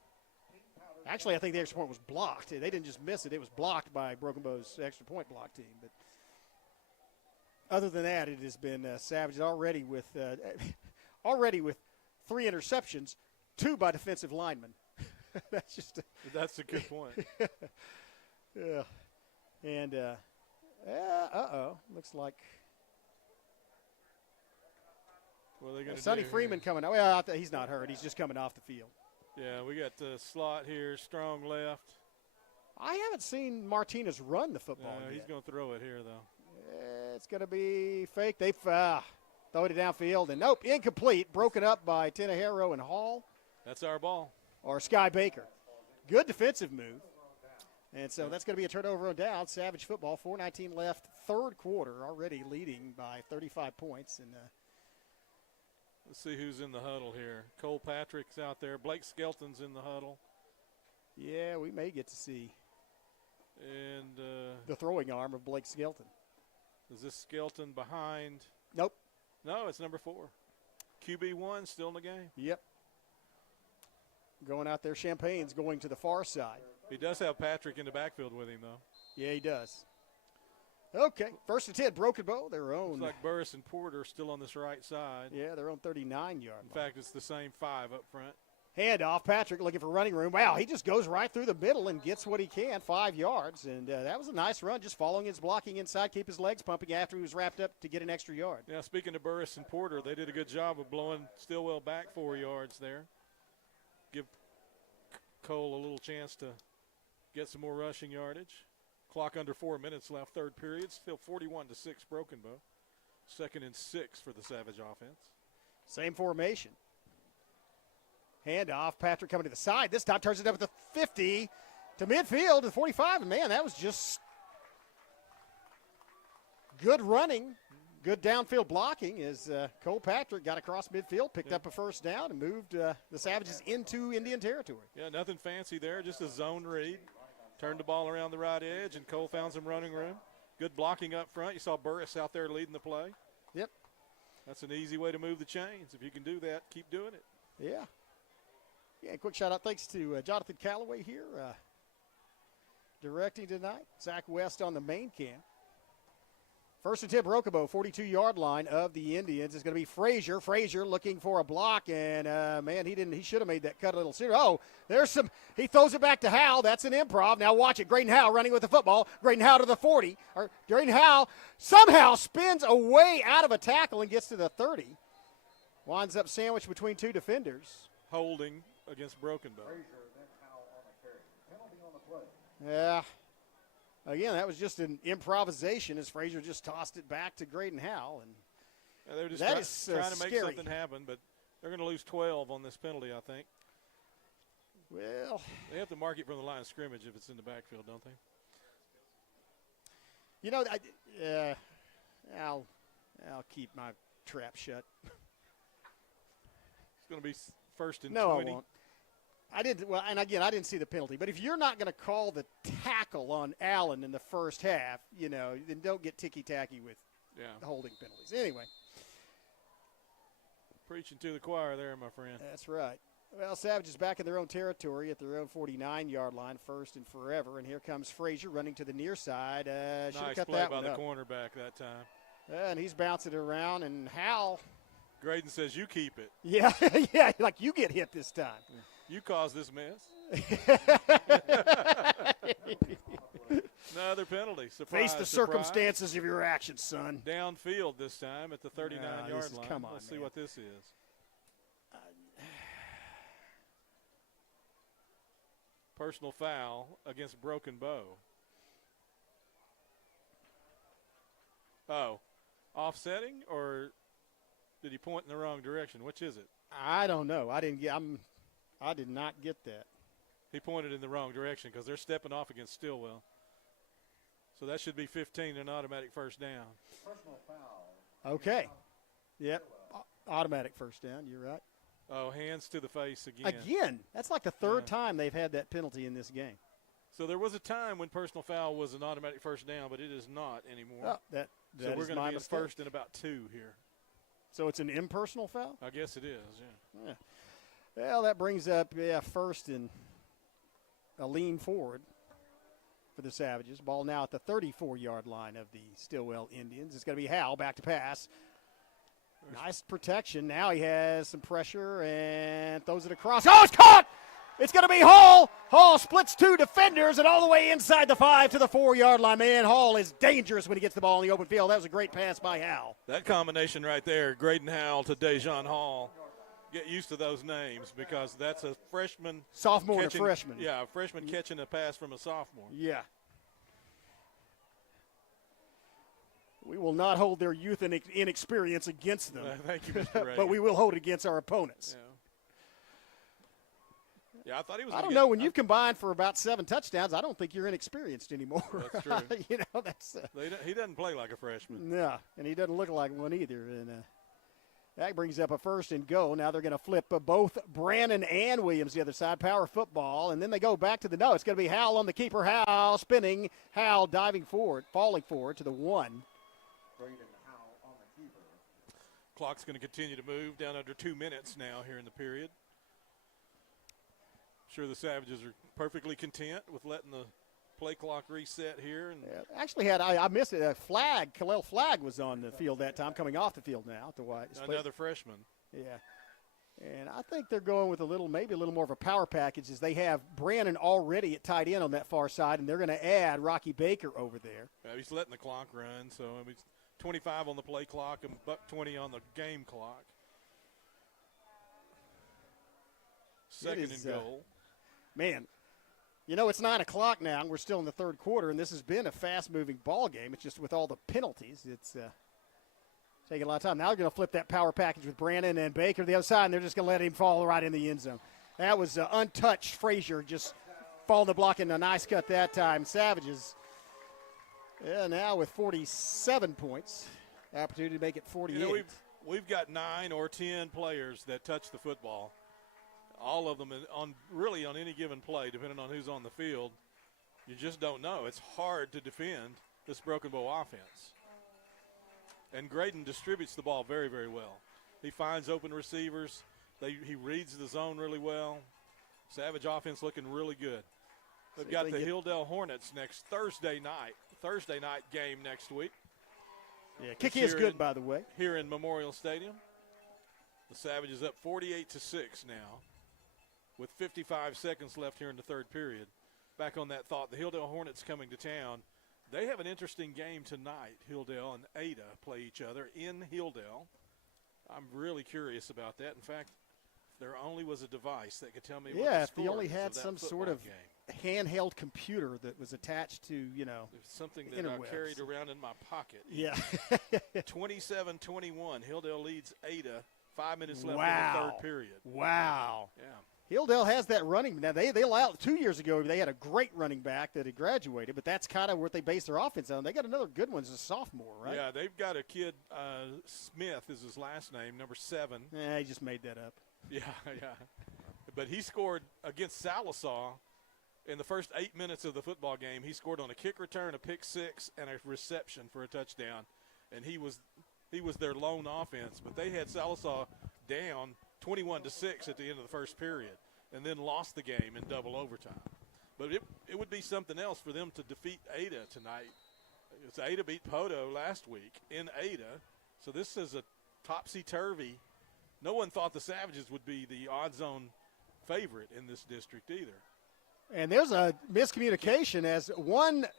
actually, I think the extra point was blocked. They didn't just miss it. It was blocked by Broken Bow's extra point block team. But other than that, it has been Savages already with 3 interceptions, 2 by defensive linemen. That's a good point. Yeah. And, looks like what are they going to do? Sonny Freeman coming out. Well, he's not hurt. He's just coming off the field. Yeah, we got the slot here, strong left. I haven't seen Martinez run the football yet. He's going to throw it here, though. It's going to be fake. They throw it downfield, and nope, incomplete. Broken up by Tinajero and Hall. That's our ball. Or Sky Baker. Good defensive move. And so that's going to be a turnover on down. Savage football, 4:19 left, 3rd quarter, already leading by 35 points. And let's see who's in the huddle here. Cole Patrick's out there. Blake Skelton's in the huddle. Yeah, we may get to see and the throwing arm of Blake Skelton. Is this Skelton behind? Nope. No, it's number 4. QB1 still in the game. Yep. Going out there. Champagne's going to the far side. He does have Patrick in the backfield with him, though. Yeah, he does. Okay, 1st and 10, Broken Bow, their own. Looks like Burris and Porter still on this right side. Yeah, their own 39-yard. In fact, it's the same 5 up front. Handoff, Patrick looking for running room. Wow, he just goes right through the middle and gets what he can, 5 yards. And that was a nice run, just following his blocking inside, keep his legs pumping after he was wrapped up to get an extra yard. Yeah, speaking to Burris and Porter, they did a good job of blowing Stilwell back 4 yards there. Give Cole a little chance to get some more rushing yardage. Clock under 4 minutes left, 3rd period. Still 41-6 Broken Bow. 2nd and 6 for the Savage offense. Same formation. Handoff, Patrick coming to the side. This time turns it up at the 50 to midfield to the 45. And, man, that was just good running, good downfield blocking as Cole Patrick got across midfield, picked up a first down, and moved the Savages into Indian territory. Yeah, nothing fancy there, just a zone read. Turned the ball around the right edge, and Cole found some running room. Good blocking up front. You saw Burris out there leading the play. Yep. That's an easy way to move the chains. If you can do that, keep doing it. Yeah. Yeah, quick shout-out thanks to Jonathan Calloway here directing tonight. Zach West on the main cam. First and 10, Rokobo, 42-yard line of the Indians. It's going to be Frazier. Frazier looking for a block, and, man, he should have made that cut a little sooner. Oh, he throws it back to Howell. That's an improv. Now watch it. Graydon Howell running with the football. Graydon Howell to the 40. Graydon Howell somehow spins away out of a tackle and gets to the 30. Winds up sandwiched between two defenders. Holding against Broken Bow. Yeah. Again, that was just an improvisation as Frazier just tossed it back to Graydon Howell. And they were just trying to make scary. something happen, but they're going to lose 12 on this penalty, I think. Well, they have to mark it from the line of scrimmage if it's in the backfield, don't they? You know, I'll keep my trap shut. It's going to be first and 20. No, I won't. I didn't see the penalty. But if you're not going to call the tackle on Allen in the first half, then don't get ticky-tacky with holding penalties. Anyway. Preaching to the choir there, my friend. That's right. Well, Savages back in their own territory at their own 49-yard line, first and forever. And here comes Frazier running to the near side. Nice play by the cornerback that time. And he's bouncing it around, and Howell. Graydon says, you keep it. Yeah, yeah, like you get hit this time. You caused this mess. Another penalty. Surprise, Face the surprise. circumstances of your actions, son. Downfield this time at the 39-yard line. Come on, Let's see what this is. Personal foul against Broken Bow. Oh, offsetting, or did he point in the wrong direction? Which is it? I don't know. I did not get that. He pointed in the wrong direction because they're stepping off against Stilwell. So that should be 15, an automatic first down. Personal foul. Okay. Yep. Automatic first down. You're right. Oh, hands to the face again. Again. That's like the third time they've had that penalty in this game. So there was a time when personal foul was an automatic first down, but it is not anymore. Oh, that so we're is going my to be mistake. first in about 2 here. So it's an impersonal foul? I guess it is, yeah. Well, that brings up, first and a lean forward for the Savages. Ball now at the 34-yard line of the Stilwell Indians. It's going to be Howell back to pass. Nice protection. Now he has some pressure and throws it across. Oh, it's caught! It's going to be Hall. Hall splits two defenders and all the way inside the 5 to the 4-yard line. Man, Hall is dangerous when he gets the ball in the open field. That was a great pass by Howell. That combination right there, Graydon Howell to Dejon Hall. Get used to those names because that's a freshman. Sophomore and a freshman. Yeah, a freshman catching a pass from a sophomore. Yeah. We will not hold their youth and inexperience against them. Thank you, Mr. Ray. But we will hold it against our opponents. Yeah, I thought he was. I don't know. When you've combined for about 7 touchdowns, I don't think you're inexperienced anymore. That's true. That's. He doesn't play like a freshman. No, and he doesn't look like one either. And that brings up a first and go. Now they're going to flip both Brannon and Williams the other side. Power football, and then they go back to the no. It's going to be Howell on the keeper. Howell spinning. Howell diving forward, falling forward to the 1. Clock's going to continue to move down under 2 minutes now here in the period. Sure, the Savages are perfectly content with letting the play clock reset here. And actually I missed it. Khalil Flagg was on the field that time, coming off the field now at the White. Another freshman. Yeah. And I think they're going with maybe a little more of a power package as they have Brannon already at tight end on that far side, and they're going to add Rocky Baker over there. Yeah, he's letting the clock run, so I mean, 25 on the play clock and $1.20 on the game clock. Second and goal. Man, it's 9 o'clock now, and we're still in the third quarter, and this has been a fast-moving ball game. It's just with all the penalties, it's taking a lot of time. Now they're going to flip that power package with Brannon and Baker to the other side, and they're just going to let him fall right in the end zone. That was untouched Frazier just following the block in a nice cut that time. Savages now with 47 points Opportunity to make it 48. You know, we've got 9 or 10 players that touch the football. All of them on any given play, depending on who's on the field. You just don't know. It's hard to defend this Broken Bow offense. And Graydon distributes the ball very, very well. He finds open receivers. He reads the zone really well. Savage offense looking really good. They've got the Hilldale Hornets next Thursday night game next week. Yeah, kick is good, by the way. Here in Memorial Stadium. The Savages up 48-6 now with 55 seconds left here in the third period. Back on that thought, the Hilldale Hornets coming to town. They have an interesting game tonight. Hilldale and Ada play each other in Hilldale. I'm really curious about that. In fact, if there only was a device that could tell me what the if score they only is had of that some sort football of game. handheld computer that was attached to, Something the that I interwebs. carried around in my pocket. Yeah. 27-21. Hilldale leads Ada. 5 minutes left in Wow. the third period. Wow. Yeah. Hilldale has that running. Now, they allowed 2 years ago, they had a great running back that had graduated, but that's kind of what they base their offense on. They got another good one as a sophomore, right? Yeah, they've got a kid, Smith is his last name, number 7. Yeah, he just made that up. Yeah. But he scored against Salisaw in the first 8 minutes of the football game. He scored on a kick return, a pick six, and a reception for a touchdown. And he was their lone offense. But they had Salisaw down 21-6 at the end of the first period and then lost the game in double overtime. But it would be something else for them to defeat Ada tonight. It's Ada beat Poto last week in Ada. So this is a topsy-turvy. No one thought the Savages would be the odds-on favorite in this district either. And there's a miscommunication as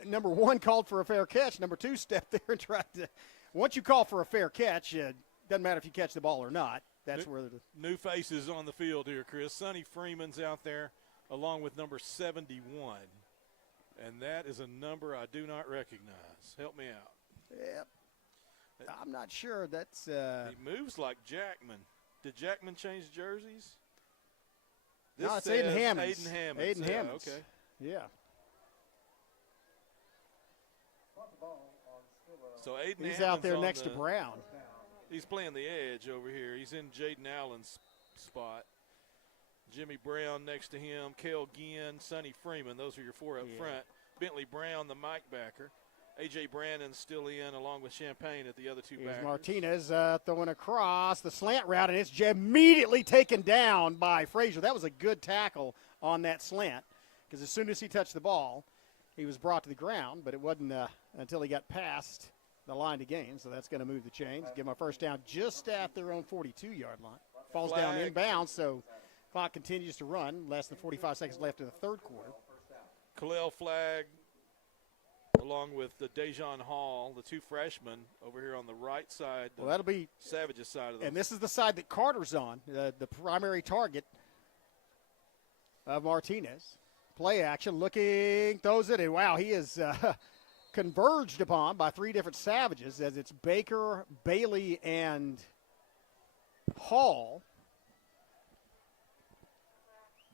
number one called for a fair catch. Number 2 stepped there and tried to – once you call for a fair catch, doesn't matter if you catch the ball or not. That's where the new faces on the field here, Chris. Sonny Freeman's out there along with number 71. And that is a number I do not recognize. Help me out. Yep. I'm not sure. That's he moves like Jackman. Did Jackman change jerseys? No, it's Aiden Hammonds. Aiden Hammonds. Okay. Yeah. So Aiden He's Hammonds out there on next to Brown. He's playing the edge over here. He's in Jaden Allen's spot. Jimmy Brown next to him. Cale Ginn, Sonny Freeman. Those are your 4 up front. Bentley Brown, the Mike backer. A.J. Brannon's still in along with Champagne at the other 2 backers. Martinez throwing across the slant route, and it's immediately taken down by Frazier. That was a good tackle on that slant because as soon as he touched the ball, he was brought to the ground, but it wasn't until he got past the line to gain, so that's going to move the chains. Give him a first down just at their own 42-yard line. Falls down inbounds, so clock continues to run. Less than 45 seconds left in the third quarter. Khalil Flagg along with the Dejon Hall, the 2 freshmen over here on the right side. Well, that'll be Savage's side of the. And this is the side that Carter's on, the primary target of Martinez. Play action, looking, throws it, and wow, he is converged upon by 3 different Savages as it's Baker, Bailey, and Hall.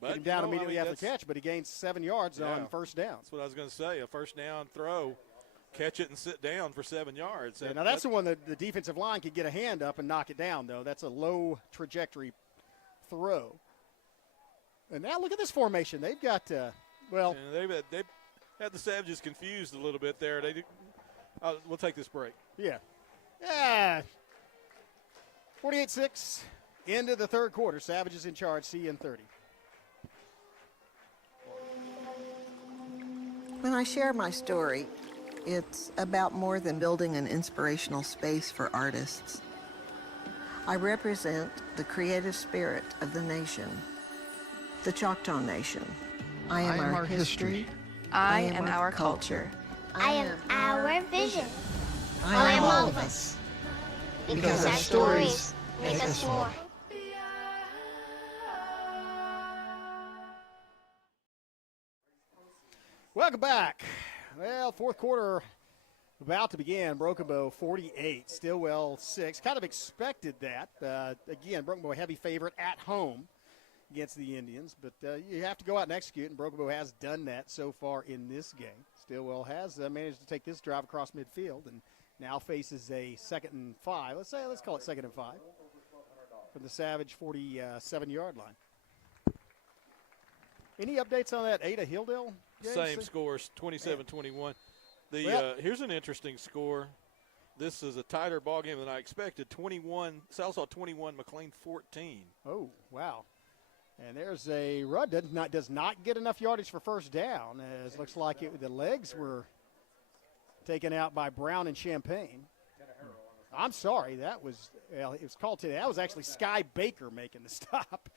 Get him down immediately after the catch, but he gains 7 yards on first down. That's what I was going to say. A first down throw, catch it and sit down for 7 yards. Yeah, now that's the one that the defensive line could get a hand up and knock it down, though. That's a low trajectory throw. And now look at this formation. They've got, they've had the Savages confused a little bit there. We'll take this break. Yeah. 48-6 into the third quarter. Savages in charge, CN 30. When I share my story, it's about more than building an inspirational space for artists. I represent the creative spirit of the nation, the Choctaw Nation. I am our history. I am our culture. I am our vision. I am all of us. Because our stories make us more. Welcome back. Well, fourth quarter about to begin. Broken Bow 48, Stilwell 6. Kind of expected that. Again, Broken Bow a heavy favorite at home against the Indians, but you have to go out and execute, and Broken Bow has done that so far in this game. Stillwell has managed to take this drive across midfield and Now faces a 2nd and 5. Let's call it 2nd and 5 from the Savage 47-yard line. Any updates on that Ada Hilldale? Same scores, 27-21. Here's an interesting score. This is a tighter ball game than I expected. Sallisaw 21, McLean 14. Oh, wow. And there's a run. Does not get enough yardage for first down, as looks like the legs were taken out by Brown and Champagne. I'm sorry, it was called today. That was actually Sky Baker making the stop,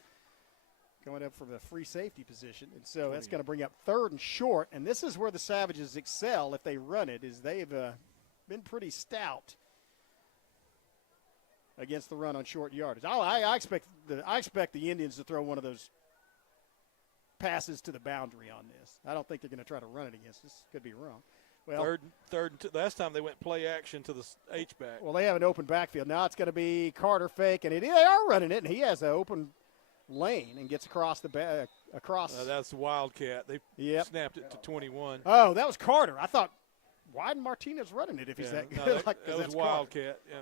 going up from the free safety position. And so that's going to bring up 3rd and short. And this is where the Savages excel if they run it, is they've been pretty stout against the run on short yardage. I expect the Indians to throw one of those passes to the boundary on this. I don't think they're going to try to run it against us. Could be wrong. Well, third. Last time they went play action to the H-back. Well, they have an open backfield. Now it's going to be Carter fake, and they are running it, and he has an open lane and gets across the back. That's Wildcat. They snapped it to 21. Oh, that was Carter. I thought, why did Martinez running it if he's that good? That was Wildcat, yeah.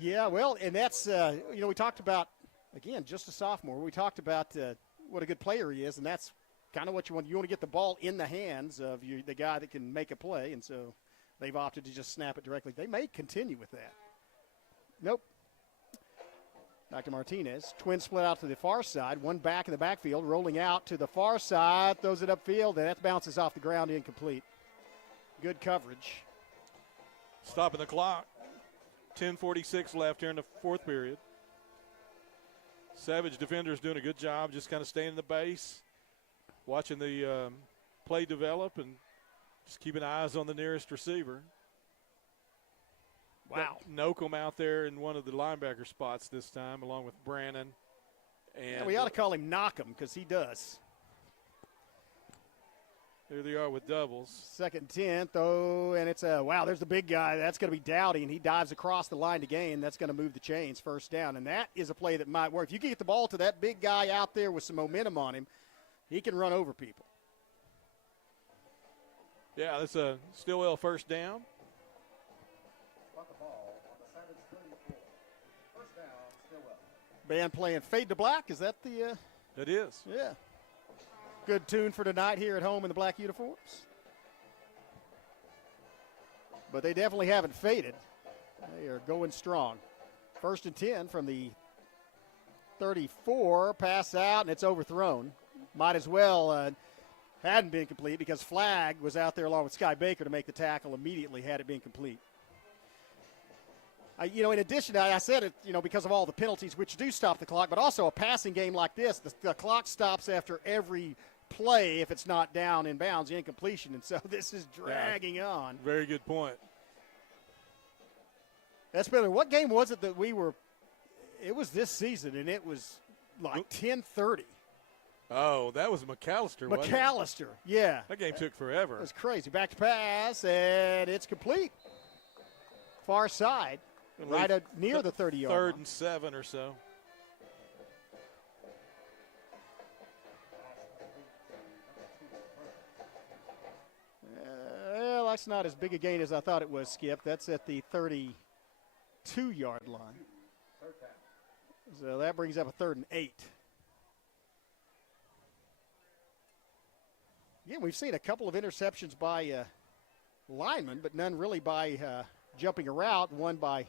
Yeah, well, and that's, we talked about, again, just a sophomore. We talked about what a good player he is, and that's kind of what you want. You want to get the ball in the hands of the guy that can make a play, and so they've opted to just snap it directly. They may continue with that. Nope. Back to Martinez. Twins split out to the far side. One back in the backfield, rolling out to the far side, throws it upfield, and that bounces off the ground, incomplete. Good coverage. Stopping the clock. 10:46 left here in the 4th period. Savage defenders doing a good job just kind of staying in the base, watching the play develop, and just keeping eyes on the nearest receiver. Wow. Nokum out there in one of the linebacker spots this time, along with Brannon. And we ought to call him Knockem because he does. Here they are with doubles. 2nd and 10, though, and it's there's the big guy. That's going to be Dowdy, and he dives across the line to gain. That's going to move the chains, first down, and that is a play that might work. If you can get the ball to that big guy out there with some momentum on him, he can run over people. Yeah, that's a Stilwell first down. Band playing Fade to Black. Is that the It is. Yeah. Good tune for tonight here at home in the black uniforms. But they definitely haven't faded. They are going strong. 1st and 10 from the 34. Pass out, and it's overthrown. Might as well hadn't been complete because Flagg was out there along with Sky Baker to make the tackle immediately had it been complete. In addition, I said it, because of all the penalties, which do stop the clock, but also a passing game like this, the clock stops after every play if it's not down in bounds, the incompletion, and so this is dragging on. Very good point. That's better. What game was it that it was this season, and it was like 10:30. Oh, that was McAllister, wasn't it? McAllister, yeah. That game took forever. It was crazy. Back to pass, and it's complete. Far side. Right near the 30-yard line. 3rd and 7 or so. Well, that's not as big a gain as I thought it was, Skip. That's at the 32-yard line. So that brings up a 3rd and 8. Again, we've seen a couple of interceptions by linemen, but none really by jumping a route. One by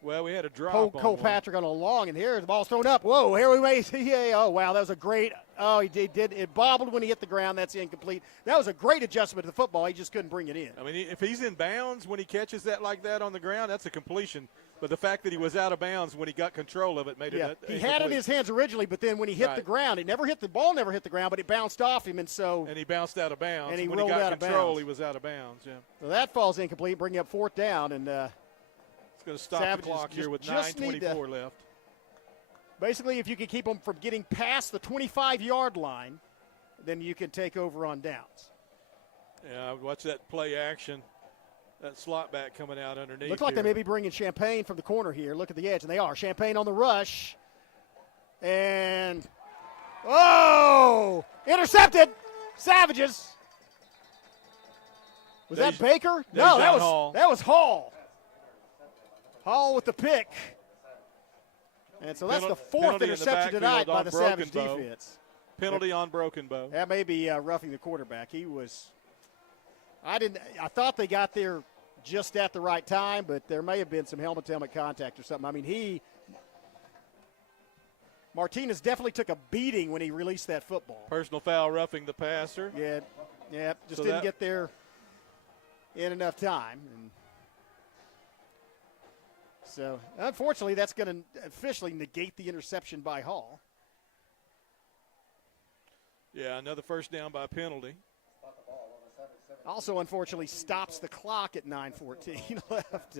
Well, we had a drop. Cole Patrick on a long, and here the ball's thrown up. Whoa, here we wait. Oh, wow, that was a great. Oh, he did. It bobbled when he hit the ground. That's incomplete. That was a great adjustment to the football. He just couldn't bring it in. I mean, if he's in bounds when he catches that like that on the ground, that's a completion. But the fact that he was out of bounds when he got control of it made it. He had it in his hands originally, but then when he hit the ground, the ball never hit the ground, but it bounced off him, and so. And he bounced out of bounds. And when rolled he got out of control, bounds. He was out of bounds. Yeah. So that falls incomplete, bringing up 4th down, and. It's going to stop Savages the clock here with 9:24 left. Basically, if you can keep them from getting past the 25-yard line, then you can take over on downs. Yeah, watch that play action. That slot back coming out underneath. Look like they may be bringing Champagne from the corner here. Look at the edge, and they are. Champagne on the rush. And, intercepted. Savages. Was that Baker? No, that was Hall. Hall with the pick. And so that's the fourth interception tonight by the Savage defense. Penalty on Broken Bow. That may be roughing the quarterback. I thought they got there just at the right time, but there may have been some helmet-to-helmet contact or something. I mean, Martinez definitely took a beating when he released that football. Personal foul, roughing the passer. Yeah, just didn't get there in enough time. And so, unfortunately, that's going to officially negate the interception by Hall. Yeah, another first down by penalty. Also, unfortunately, stops the clock at 9:14 left.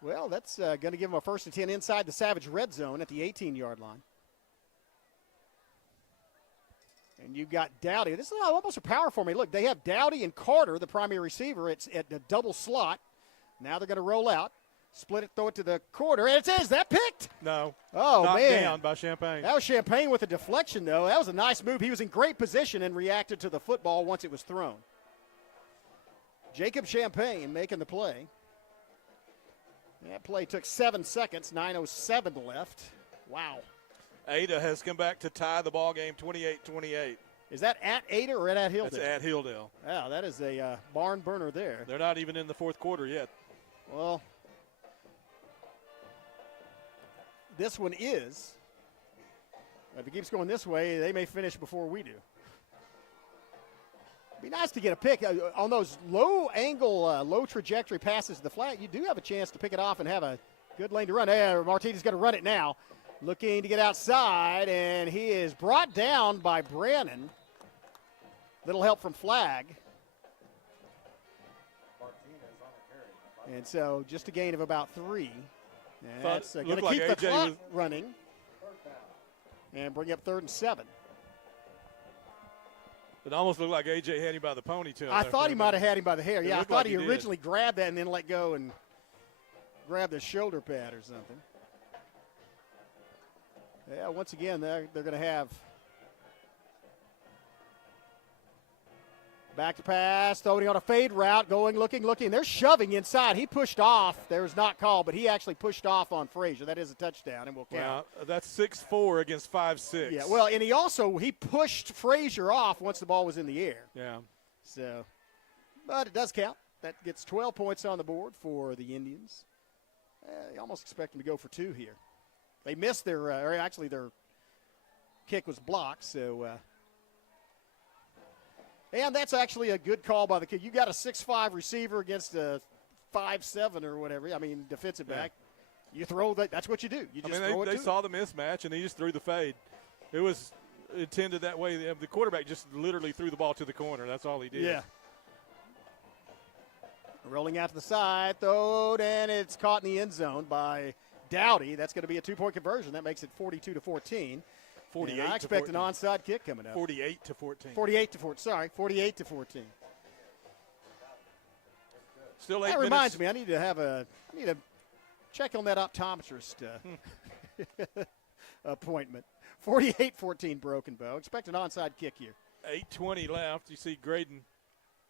Well, that's going to give them a 1st and 10 inside the Savage red zone at the 18-yard line. And you've got Dowdy. This is almost a power for me. Look, they have Dowdy and Carter, the primary receiver. It's at the double slot. Now they're going to roll out. Split it, throw it to the quarter, and is that picked? No. Oh, knocked man. Down by Champagne. That was Champagne with a deflection, though. That was a nice move. He was in great position and reacted to the football once it was thrown. Jacob Champagne making the play. That play took 7 seconds, 9:07 left. Wow. Ada has come back to tie the ball game 28-28. Is that at Ada or at Hilldale? That's at Hilldale. Wow, that is a barn burner there. They're not even in the fourth quarter yet. Well, this one is. If it keeps going this way, they may finish before we do. Be nice to get a pick. On those low angle, low trajectory passes to the flat, you do have a chance to pick it off and have a good lane to run. Martinez going to run it now. Looking to get outside, and he is brought down by Brannon. Little help from Flag. And so just a gain of about 3. And that's going to keep the clock running and bring up 3rd and 7. It almost looked like A.J. had him by the ponytail. I thought he might have had him by the hair. Yeah, I thought like he originally grabbed that and then let go and grabbed the shoulder pad or something. Yeah, once again, they're going to have back to pass, throwing on a fade route, going, looking. They're shoving inside. He pushed off. There was not called, but he actually pushed off on Frazier. That is a touchdown, and will count. Well, that's 6'4" against 5'6". Yeah, well, and he pushed Frazier off once the ball was in the air. Yeah. So, but it does count. That gets 12 points on the board for the Indians. You almost expect them to go for 2 here. They missed their kick was blocked, so. And that's actually a good call by the kid. You got a 6'5" receiver against a 5'7" or whatever. I mean, defensive back. You throw that. That's what you do. You just throw it. They saw the mismatch and he just threw the fade. It was intended that way. The quarterback just literally threw the ball to the corner. That's all he did. Yeah. Rolling out to the side, throw, and it's caught in the end zone by Dowdy. That's going to be a 2-point conversion. That makes it 42-14. 48 I expect an onside kick coming up. 48-14. 48-14. Sorry, 48-14. Still 8 that minutes. Reminds me, I need to check on that optometrist appointment. 48-14 Broken Bow. Expect an onside kick here. 8:20 left. You see Graydon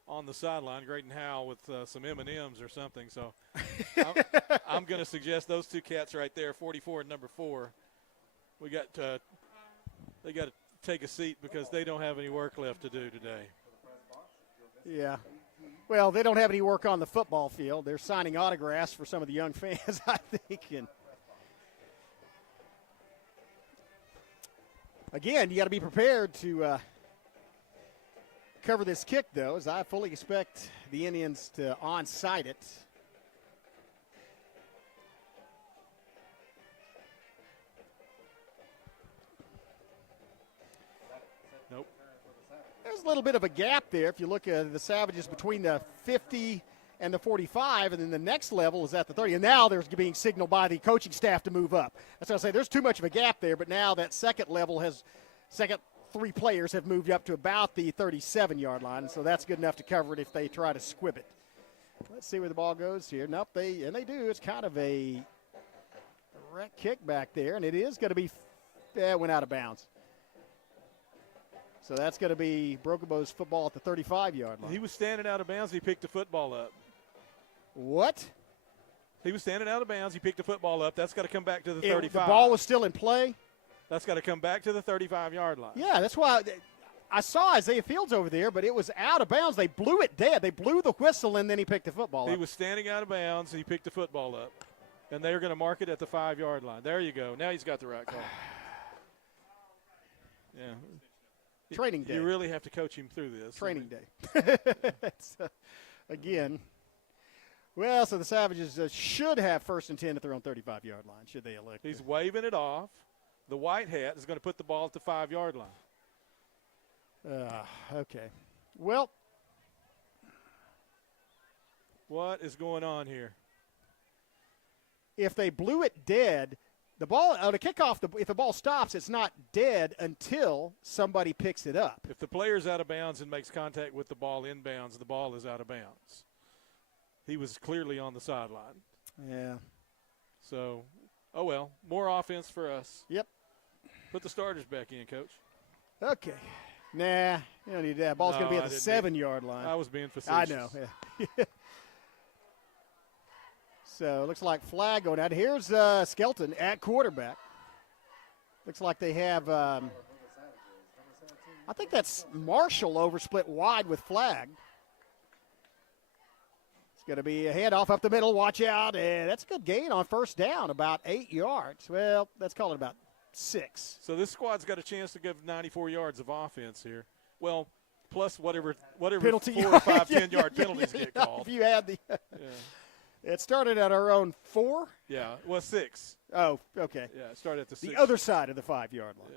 on the sideline, Graydon Howell with some M&Ms or something. So I'm going to suggest those two cats right there, 44 and number 4. We got they got to take a seat because they don't have any work left to do today. Yeah. Well, they don't have any work on the football field. They're signing autographs for some of the young fans, I think. And again, you got to be prepared to cover this kick, though, as I fully expect the Indians to onside it. Nope. There's a little bit of a gap there if you look at the Savages between the 50 and the 45, and then the next level is at the 30. And now there's being signaled by the coaching staff to move up. That's what I say. There's too much of a gap there, but now that second level second 3 players have moved up to about the 37-yard line, and so that's good enough to cover it if they try to squib it. Let's see where the ball goes here. Nope, they do. It's kind of a direct kick back there, and it is going to be went out of bounds. So that's going to be Brokenbow's football at the 35-yard line. He was standing out of bounds. He picked the football up. What? He was standing out of bounds. He picked the football up. That's got to come back to the 35. The ball was still in play? That's got to come back to the 35-yard line. Yeah, that's why I saw Isaiah Fields over there, but it was out of bounds. They blew it dead. They blew the whistle, and then he picked the football up. He was standing out of bounds, and he picked the football up. And they're going to mark it at the 5-yard line. There you go. Now he's got the right call. Yeah. Training day. You really have to coach him through this. Training day. Again. Well, so the Savages should have 1st and 10 at their own 35-yard line, should they elect. He's waving it off. The white hat is going to put the ball at the 5-yard line. Okay. Well. What is going on here? If they blew it dead, the ball on a kickoff, if the ball stops, it's not dead until somebody picks it up. If the player's out of bounds and makes contact with the ball inbounds, the ball is out of bounds. He was clearly on the sideline. Yeah. So, oh well, more offense for us. Yep. Put the starters back in, Coach. Okay. Nah, you don't need that. Ball's going to be at the 7-yard line. I was being facetious. I know. Yeah. So it looks like flag going out. Here's Skelton at quarterback. Looks like they have, I think that's Marshall over split wide with flag. It's going to be a handoff up the middle. Watch out. And that's a good gain on 1st down, about 8 yards. Well, let's call it about 6. So this squad's got a chance to give 94 yards of offense here. Well, plus whatever penalty, 4 or 5 10-yard penalties get called. If you had the It started at our own 4? Yeah, well, 6. Oh, okay. Yeah, it started at the 6. The other side of the 5-yard line. Yeah.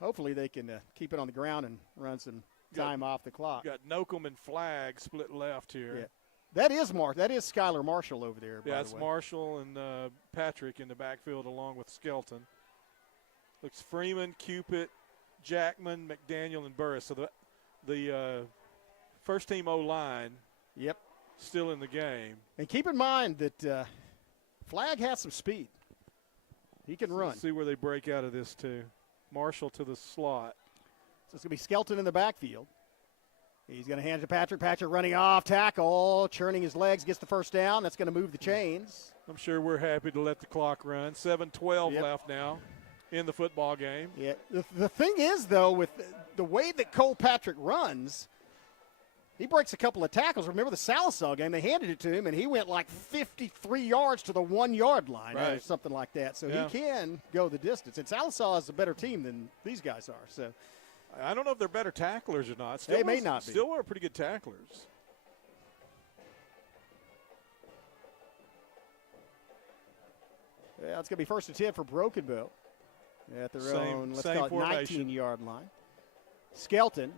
Hopefully they can keep it on the ground and run some time off the clock. Got Nocum and Flag split left here. Yeah. That is Skylar Marshall over there, by that's the way. Marshall and Patrick in the backfield along with Skelton. Looks Freeman, Cupid, Jackman, McDaniel, and Burris. So the first-team O-line still in the game. And keep in mind that Flag has some speed. He can run. Let's see where they break out of this, too. Marshall to the slot. So it's going to be Skelton in the backfield. He's going to hand it to Patrick. Patrick running off tackle, churning his legs, gets the 1st down. That's going to move the chains. I'm sure we're happy to let the clock run. 7:12 left now in the football game. Yeah. The thing is, though, with the way that Cole Patrick runs, he breaks a couple of tackles. Remember the Salisaw game? They handed it to him, and he went like 53 yards to the 1-yard line or something like that. So he can go the distance. And Salisaw is a better team than these guys are. So I don't know if they're better tacklers or not. They may not be. Still are pretty good tacklers. Yeah, it's going to be 1st and 10 for Broken Bow at their own, let's call it 19-yard line. Skelton.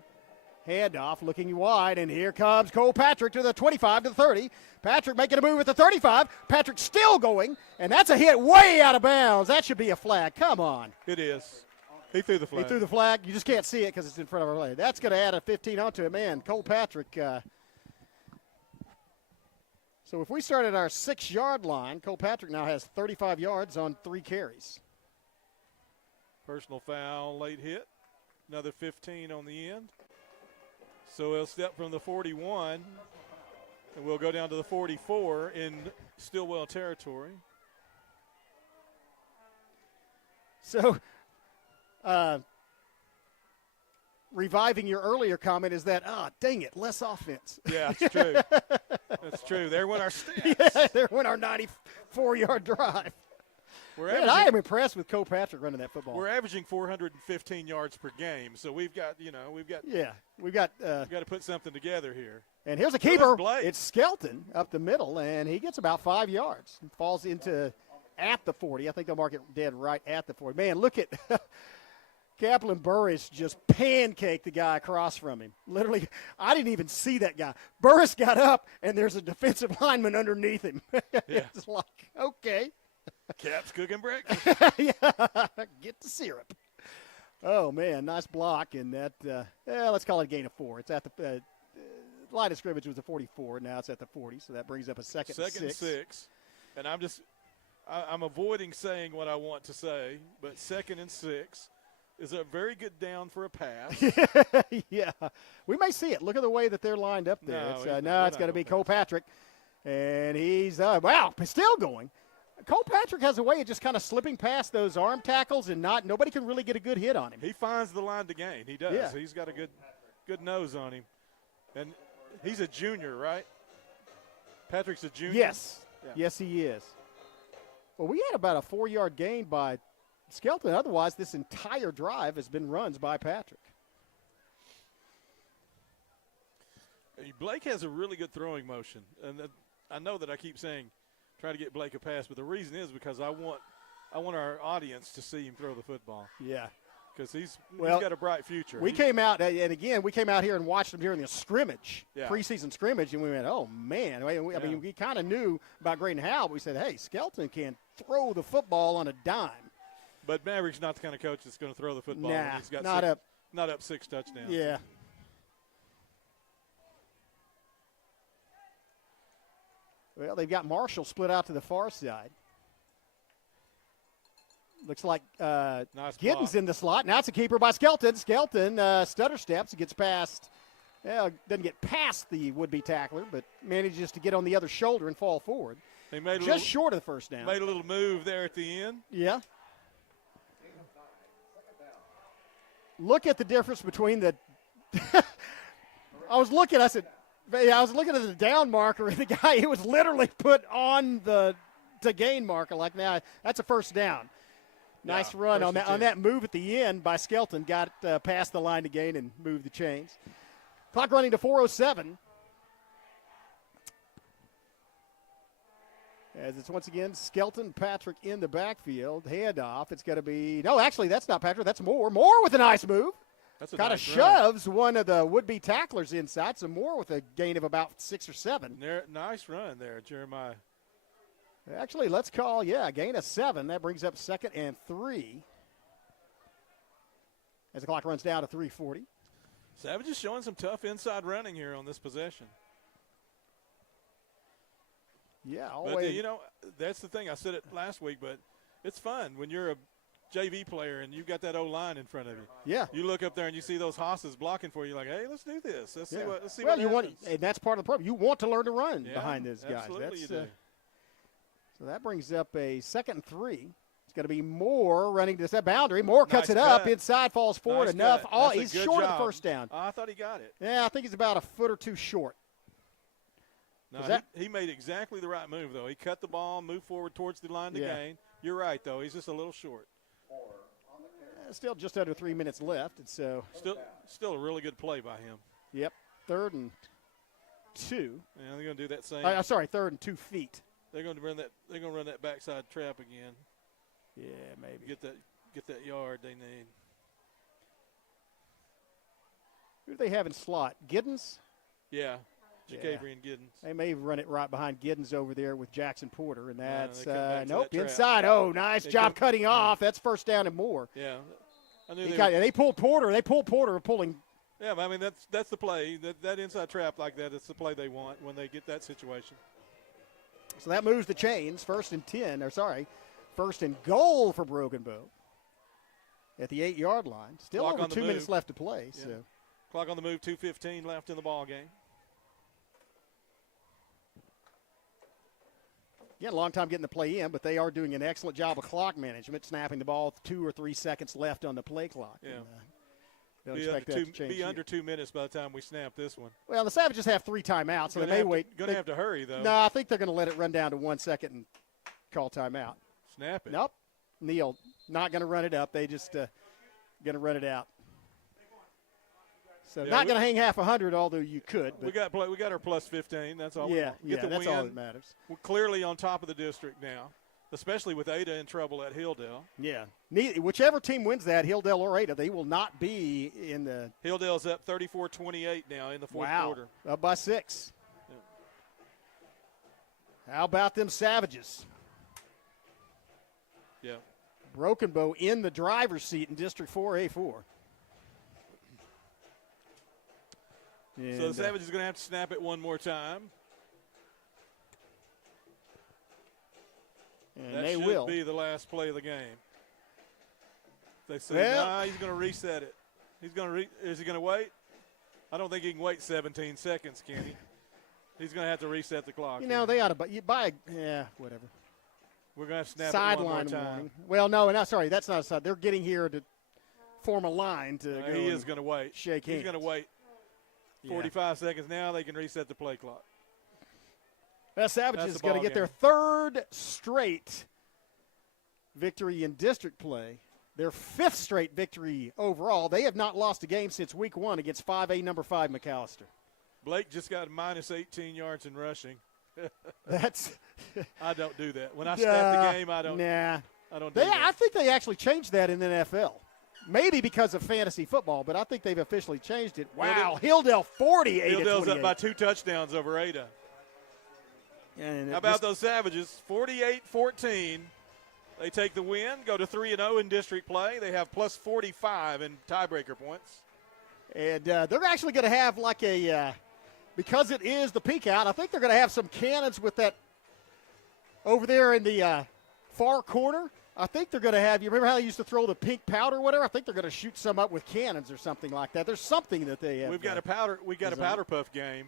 Handoff, looking wide, and here comes Cole Patrick to the 25 to the 30. Patrick making a move at the 35. Patrick still going, and that's a hit way out of bounds. That should be a flag. Come on. It is. He threw the flag. He threw the flag. You just can't see it because it's in front of our leg. That's going to add a 15 onto it. Man, Cole Patrick. So if we start at our 6-yard line, Cole Patrick now has 35 yards on 3 carries. Personal foul, late hit. Another 15 on the end. So he'll step from the 41, and we'll go down to the 44 in Stilwell territory. So reviving your earlier comment is that, dang it, less offense. Yeah, it's true. That's true. There went our stats. Yeah, there went our 94-yard drive. Man, I am impressed with Cole Patrick running that football. We're averaging 415 yards per game, so we've got to put something together here. And here's a keeper. It's Skelton up the middle, and he gets about 5 yards. Falls into at the 40. I think they'll mark it dead right at the 40. Man, look at Kaplan Burris just pancaked the guy across from him. Literally, I didn't even see that guy. Burris got up, and there's a defensive lineman underneath him. It's like, okay. Cap's cooking breakfast. Yeah, get the syrup. Oh, man, nice block. And that, let's call it a gain of 4. It's at the line of scrimmage was the 44. Now it's at the 40, so that brings up a second and 6. And I'm avoiding saying what I want to say, but 2nd and 6. is a very good down for a pass. Yeah, we may see it. Look at the way that they're lined up there. It's going to be Cole Patrick, and he's wow, still going. Cole Patrick has a way of just kind of slipping past those arm tackles, and nobody can really get a good hit on him. He finds the line to gain. He does. Yeah. He's got a good nose on him, and he's a junior, right? Patrick's a junior. Yes, Yeah. yes, he is. Well, we had about a 4-yard gain by Skelton. Otherwise, this entire drive has been runs by Patrick. Blake has a really good throwing motion, and I know that I keep saying try to get Blake a pass, but the reason is because I want our audience to see him throw the football. Yeah. Because he's got a bright future. We came out, and again, we came out here and watched him during the scrimmage, preseason scrimmage, and we went, oh, man. I mean, we kind of knew about Graydon Howell, but we said, hey, Skelton can throw the football on a dime. But Maverick's not the kind of coach that's going to throw the football. Nah, he's got not up 6 touchdowns. Yeah. Well, they've got Marshall split out to the far side. Looks like nice Giddens block. in the slot. Now it's a keeper by Skelton. Skelton stutter steps, gets past. Doesn't get past the would-be tackler, but manages to get on the other shoulder and fall forward. He made just short of the first down. Made a little move there at the end. Yeah. Look at the difference between the I was looking at the down marker, and the guy, it was literally put on the gain marker like that. That's a first down. Nice run on that move at the end by Skelton. Got past the line to gain and moved the chains. Clock running to 4:07. As it's once again Skelton, Patrick in the backfield. Handoff. It's going to be – no, actually, that's not Patrick. That's Moore. Moore with a nice move. Kind of shoves one of the would-be tacklers inside. So Moore with a gain of about 6 or 7. Nice run there, Jeremiah. Actually, let's call, a gain of 7. That brings up 2nd and 3. As the clock runs down to 3:40. Savage is showing some tough inside running here on this possession. Yeah, but that's the thing. I said it last week, but it's fun when you're a JV player and you got that O-line in front of you. Yeah. You look up there and you see those hosses blocking for you. Like, hey, let's do this. Let's see what happens. Well, and that's part of the problem. You want to learn to run behind those guys. Absolutely, you do. So that brings up a 2nd and 3. It's going to be Moore running to that boundary. Moore cuts it up. Inside, falls forward enough. He's short of the first down. I thought he got it. Yeah, I think he's about a foot or two short. No, he made exactly the right move, though. He cut the ball, moved forward towards the line to gain. You're right, though. He's just a little short. Still just under 3 minutes left. And so still a really good play by him. Yep, 3rd and 2. Yeah, they're going to do that same. 3rd and 2 feet. They're going to run that. They're going to run that backside trap again. Yeah, maybe get that yard they need. Who do they have in slot? Giddens? Yeah, Jacabrian Giddens. They may run it right behind Giddens over there with Jackson Porter, and that's nope, inside. Oh, nice job cutting off. That's first down and more. Yeah, they pulled Porter. They pulled Porter pulling. Yeah, but I mean that's the play. That inside trap like that. It's the play they want when they get that situation. So that moves the chains. 1st and goal for Broken Bow at the 8-yard line. Still over 2 minutes left to play. Yeah. So clock on the move, 2:15 left in the ball game. Yeah, a long time getting the play in, but they are doing an excellent job of clock management, snapping the ball with 2 or 3 seconds left on the play clock. Yeah. And, don't expect that to change. Be under 2 minutes by the time we snap this one. Well, the Savages have 3 timeouts, so they may wait. Going to have to hurry, though. No, I think they're going to let it run down to 1 second and call timeout. Snap it. Nope. Neil, not going to run it up. They just going to run it out. So not going to hang half 100, although you could. But we got our plus 15. That's all. Yeah, get the that's win. all that matters. We're clearly on top of the district now, especially with Ada in trouble at Hilldale. Yeah. Whichever team wins that, Hilldale or Ada, they will not be in the – Hilldale's up 34-28 now in the fourth quarter. Up by 6. Yeah. How about them Savages? Yeah. Broken Bow in the driver's seat in District 4A4. So the Savages are going to have to snap it one more time. And that they should will be the last play of the game. They say, nah, he's going to reset it. Is he going to wait? I don't think he can wait 17 seconds, can he? He's going to have to reset the clock. You know, they ought to buy whatever. We're going to have to snap sideline it one more time. warning. Well, no, sorry, that's not a side. They're getting here to form a line to go. He is going to wait. Shake hands. He's going to wait 45 seconds now. They can reset the play clock. Well, Savages is going to get their third straight victory in district play. Their fifth straight victory overall. They have not lost a game since week 1 against 5A number 5 McAllister. Blake just got minus 18 yards in rushing. That's I don't do that. When I snap the game, I don't. Nah. I don't do that. I think they actually changed that in the NFL. Maybe because of fantasy football, but I think they've officially changed it. Wow, Hilldale 48. Hilldale's up by 2 touchdowns over Ada. And how about those Savages? 48-14. They take the win, go to 3-0 in district play. They have plus 45 in tiebreaker points. And they're actually going to have like a, because it is the peak out, I think they're going to have some cannons with that over there in the far corner. I think they're going to have, you remember how they used to throw the pink powder or whatever? I think they're going to shoot some up with cannons or something like that. There's something that they have. We've got a powder puff game.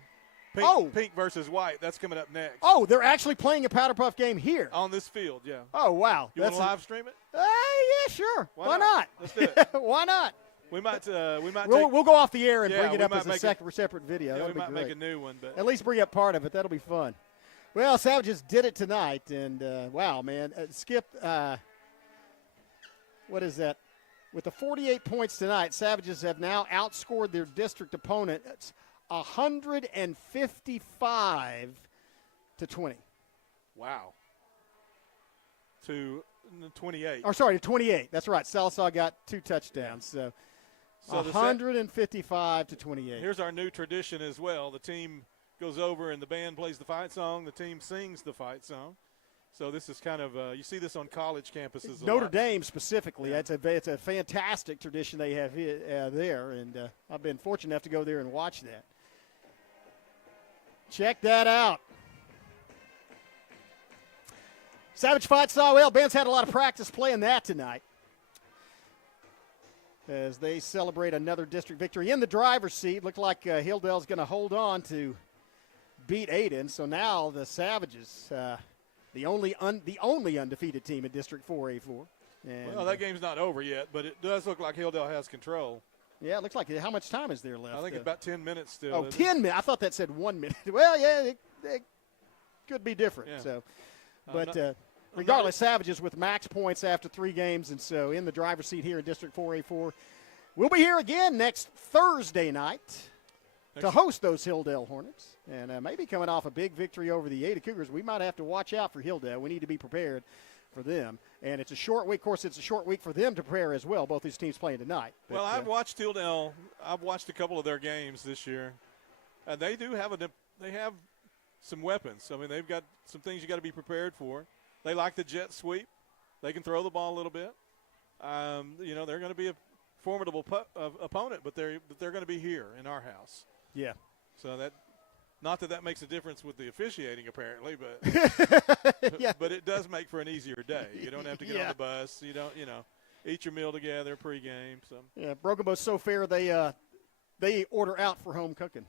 Pink versus white. That's coming up next. Oh, they're actually playing a powder puff game here. On this field, yeah. Oh, wow. You want to live stream it? Yeah, sure. Why not? Let's do it. Why not? We'll go off the air and bring it up as a separate video. Yeah, That'll we might be great. make a new one. But at least bring up part of it. That'll be fun. Well, Savages did it tonight, and wow, man. Skip, what is that? With the 48 points tonight, Savages have now outscored their district opponent. It's 155 to 20. Wow. To 28. Or sorry, to 28. That's right. Salsaw got 2 touchdowns. So 155 to 28. Here's our new tradition as well. The team goes over and the band plays the fight song. The team sings the fight song. So this is kind of you see this on college campuses. Notre Dame specifically. Yeah. It's a fantastic tradition they have there, and I've been fortunate enough to go there and watch that. Check that out. Savage fight style. Well, Ben's had a lot of practice playing that tonight as they celebrate another district victory in the driver's seat. Looked like Hilldale's going to hold on to beat Aiden. So now the Savages, the only undefeated team in District 4A4. And, well, that game's not over yet, but it does look like Hilldale has control. Yeah, it looks like it. How much time is there left? I think about 10 minutes still. Oh, 10 minutes. I thought that said 1 minute. Well, yeah, it could be different. Yeah. So, but regardless, Savages with max points after 3 games, and so in the driver's seat here in District 4A4. We'll be here again next Thursday night to host those Hilldale Hornets, and maybe coming off a big victory over the Ada Cougars. We might have to watch out for Hilldale. We need to be prepared for them. And it's a short week. Of course, it's a short week for them to prepare as well, both these teams playing tonight. But, well, I've watched Hilldale. I've watched a couple of their games this year, and they do have some weapons. I mean, they've got some things you got to be prepared for. They like the jet sweep. They can throw the ball a little bit. They're going to be a formidable opponent, but they're going to be here in our house. Yeah. So not that makes a difference with the officiating apparently, but yeah. But it does make for an easier day. You don't have to get on the bus. You don't, eat your meal together pregame. So yeah, Broken Bow's so fair they order out for home cooking.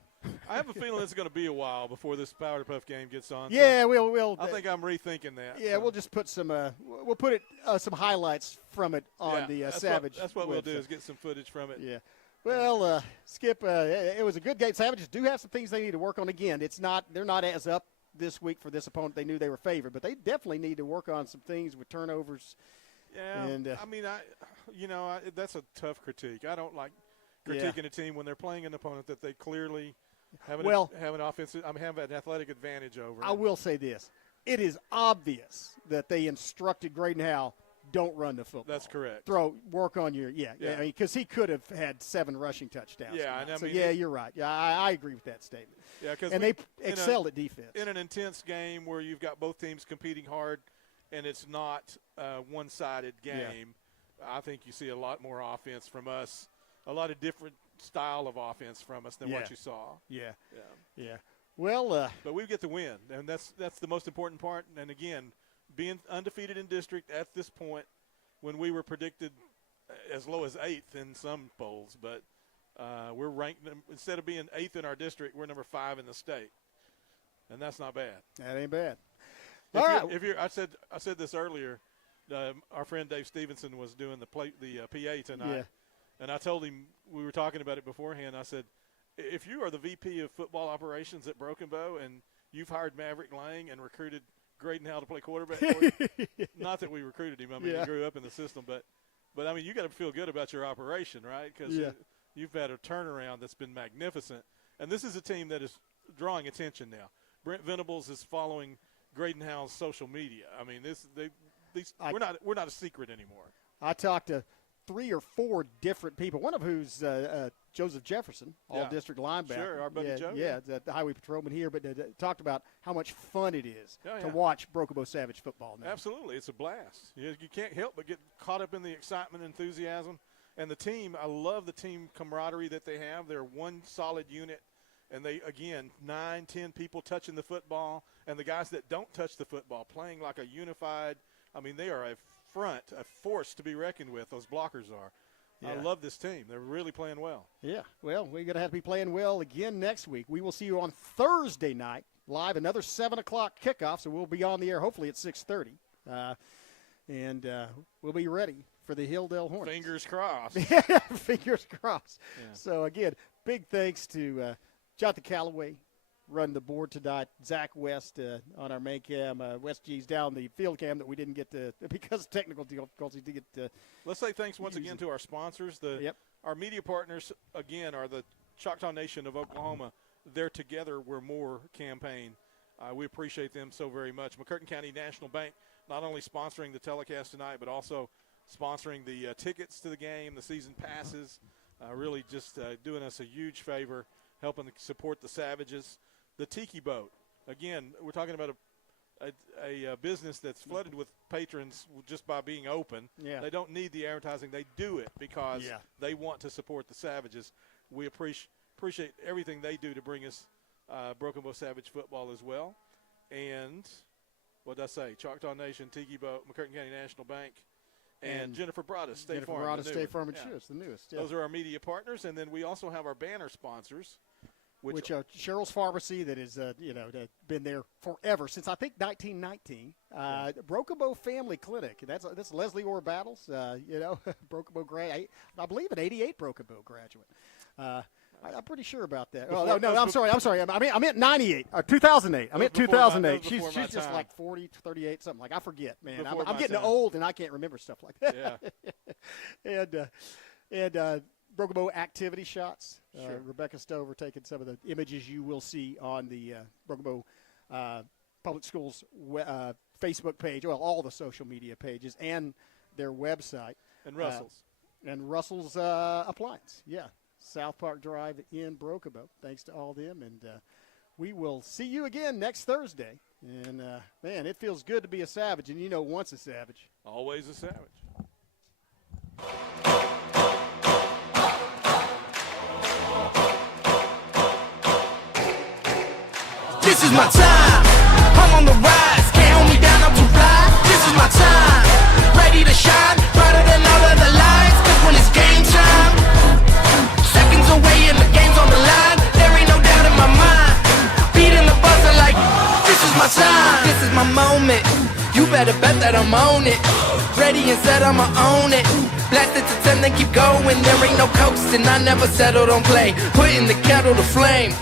I have a feeling it's going to be a while before this Powder Puff game gets on. Yeah, so we'll. I think I'm rethinking that. Yeah, we'll just put some. We'll put some highlights from it on the Savage. That's what website. we'll do is get some footage from it. Yeah. Well, Skip, it was a good game. Savages do have some things they need to work on. Again, they're not as up this week for this opponent. They knew they were favored, but they definitely need to work on some things with turnovers. Yeah, and I mean, that's a tough critique. I don't like critiquing a team when they're playing an opponent that they clearly have an offensive. have an athletic advantage over. I will say this: it is obvious that they instructed Graydon Howe. Don't run the football. That's correct. Work on your because he could have had 7 rushing touchdowns. Yeah, you're right. Yeah, I agree with that statement. Yeah, because they excelled at defense in an intense game where you've got both teams competing hard, and it's not a one-sided game. Yeah. I think you see a lot more offense from us, a lot of different style of offense from us than what you saw. Yeah. Well, but we get the win, and that's the most important part. And again, being undefeated in district at this point, when we were predicted as low as 8th in some polls, but we're ranked instead of being 8th in our district, we're number 5 in the state, and that's not bad. That ain't bad. I said this earlier. Our friend Dave Stevenson was doing the PA tonight, and I told him we were talking about it beforehand. I said, if you are the VP of football operations at Broken Bow and you've hired Maverick Lang and recruited Graydon Howell to play quarterback for you, not that we recruited him. I mean, he grew up in the system, but I mean, you got to feel good about your operation, right? Because you've had a turnaround that's been magnificent, and this is a team that is drawing attention now. Brent Venables is following Graydon Howell's social media. I mean, we're not a secret anymore. I talked to 3 or 4 different people, one of who's Joseph Jefferson, all-district linebacker. Sure, our buddy Joe. Yeah, the highway patrolman here, but talked about how much fun it is to watch Broken Bow Savage football now. Absolutely. It's a blast. You can't help but get caught up in the excitement and enthusiasm. And the team, I love the team camaraderie that they have. They're one solid unit. And they, again, 9, 10 people touching the football. And the guys that don't touch the football playing like a unified, I mean, they are a force to be reckoned with, those blockers are. Yeah. I love this team. They're really playing well. Yeah, well, we're going to have to be playing well again next week. We will see you on Thursday night, live, another 7 o'clock kickoff, so we'll be on the air hopefully at 6:30. And we'll be ready for the Hilldale Hornets. Fingers crossed. Fingers crossed. Yeah. So, again, big thanks to Jonathan Callaway, run the board tonight. Zach West on our main cam. West G's down the field cam that we didn't get to because of technical difficulties to get to. Let's say thanks once again to our sponsors. Our media partners, again, are the Choctaw Nation of Oklahoma. They're Together We're More campaign. We appreciate them so very much. McCurtain County National Bank not only sponsoring the telecast tonight, but also sponsoring the tickets to the game, the season passes, really just doing us a huge favor, helping to support the Savages. The Tiki Boat, again, we're talking about a business that's flooded with patrons just by being open. Yeah. They don't need the advertising. They do it because they want to support the Savages. We appreciate everything they do to bring us Broken Bow Savage football as well. And what did I say? Choctaw Nation, Tiki Boat, McCurtain County National Bank, and Jennifer Broadus, State Farm. Jennifer Broadus, State Farm Insurance, the newest. Yeah. Those are our media partners. And then we also have our banner sponsors. Which are Cheryl's Pharmacy that is, been there forever, since I think 1919. Broken Bow Family Clinic. That's Leslie Orr Battles, Broken Bow grad. I believe an 88 Broken Bow graduate. I'm pretty sure about that. No, I'm sorry. I meant 98 or 2008. I meant 2008. She's just like 40, 38, something like. I forget, man. I'm getting old and I can't remember stuff like that. Yeah. and Broken Bow activity shots. Sure. Rebecca Stover taking some of the images you will see on the Broken Bow Public Schools Facebook page, well, all the social media pages and their website. And Russell's Appliance, South Park Drive in Broken Bow. Thanks to all them. And we will see you again next Thursday. And, man, it feels good to be a Savage. And once a Savage. Always a Savage. This is my time, I'm on the rise, can't hold me down, I'm too fly. This is my time, ready to shine, brighter than all of the lights. Cause when it's game time, seconds away and the game's on the line. There ain't no doubt in my mind, beating the buzzer like, this is my time. This is my moment, you better bet that I'm on it. Ready and set, I'ma own it. Blast it to 10, then keep going, there ain't no coasting. I never settled on play, putting the kettle to flame.